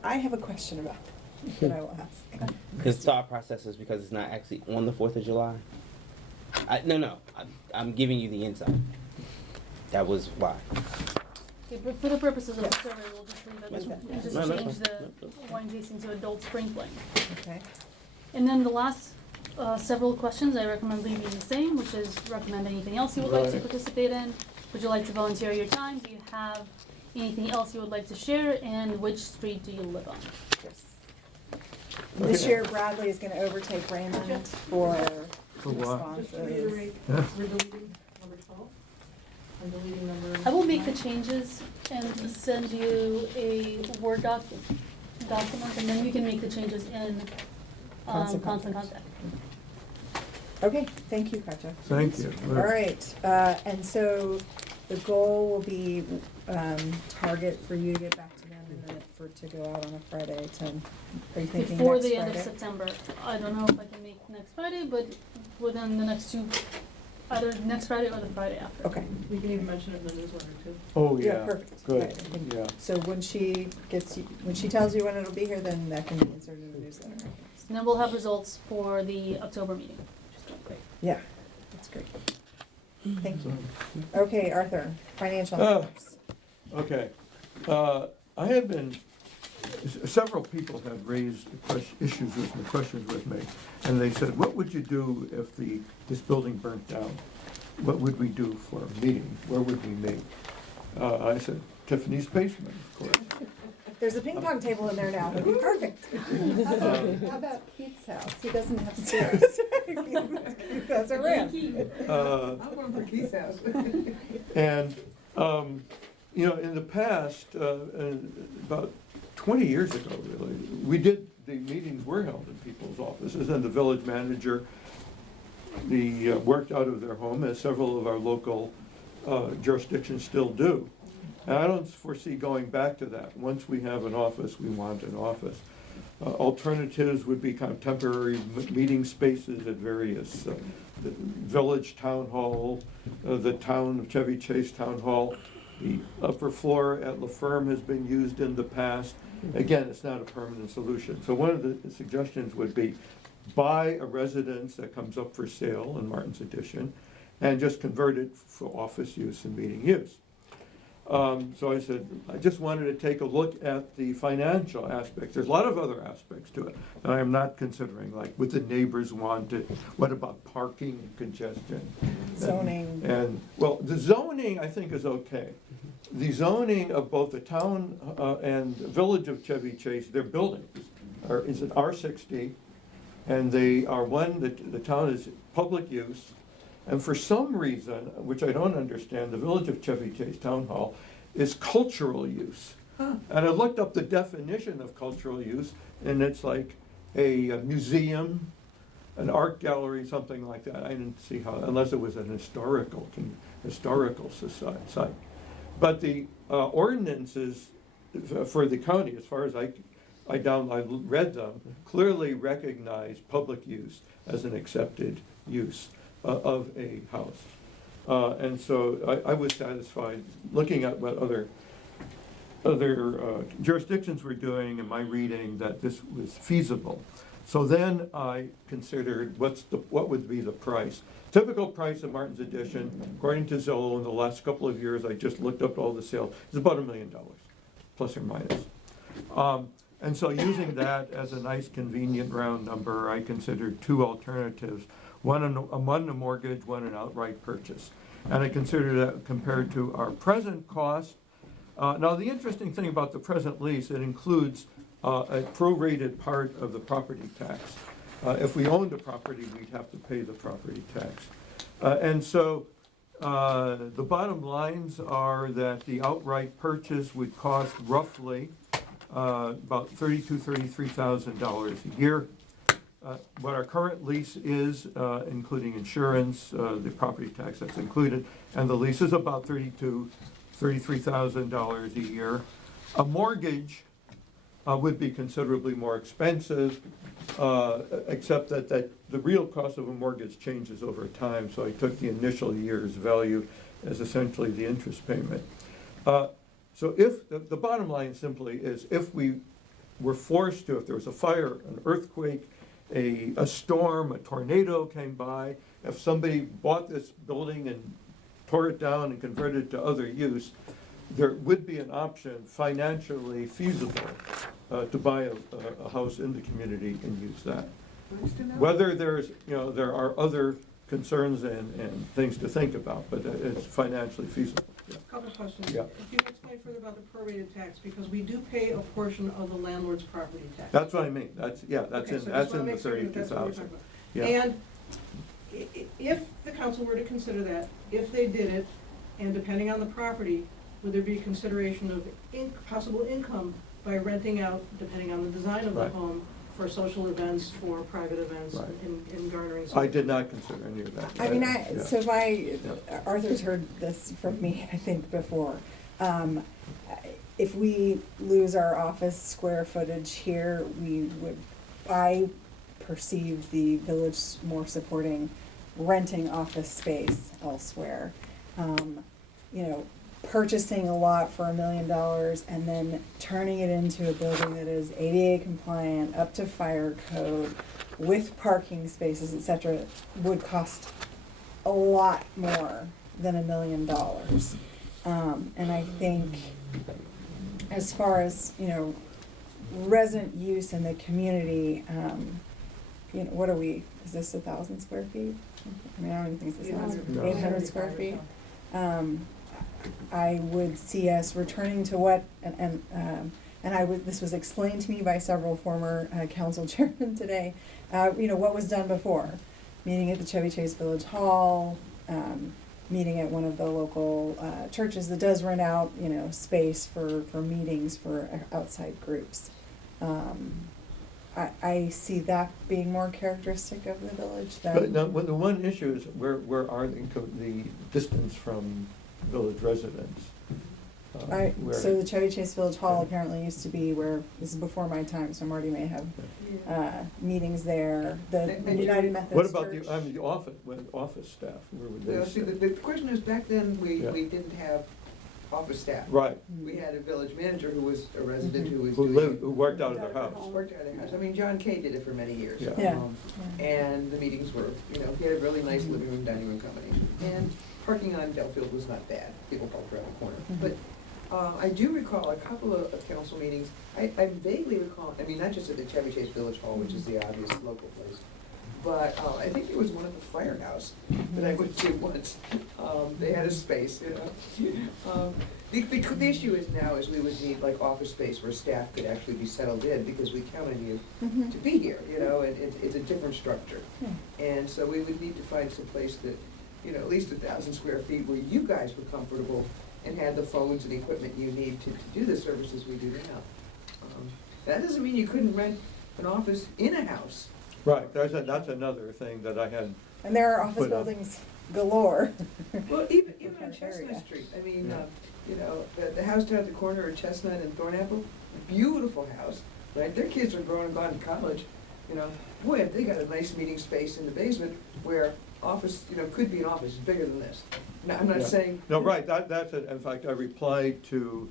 I have a question about it that I will ask. His thought process is because it's not actually on the 4th of July. I'm giving you the insight. That was why. Okay, but for the purposes of the survey, we'll just leave That's it, fine. we just No, that's change fine. the wine tasting to adult sprinkling. Okay. And then the last several questions, I recommend leaving the same, which is recommend anything else you would like to Right. participate in. Would you like to volunteer your time? Do you have anything else you would like to share? And which street do you live on? Yes. This Okay. year Bradley is gonna overtake Raymond for For what? Just to responses. reiterate, we're deleting number 12. I'm deleting number. I will make the 9. changes and send you a Word document, and then you can make the changes in Constant constant Contact. contact. Okay, thank you, Katja. Thank you. All right, and so the goal will be, target for you to get back to them and then to go out on a Friday to, are you thinking Before next the end of Friday? September. I don't know if I can make next Friday, but within the next two, either next Friday or the Friday after. Okay, We can even mention it in the newsletter too. Oh, yeah, yeah, perfect. good, Right, I think- yeah. So when she tells you when it'll be here, then that can be inserted in the newsletter. And then we'll have results for the October meeting. Great. Yeah, that's great. Thank you. Okay, Arthur, financial Ah. matters. Okay, I have been, several people have raised issues with me, questions with me, and they said, what would you do if this building burnt down? What would we do for a meeting? Where would we meet? I said, Tiffany's basement, of course. There's a ping pong table in there now, it'd be perfect. How about Keith's house? He doesn't have stairs. That's a ramp. I'm going for Keith's house. And, you know, in the past, about 20 years ago, really, the meetings were held in people's offices, and the village manager, worked out of their home, as several of our local jurisdictions still do. And I don't foresee going back to that. Once we have an office, we want an office. Alternatives would be kind of temporary meeting spaces at various, the village town hall, the town of Chevy Chase Town Hall. The upper floor at La Ferme has been used in the past. Again, it's not a permanent solution. So one of the suggestions would be buy a residence that comes up for sale in Martin's Addition and just convert it for office use and meeting use. So I said, I just wanted to take a look at the financial aspects. There's a lot of other aspects to it that I am not considering, like what the neighbors wanted, what about parking and congestion? Zoning. And, well, the zoning, I think, is okay. The zoning of both the town and the village of Chevy Chase, their buildings is an R60, and they are the town is public use. And for some reason, which I don't understand, the village of Chevy Chase Town Hall is cultural use. And I looked up the definition of cultural use, and it's like a museum, an art gallery, something like that. I didn't see how, unless it was an historical site. But the ordinances for the county, as far as I read them, clearly recognize public use as an accepted use of a house. And so I was satisfied looking at what other jurisdictions were doing and my reading that this was feasible. So then I considered what would be the price. Typical price of Martin's Addition, according to Zillow, in the last couple of years, I just looked up all the sales, is about $1 million, plus or minus. And so using that as a nice convenient round number, I considered two alternatives. One a mortgage, one an outright purchase. And I consider that compared to our present cost. Now, the interesting thing about the present lease, it includes a prorated part of the property tax. If we owned a property, we'd have to pay the property tax. And so the bottom lines are that the outright purchase would cost roughly about $33,000 a year. What our current lease is, including insurance, the property tax that's included, and the lease is about $33,000 a year. A mortgage would be considerably more expensive, except that the real cost of a mortgage changes over time, so I took the initial year's value as essentially the interest payment. So if, the bottom line simply is, if we were forced to, if there was a fire, an earthquake, a storm, a tornado came by, if somebody bought this building and tore it down and converted it to other use, there would be an option financially feasible to buy a house in the community and use that. Whether there are other concerns and things to think about, but it's financially feasible. Yeah. Couple of questions. Yeah. If you could explain further about the prorated tax, because we do pay a portion of the landlord's property tax. That's what I mean. That's Okay, in so that's just wanna in the make certain that that's what we're 32,000. talking about. Yeah. And if the council were to consider that, if they did it, and depending on the property, would there be consideration of possible income by renting out, depending on the design of the Right. home, for social events, for private events, Right. and garnering? I did not consider any of that. I mean, Yeah. so Arthur's heard this from me, I think, before. If we lose our office square footage here, I perceive the village more supporting renting office space elsewhere. Purchasing a lot for $1 million and then turning it into a building that is ADA compliant, up to fire code, with parking spaces, et cetera, would cost a lot more than $1 million. And I think as far as, resident use in the community, what are we, is this 1,000 square feet? I mean, I don't even think it's this much, 800 square feet. I would see us returning to what, and I would, this was explained to me by several former council chairmen today, what was done before. Meeting at the Chevy Chase Village Hall, meeting at one of the local churches that does rent out, space for meetings for outside groups. I see that being more characteristic of the village than. But now, well, the one issue is where are the distance from village residents? So the Chevy Chase Village Hall apparently used to be where, this is before my time, so Marty may have meetings there. The United Methodist What about Church. the office staff? Where would Well, they see, sit? the question is, back then, we Yeah. didn't have office staff. Right, We had a village manager who was a resident who was who doing. worked out of their house. Worked out of their house. I mean, John Kay did it for many years. Yeah. Yeah. And the meetings were, he had a really nice living room, dining room company. And parking on Delfield was not bad. People parked around the corner. But I do recall a couple of council meetings. I vaguely recall, not just at the Chevy Chase Village Hall, which is the obvious local place, but I think it was one at the firehouse that I went to once. They had a space, The issue is now is we would need like office space where staff could actually be settled in because we count on you to be here, and it's a different structure. And so we would need to find some place that, at least 1,000 square feet where you guys were comfortable and had the phones and equipment you need to do the services we do now. That doesn't mean you couldn't rent an office in a house. Right, that's another thing that I had. And there are office put up. buildings galore. Well, even on Different Chestnut area. Street, Yeah. the house down at the corner of Chestnut and Thornapple, beautiful house, right? Their kids are grown and gone to college, boy, have they got a nice meeting space in the basement where office, could be an office bigger than this. Now, I'm not Yeah. saying. No, right, that's it. In fact, I replied to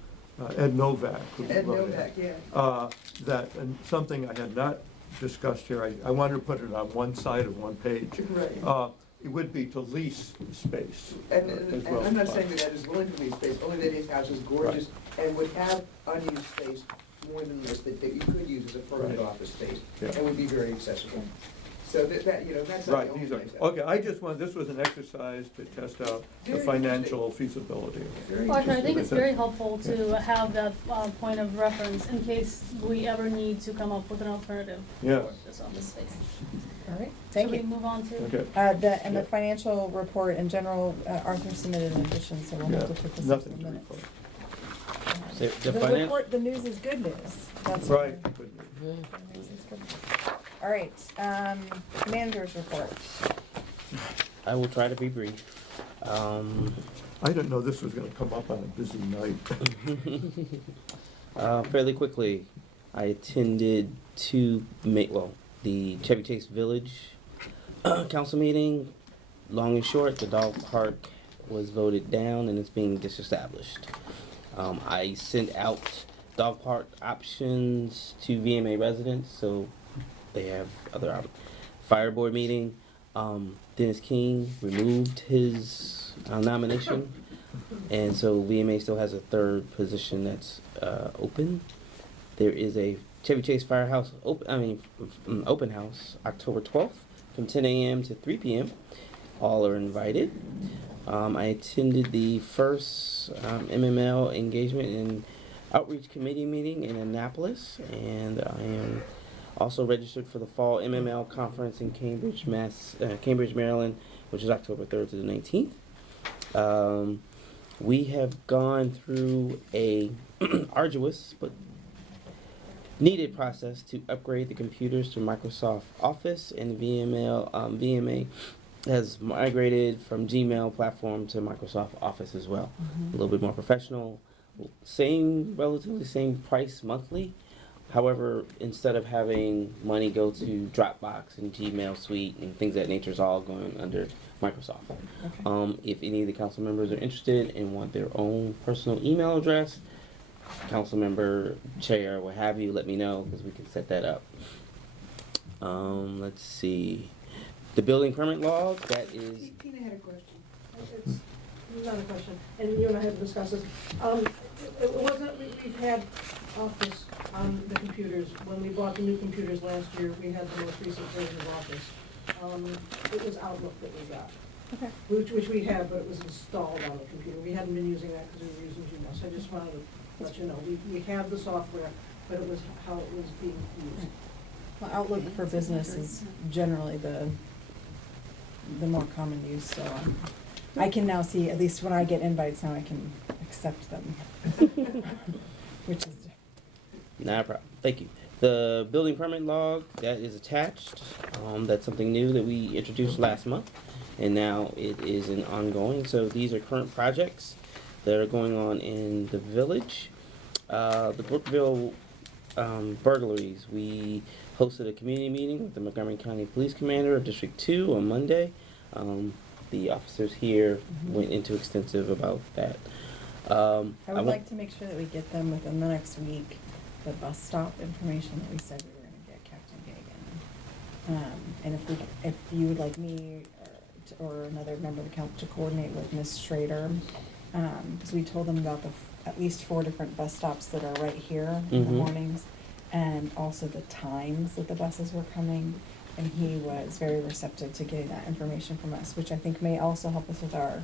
Ed Novak. Who Ed wrote it, Novak, yeah. That, and something I had not discussed here, I wanted to put it on one side of one page. Right. It would be to lease space. And as well I'm not as saying that Ed is willing to lease space, only that his house is gorgeous and would have unused space more than this, that you could use as a permanent Right. office space, Yeah. and would be very accessible. So that's not the Right, only these are, place. okay, I just this was an exercise to test out the Very financial feasibility. Very Well, actually, I think interesting. it's very helpful to have that point of reference in case we ever need to come up with an alternative Yeah. for this office space. All right, thank Should you. we move on to? Okay, The financial report in general, Arthur submitted an addition, so we'll yeah, have to put this into nothing the to minutes. report. The The finan- report, the news is good news. That's Right. The news is good. All right, manager's report. I will try to be brief. I didn't know this was gonna come up on a busy night. Fairly quickly, I attended the Chevy Chase Village council meeting. Long and short, the dog park was voted down and it's being disestablished. I sent out dog park options to VMA residents, so they have other fire board meeting. Dennis King removed his nomination, and so VMA still has a third position that's open. There is a Chevy Chase Firehouse open house October 12th from 10 a.m. to 3 p.m. All are invited. I attended the first MML engagement and outreach committee meeting in Annapolis, and I am also registered for the fall MML conference in Cambridge, Maryland, which is October 3rd to the 19th. We have gone through a arduous but needed process to upgrade the computers to Microsoft Office, and VMA has migrated from Gmail platform to Microsoft Office as well. A little bit more professional, relatively same price monthly. However, instead of having money go to Dropbox and Gmail Suite and things of that nature, is all going under Microsoft. If any of the council members are interested and want their own personal email address, council member, chair, what have you, let me know because we can set that up. Let's see. The building permit log, that is. Tina had a question. It's not a question, and you and I had discussed this. It wasn't, we've had Office on the computers. When we bought the new computers last year, we had the most recent version of Office. It was Outlook that we got. Okay. which we have, but it was installed on the computer. We hadn't been using that because we were using Gmail, so I just wanted to let you know, we have the software, but it was how it was being used. Well, Outlook for Business is generally the more common use, so I can now see, at least when I get invites now, I can accept them. Which is, Not a problem. Thank you. The building permit log that is attached. That's something new that we introduced last month, and now it is an ongoing. So these are current projects that are going on in the village. The Brookville burglaries. We hosted a community meeting with the Montgomery County Police Commander of District 2 on Monday. The officers here went into extensive about that. I would like to make sure that we get them within the next week, the bus stop information that we said we were gonna get Captain Gagan. And if you would like me or another member of the council to coordinate with Ms. Schrader, because we told them about at least 4 different bus stops that are right here in the mornings, and also the times that the buses were coming. And he was very receptive to getting that information from us, which I think may also help us with our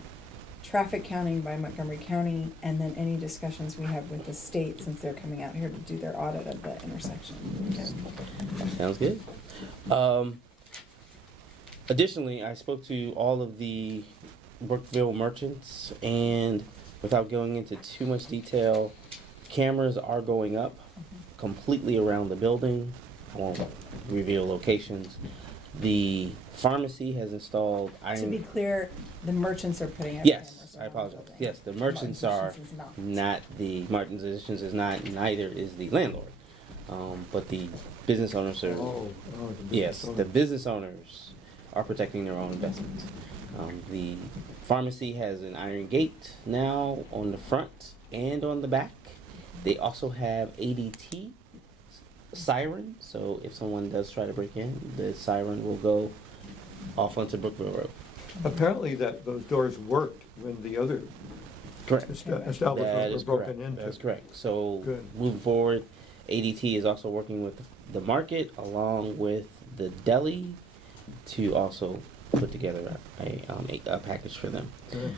traffic counting by Montgomery County, and then any discussions we have with the state, since they're coming out here to do their audit of the intersection. Sounds good. Additionally, I spoke to all of the Brookville merchants, and without going into too much detail, cameras are going up completely around the building. I won't reveal locations. The pharmacy has installed iron. To be clear, the merchants are putting up Yes, cameras I around the apologize. building. Yes, the merchants are Martin's is not the Martin's Editions is not. Neither is the landlord, but the business owners are. Yes, the business owners are protecting their own investments. The pharmacy has an iron gate now on the front and on the back. They also have ADT siren, so if someone does try to break in, the siren will go off onto Brookville Road. Apparently those doors worked when the other Correct. establishments That were is broken correct. into. That's correct. So Good. moving forward, ADT is also working with the market along with the deli to also put together a package for them. Good.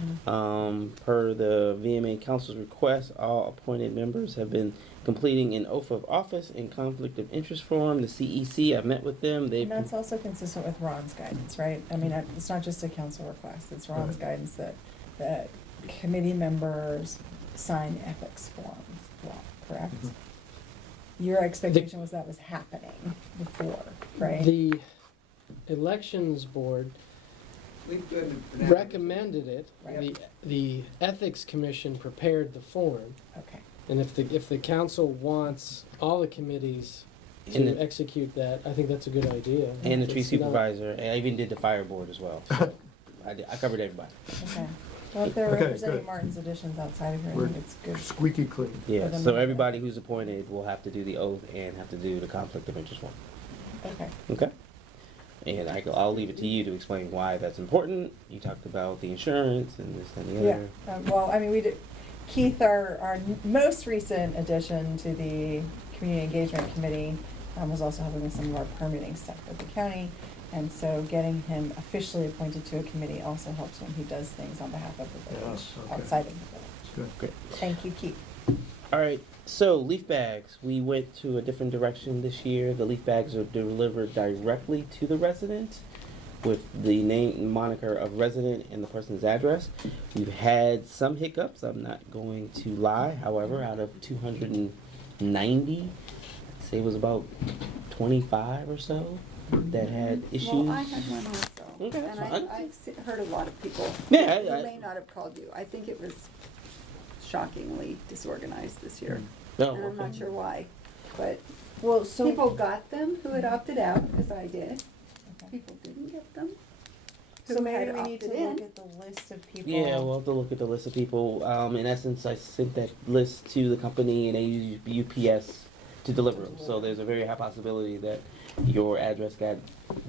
Per the VMA Council's request, all appointed members have been completing an oath of office and conflict of interest form. The CEC, I've met with them. And that's also consistent with Ron's guidance, right? I mean, it's not just a council request, it's Ron's Right. guidance that committee members sign ethics forms, well, correct? Your expectation was that was happening before, right? The elections board recommended it. Right. The ethics commission prepared the form. Okay. And if the council wants all the committees And to the- execute that, I think that's a good idea. And the tree It's not- supervisor, and I even did the fire board as well. So I covered everybody. Okay. Well, if they're Okay, representing good. Martin's Editions outside of here, I We're think it's good. squeaky clean. Yeah, them so to- everybody who's appointed will have to do the oath and have to do the conflict of interest form. Okay. Okay? And I'll leave it to you to explain why that's important. You talked about the insurance and this and the Yeah, other. well, I mean, we did, Keith, our most recent addition to the Community Engagement Committee, was also helping with some of our permitting stuff with the county. And so getting him officially appointed to a committee also helps when he does things on behalf of the village, Yes, okay. outside of the village. Good. Thank you, Keith. All right, so leaf bags. We went to a different direction this year. The leaf bags are delivered directly to the resident with the name and moniker of resident and the person's address. We've had some hiccups, I'm not going to lie. However, out of 290, I'd say it was about 25 or so that had issues. Well, I had one also. Okay, And that's fine. I've heard a lot of people. Yeah, Who I- may not have called you. I think it was shockingly disorganized this year. No, And I'm not okay. sure why, but Well, so. people got them who had opted out, as I did. People didn't get them. So who maybe had we need to opted look in. at the list of people. Yeah, we'll have to look at the list of people. In essence, I sent that list to the company and they use UPS to deliver them. So there's a very high possibility that your address got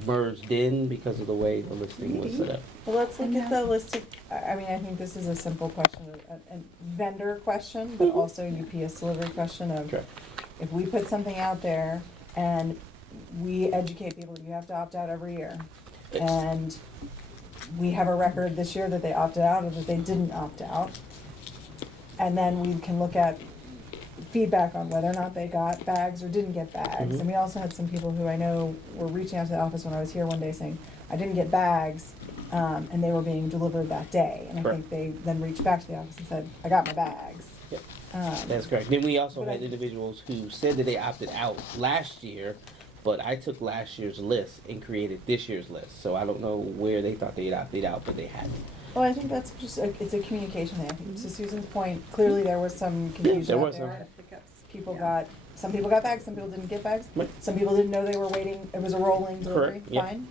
merged in because of the way the listing was set up. Well, let's look at the list of, I mean, I think this is a simple question, a vendor question, but also UPS delivery question of, Correct. if we put something out there and we educate people, you have to opt out every year. And we have a record this year that they opted out or that they didn't opt out. And then we can look at feedback on whether or not they got bags or didn't get bags. Mhm. And we also had some people who I know were reaching out to the office when I was here one day saying, I didn't get bags, and they were being delivered that day. And I Correct. think they then reached back to the office and said, I got my bags. Yep. Um, That's correct. Then we also But had I- individuals who said that they opted out last year, but I took last year's list and created this year's list. So I don't know where they thought they had opted out, but they hadn't. Well, I think that's just, it's a communication thing. I think to Susan's point, clearly there was some confusion there out was some. there. Some people got bags, some people didn't get bags. Right. Some people didn't know they were waiting, it was a rolling delivery, Correct, yeah. fine.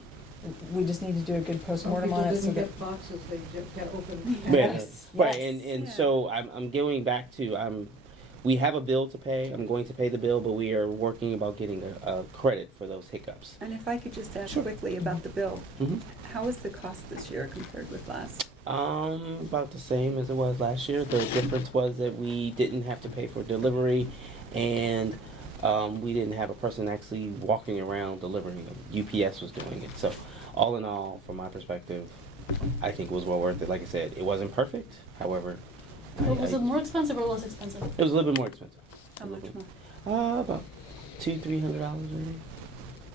We just need to do a good Some postmortem people on it so didn't that. get boxes, they just got open. Yes, Right, yes. and so I'm going back to, we have a bill to pay. I'm going to pay the bill, but we are working about getting a credit for those hiccups. And if I could just ask Sure. quickly about the bill, Mhm. how is the cost this year compared with last? About the same as it was last year. The difference was that we didn't have to pay for delivery, and we didn't have a person actually walking around delivering them. UPS was doing it. So, all in all, from my perspective, I think it was well worth it. Like I said, it wasn't perfect. However, But was it more expensive or less expensive? it was a little bit more expensive. How much more? About $200-300 maybe.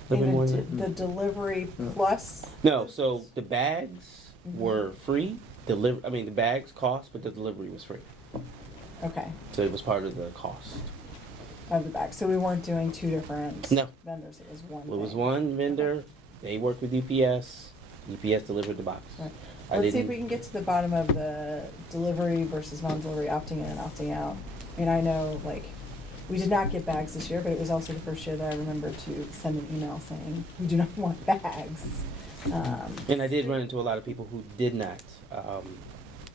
A little bit And more the, than the that. delivery plus, No, so the bags were free. The bags cost, but the delivery was free. okay, So it was part of the cost. of the bag. So we weren't doing two different No. vendors, it was one. It was thing. one vendor. They worked with UPS. UPS delivered the box. Right. I Let's see if didn't- we can get to the bottom of the delivery versus non-delivery, opting in and opting out. I mean, I know, like, we did not get bags this year, but it was also the first year that I remember to send an email saying, we do not want bags. And I did run into a lot of people who did not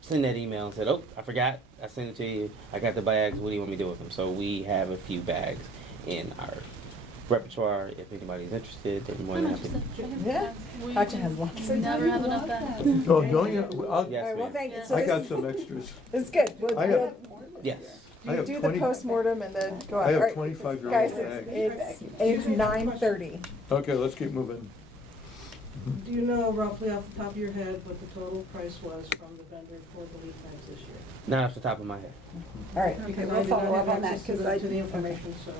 send that email and said, "Oh, I forgot. I sent it to you. I got the bags. What do you want me to do with them?" So we have a few bags in our repertoire. If anybody's interested, they're more I'm than happy. interested. Yeah, We Gotcha has lots. we never have enough bags. Oh, don't you? All right, well, ma'am. thank you. Yes. So I this got is- some extras. It's good. We'll, I have- Yes. I have do the 20 postmortem and then go on. I have All right. 25-year-old Guys, bags. it's 9:30. Okay, let's keep moving. Do you know roughly off the top of your head what the total price was from the vendor for the lead times this year? Not off the top of my head. All right. Okay, Because we'll I did not follow have up on that, access to 'cause the information, so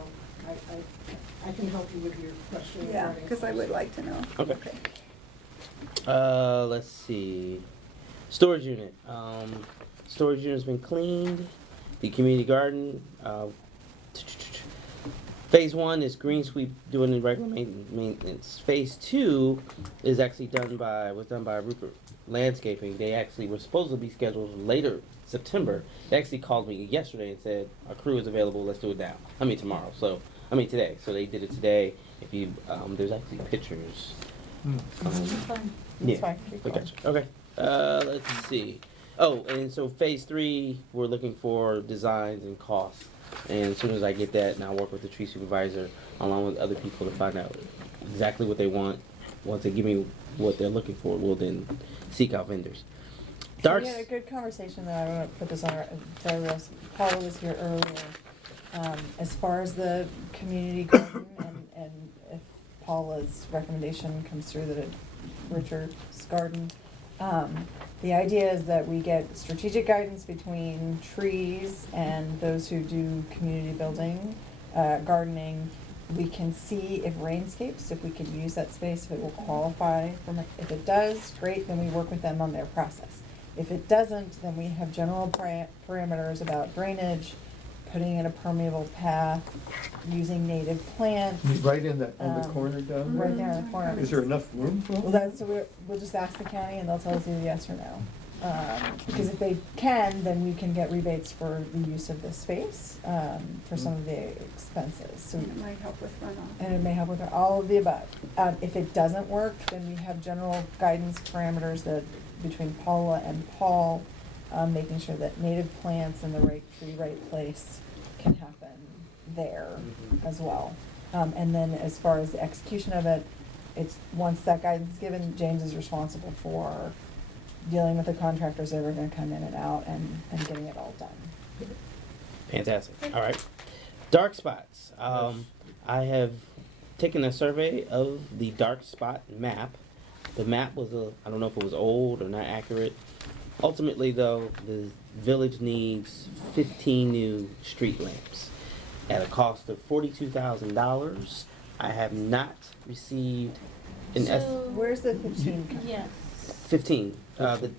I can help you with your question. Yeah, regarding because I would like to know. Okay. Let's see. Storage unit. Storage unit's been cleaned. The community garden. Phase 1 is green sweep, doing the regular maintenance. Phase 2 is actually was done by Rupert Landscaping. They actually were supposed to be scheduled later September. They actually called me yesterday and said our crew is available. Let's do it now. Tomorrow. Today. So they did it today. If you there's actually pictures. That's fine. That's fine. Keep Okay. going. Okay. Let's see. Oh, and so phase 3, we're looking for designs and costs. And as soon as I get that, and I'll work with the tree supervisor along with other people to find out exactly what they want. Once they give me what they're looking for, we'll then seek out vendors. So Darks. we had a good conversation that I want to put this on our, Paula was here earlier. As far as the community garden and if Paula's recommendation comes through that it's Richard's garden, the idea is that we get strategic guidance between trees and those who do community building, gardening. We can see if Rainscapes, if we could use that space, if it will qualify from it. If it does, great, then we work with them on their process. If it doesn't, then we have general parameters about drainage, putting in a permeable path, using native plants. Right in on the corner down there? Right there in the corner. Is there enough room for Well, them? we'll just ask the county and they'll tell us either yes or no. Because if they can, then we can get rebates for the use of this space, for some of the expenses. So, And it might help with runoff. and it may help with all of the above. If it doesn't work, then we have general guidance parameters that, between Paula and Paul, making sure that native plants in the right tree, right place can happen there as well. And then as far as the execution of it, it's, once that guidance is given, James is responsible for dealing with the contractors that are gonna come in and out and getting it all done. Fantastic. All right. Dark spots. I have taken a survey of the dark spot map the map was I don't know if it was old or not accurate. Ultimately, though, the village needs 15 new street lamps at a cost of $42,000. I have not received Where's the 15 come? Yes. 15.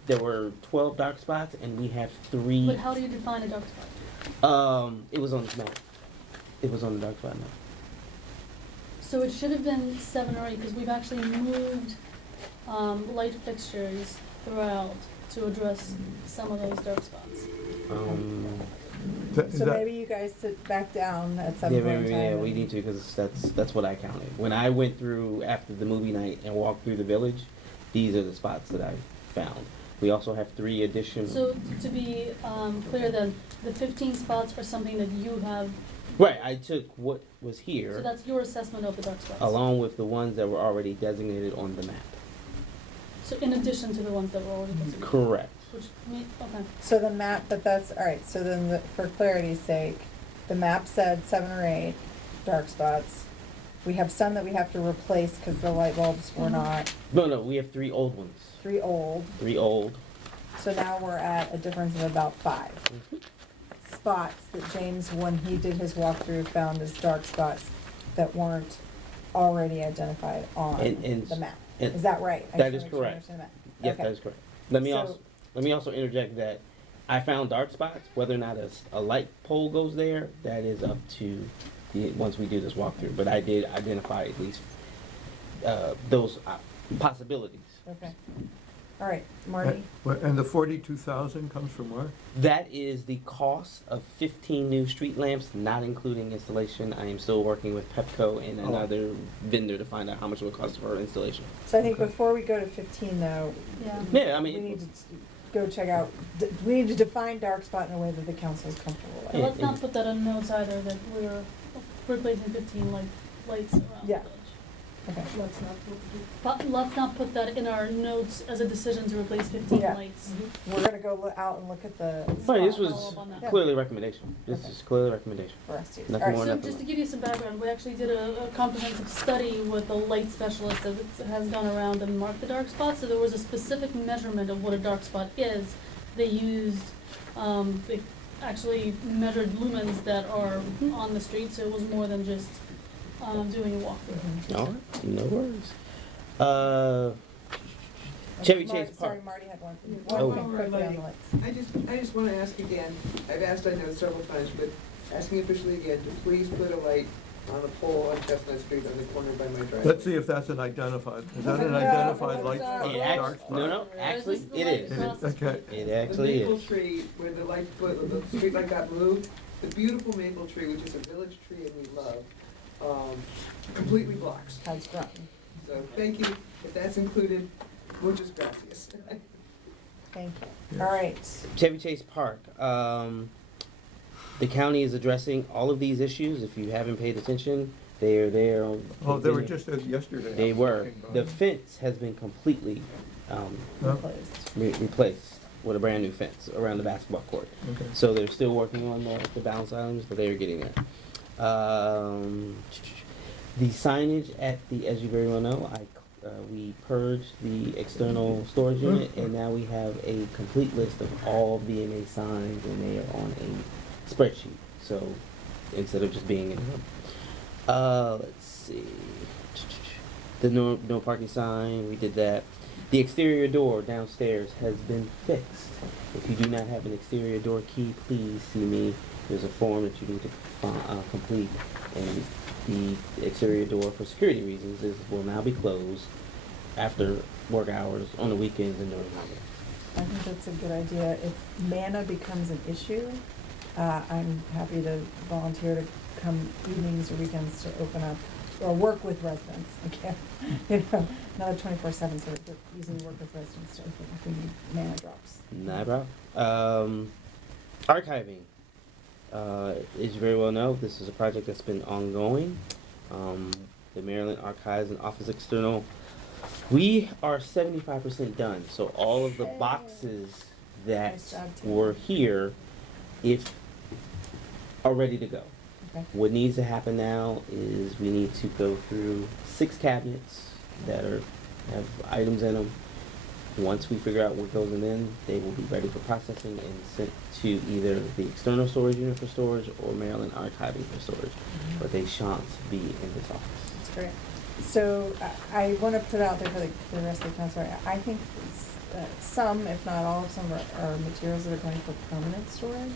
There were 12 dark spots, and we have 3. But how do you define a dark spot? It was on this map. It was on the dark spot map. So it should have been 7 or 8, because we've actually moved light fixtures throughout to address some of those dark spots. So maybe you guys sit back down at some point in time. Yeah, we need to, because that's what I counted. When I went through after the movie night and walked through the village, these are the spots that I found. We also have 3 additional. So to be clear then, the 15 spots are something that you have. Right, I took what was here. So that's your assessment of the dark spots. Along with the ones that were already designated on the map. So in addition to the ones that were already designated. Correct. Which okay. So the map, but that's, all right, so then for clarity's sake, the map said 7 or 8 dark spots. We have some that we have to replace because the light bulbs were not. No, we have 3 old ones. 3 old. 3 old. So now we're at a difference of about 5 spots that James, when he did his walkthrough, found as dark spots that weren't already identified on the map. Is that right? That is correct. Yes, Okay. that is correct. Let me So- also interject that I found dark spots. Whether or not a light pole goes there, that is up to once we do this walkthrough. But I did identify at least those possibilities. Okay. All right, Marty? And the 42,000 comes from where? That is the cost of 15 new street lamps, not including installation. I am still working with Pepco and another vendor to find out how much it will cost for installation. So I think before we go to 15 though, Yeah, I mean, we need to go check out, we need to define dark spot in a way that the council is comfortable with. And let's not put that on notes either, that we're replacing 15 lights around the Yeah. village. Okay. Let's not put that in our notes as a decision to replace 15 Yeah. lights. We're gonna go out and look at the. Right, this Follow was up on that. clearly a recommendation. This is clearly a recommendation. For us to use. Nothing All right, more, So nothing just to less. give you some background, we actually did a comprehensive study with a light specialist that has gone around and marked the dark spots. So there was a specific measurement of what a dark spot is. They used, they actually measured lumens that are on the street, so it was more than just doing a walkthrough. All right, no worries. Chevy Chase Sorry, Park. Marty had one Oh. thing quickly on the lights. I just wanna ask again, I've asked, I know several times, but asking officially again, to please put a light on a pole on Chestnut Street on the corner by my driveway. Let's see if that's an identified, is that an No, identified it's light not. spot? No, Spot? actually, This is the it light is. across the Okay. street. It actually The maple is. tree, where the street light got moved, the beautiful maple tree, which is a village tree and we love, completely blocks. Has grown. So thank you, if that's included, muchas gracias. Thank you. All right. Chevy Chase Park. The county is addressing all of these issues. If you haven't paid attention, they are there. Oh, they were just yesterday. They I was were. walking by. The fence has been completely Huh? replaced with a brand new fence around the basketball court. Okay. So they're still working on the balance items, but they are getting there. The signage at the, as you very well know, we purged the external storage unit, and now we have a complete list of all VMA signs, and they are on a spreadsheet. So instead of just being in a room. Let's see. The no parking sign, we did that. The exterior door downstairs has been fixed. If you do not have an exterior door key, please see me. There's a form that you need to complete, and the exterior door, for security reasons, will now be closed after work hours, on the weekends, and during holidays. I think that's a good idea. If MANA becomes an issue, I'm happy to volunteer to come evenings or weekends to open up or work with residents. I can't, another 24/7, so but usually work with residents to open if we need MANA drops. Not a problem. Archiving. As you very well know, this is a project that's been ongoing. The Maryland Archives and Office External. We are 75% done, so all of the boxes that Nice job, team. were here, are ready to go. Okay. What needs to happen now is we need to go through 6 cabinets that are have items in them. Once we figure out what goes in them, they will be ready for processing and sent to either the external storage unit for storage or Maryland archiving for storage. But they shan't be in this office. That's great. So I want to put out there for the rest of the council, I think some, if not all of some are materials that are going for permanent storage.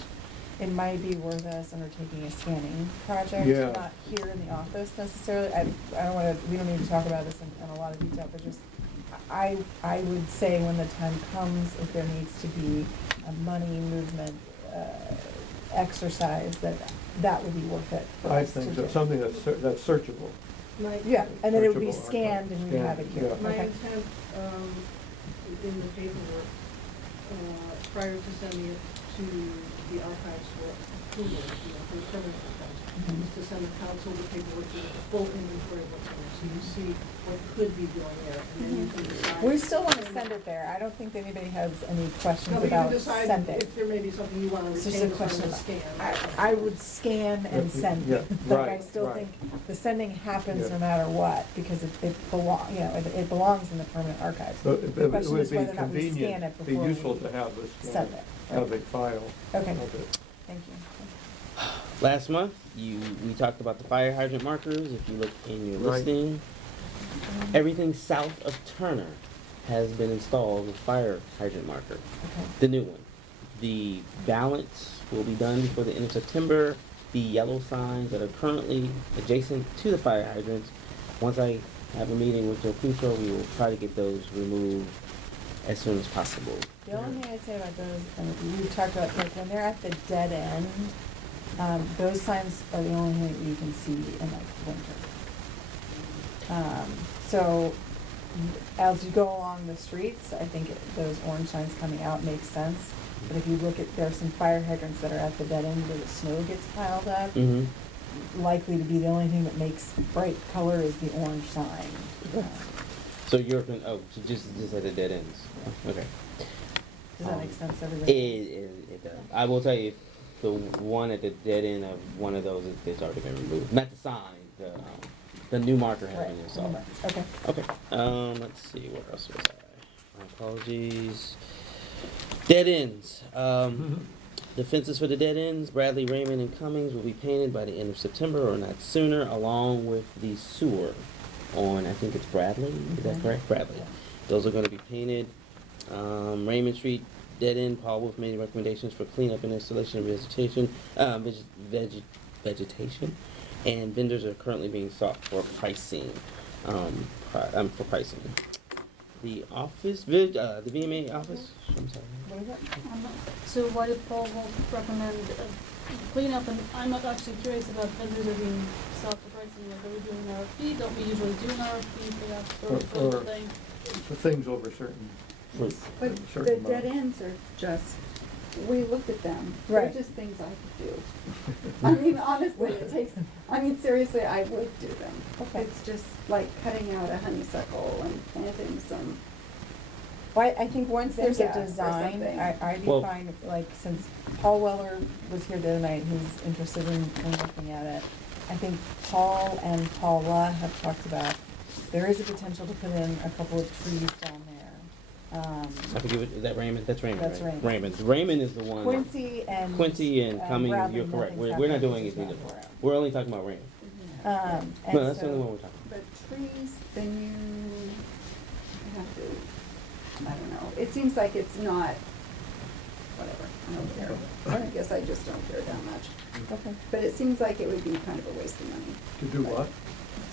It might be worth us undertaking a scanning project, Yeah. not here in the office necessarily. I don't want to, we don't need to talk about this in a lot of detail, but just, I would say when the time comes, if there needs to be a money movement exercise, that would be worth it for I us to think do. that's something that's searchable. Yeah, and then it would be Searchable scanned and we'd have it here. yeah. My Okay. intent, in the paperwork, prior to sending it to the archives for approval, for the permanent archives, is to send the council the paperwork with a full inventory of what's in there, so you see what could be going there, and then you can decide. We still want to send it there. I don't think anybody has any questions No, but you can about decide sending. if there may be something you want to It's just retain a from question the about- scan. I would scan and Yeah, send yeah, it. Like, I right, still right. think the sending happens Yeah. no matter what, because it belongs in the permanent archives. So The it question would is be whether or not we scan convenient, it be before useful we to have this send it. have a file Okay, of it. thank you. Last month, we talked about the fire hydrant markers. If you look in your Right. listing, everything south of Turner has been installed with fire hydrant marker. Okay. The new one. The balance will be done before the end of September. The yellow signs that are currently adjacent to the fire hydrants, once I have a meeting with Joe Crusoe, we will try to get those removed as soon as possible. The only thing I'd say about those, and we talked about, like, when they're at the dead end, those signs are the only thing that you can see in like winter. So as you go along the streets, I think those orange signs coming out makes sense. But if you look at, there are some fire hydrants that are at the dead end where the snow gets piled up. Mm-hmm. Likely to be the only thing that makes bright color is the orange sign. So you're, so just at the dead ends. Okay. Does that make sense, It, everybody? it does. I will tell you, the one at the dead end of one of those, it's already been removed. Not the sign, the new marker has been installed. Okay. Okay, let's see, where else was I? My apologies. Dead ends. The fences for the dead ends, Bradley, Raymond, and Cummings will be painted by the end of September or not sooner, along with the sewer on, I think it's Bradley, is that correct? Bradley. Those are gonna be painted. Raymond Street, dead end, Paul Wolf made recommendations for cleanup and installation of vegetation, and vendors are currently being sought for pricing. For pricing. The office, the VMA office, I'm sorry. What is it? So why did Paul Wolf recommend cleanup? And I'm actually curious about vendors are being sought for pricing. Like, are we doing an RFP? Don't we usually do an RFP for that sort of thing? For things over certain. But the certain dead amount. ends are just, we looked at them, Right. they're just things I could do. I mean, honestly, it takes, I mean, seriously, I would do them. Okay. It's just like cutting out a honeysuckle and planting some, Well, I think once there's a Vega or design, something. I'd be Well- fine, like, since Paul Weller was here the other night, who's interested in looking at it. I think Paul and Paula have talked about, there is a potential to put in a couple of trees down there. I forget, is that Raymond? That's Raymond, That's right? Raymond. Raymond is the one. Quincy and. Quincy and Cummings, Bradley, you're correct. nothing's We're not happening, doing this is anything. not where- We're only talking about Raymond. And No, that's the so- only one we're talking but trees, then you have to, I don't know, it seems like it's not, whatever, I don't care. I guess I just don't care that much. Okay. But it seems like it would be kind of a waste of money To do what?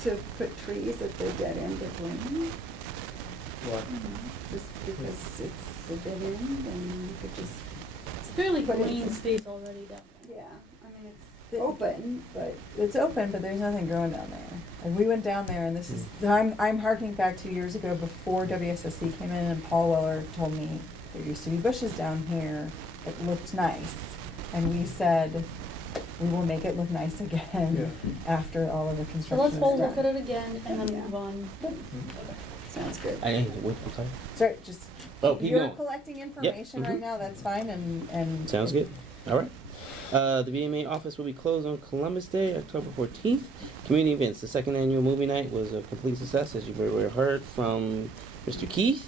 to put trees at the dead end of Raymond. What? Just because it's a dead end and you could just, It's fairly But green it's- space already down there. yeah, I mean, it's open, but. It's open, but there's nothing growing down there. And we went down there and this is, I'm harking back 2 years ago before WSSC came in and Paul Weller told me there used to be bushes down here that looked nice. And we said, we will make it look nice again after all of the So construction let's is all done. look at it again and then Yeah. move on. Sounds good. I'm sorry. Sorry, just, Oh, keep you're going. collecting information right now, that's fine, and. Sounds good. All right. The VMA office will be closed on Columbus Day, October 14th. Community events. The second annual movie night was a complete success, as you very well heard from Mr. Keith.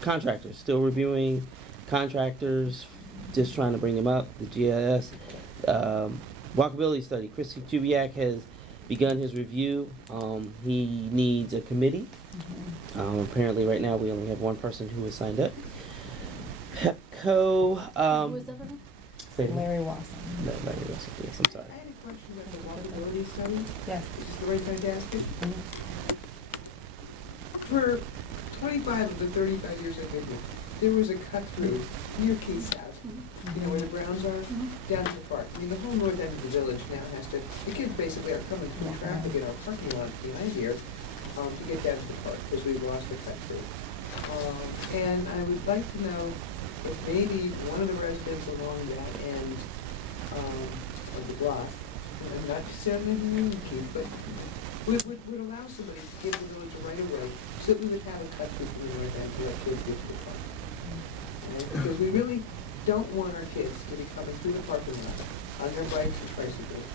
Contractors, still reviewing contractors, just trying to bring them up. The GIS. Walkability study. Christy Kubiak has begun his review. He needs a committee. Apparently right now we only have one person who has signed up. PEPCO. Who is that for him? Say it again. Larry Wasson. No, Larry Wilson, yes, I'm sorry. I had a question about the walkability study. Yes. Is this the right time to ask it? For 25 of the 35 years I've been here, there was a cut through near Keith's house. You know where the Browns are? Down to the park. I mean, the whole north end of the village now has to, the kids basically are coming through traffic in our parking lot behind here to get down to the park because we've lost the cut through. And I would like to know if maybe one of the residents along that end of the block, and not just saying maybe Keith, but would allow somebody to give the village a right of way so that we would have a cut through from the north end to let kids get to the park. Right? Because we really don't want our kids to be coming through the parking lot on their bikes and tricycles.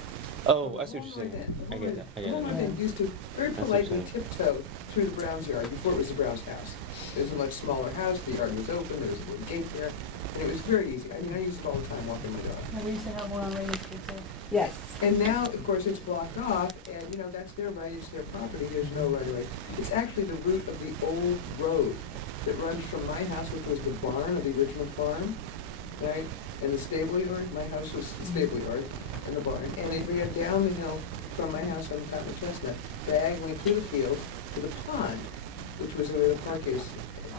Oh, I see what you're saying. I get that. The whole north end used to very That's what politely you're saying. tiptoe through the Browns' yard before it was the Browns' house. It was a much smaller house, the yard was open, there was a little gate there, and it was very easy. I mean, I used it all the time walking my dog. And we used to have one on Raymond Street too. Yes. And now, of course, it's blocked off, and, you know, that's their right, it's their property, there's no right of way. It's actually the route of the old road that runs from my house, which was the barn of the original farm, right? And the stable yard, my house was the stable yard, and the barn, and it ran down the hill from my house on Cotton Chestnut, diagonally through the field to the pond, which was where the park is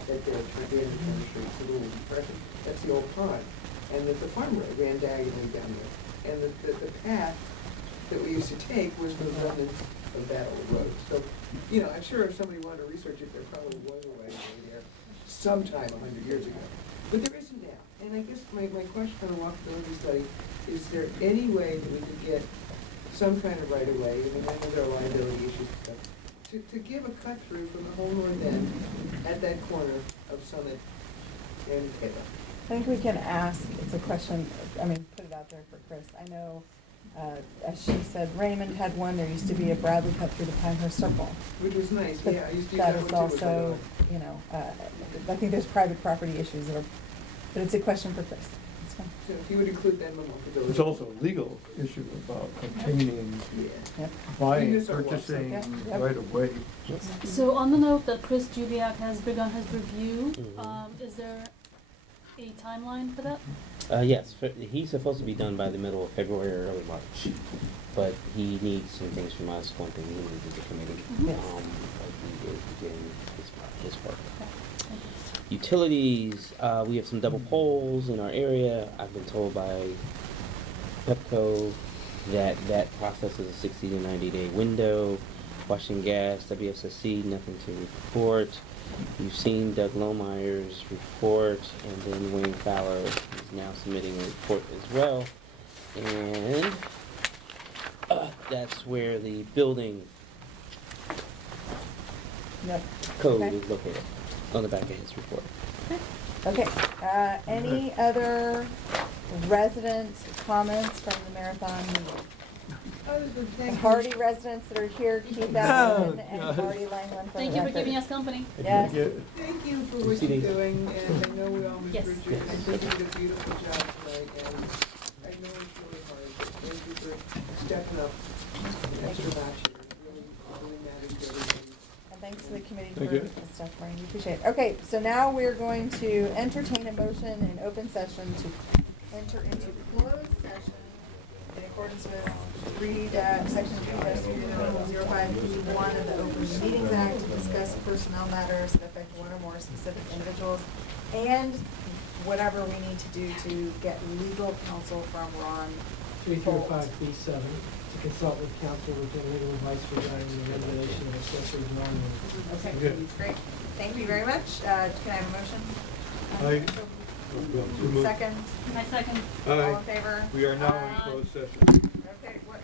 at the end of County Street, the little depression. That's the old pond. And the farm road ran diagonally down there. And the path that we used to take was the remnants of that old road. So, you know, I'm sure if somebody wanted to research it, there probably was a way over there sometime 100 years ago. But there isn't now. And I guess my question on the walkability study, is there any way that we could get some kind of right of way, I mean, I know there are liability issues and stuff, to give a cut through from the whole north end at that corner of Summit and Taylor? I think we can ask, it's a question, I mean, put it out there for Chris. I know, as she said, Raymond had one, there used to be a Bradley cut through the Pinehurst Circle. Which was nice, But yeah, I used to use that that is one too. which I also, like. you know, I think there's private property issues that are, but it's a question for Chris. It's fine. So if you would include them in walkability. There's also a legal issue about obtaining, Yeah. Yep. buying, Yes, there was. purchasing Yep. right of way. So on the note that Chris Jubiak has begun his review, is there a timeline for that? Yes, he's supposed to be done by the middle of February or early March, but he needs some things from us. One thing he needs is a committee. Yes. But he is beginning his work. Utilities, we have some double poles in our area. I've been told by PEPCO that process is a 60 to 90 day window. Washington Gas, WSSC, nothing to report. You've seen Doug Lohmeyer's report, and then Wayne Fowler is now submitting a report as well. And that's where the building Yep. code Okay. is located, on the back of his report. Okay, any other resident comments from the marathon meeting? Other than thank you. Hardy residents that are here, Keith Allen and God. Hardy Langland for the Thank you for record. giving us company. Yes. Thank you for what CD. you're doing, and I know we all miss Yes. Richard. I think you did a beautiful job tonight, and I know it's really hard, but thank you for stepping up an extra notch here. It really matters to everybody. And thanks to the committee Thank for you. the stuff, Brian, we appreciate it. Okay, so now we're going to entertain a motion in open session to enter into closed session in accordance with section 3-3.05P1 of the Open Meetings Act to discuss personnel matters that affect one or more specific individuals, and whatever we need to do to get legal counsel from Ron. 305B7, to consult with counsel with legal advice regarding the regulation of accessory dwelling units. Okay, Good. great. Thank you very much. Can I have a motion? Aye. Second, My second. all Aye. in favor? We are now Aye. in closed session. Okay, what,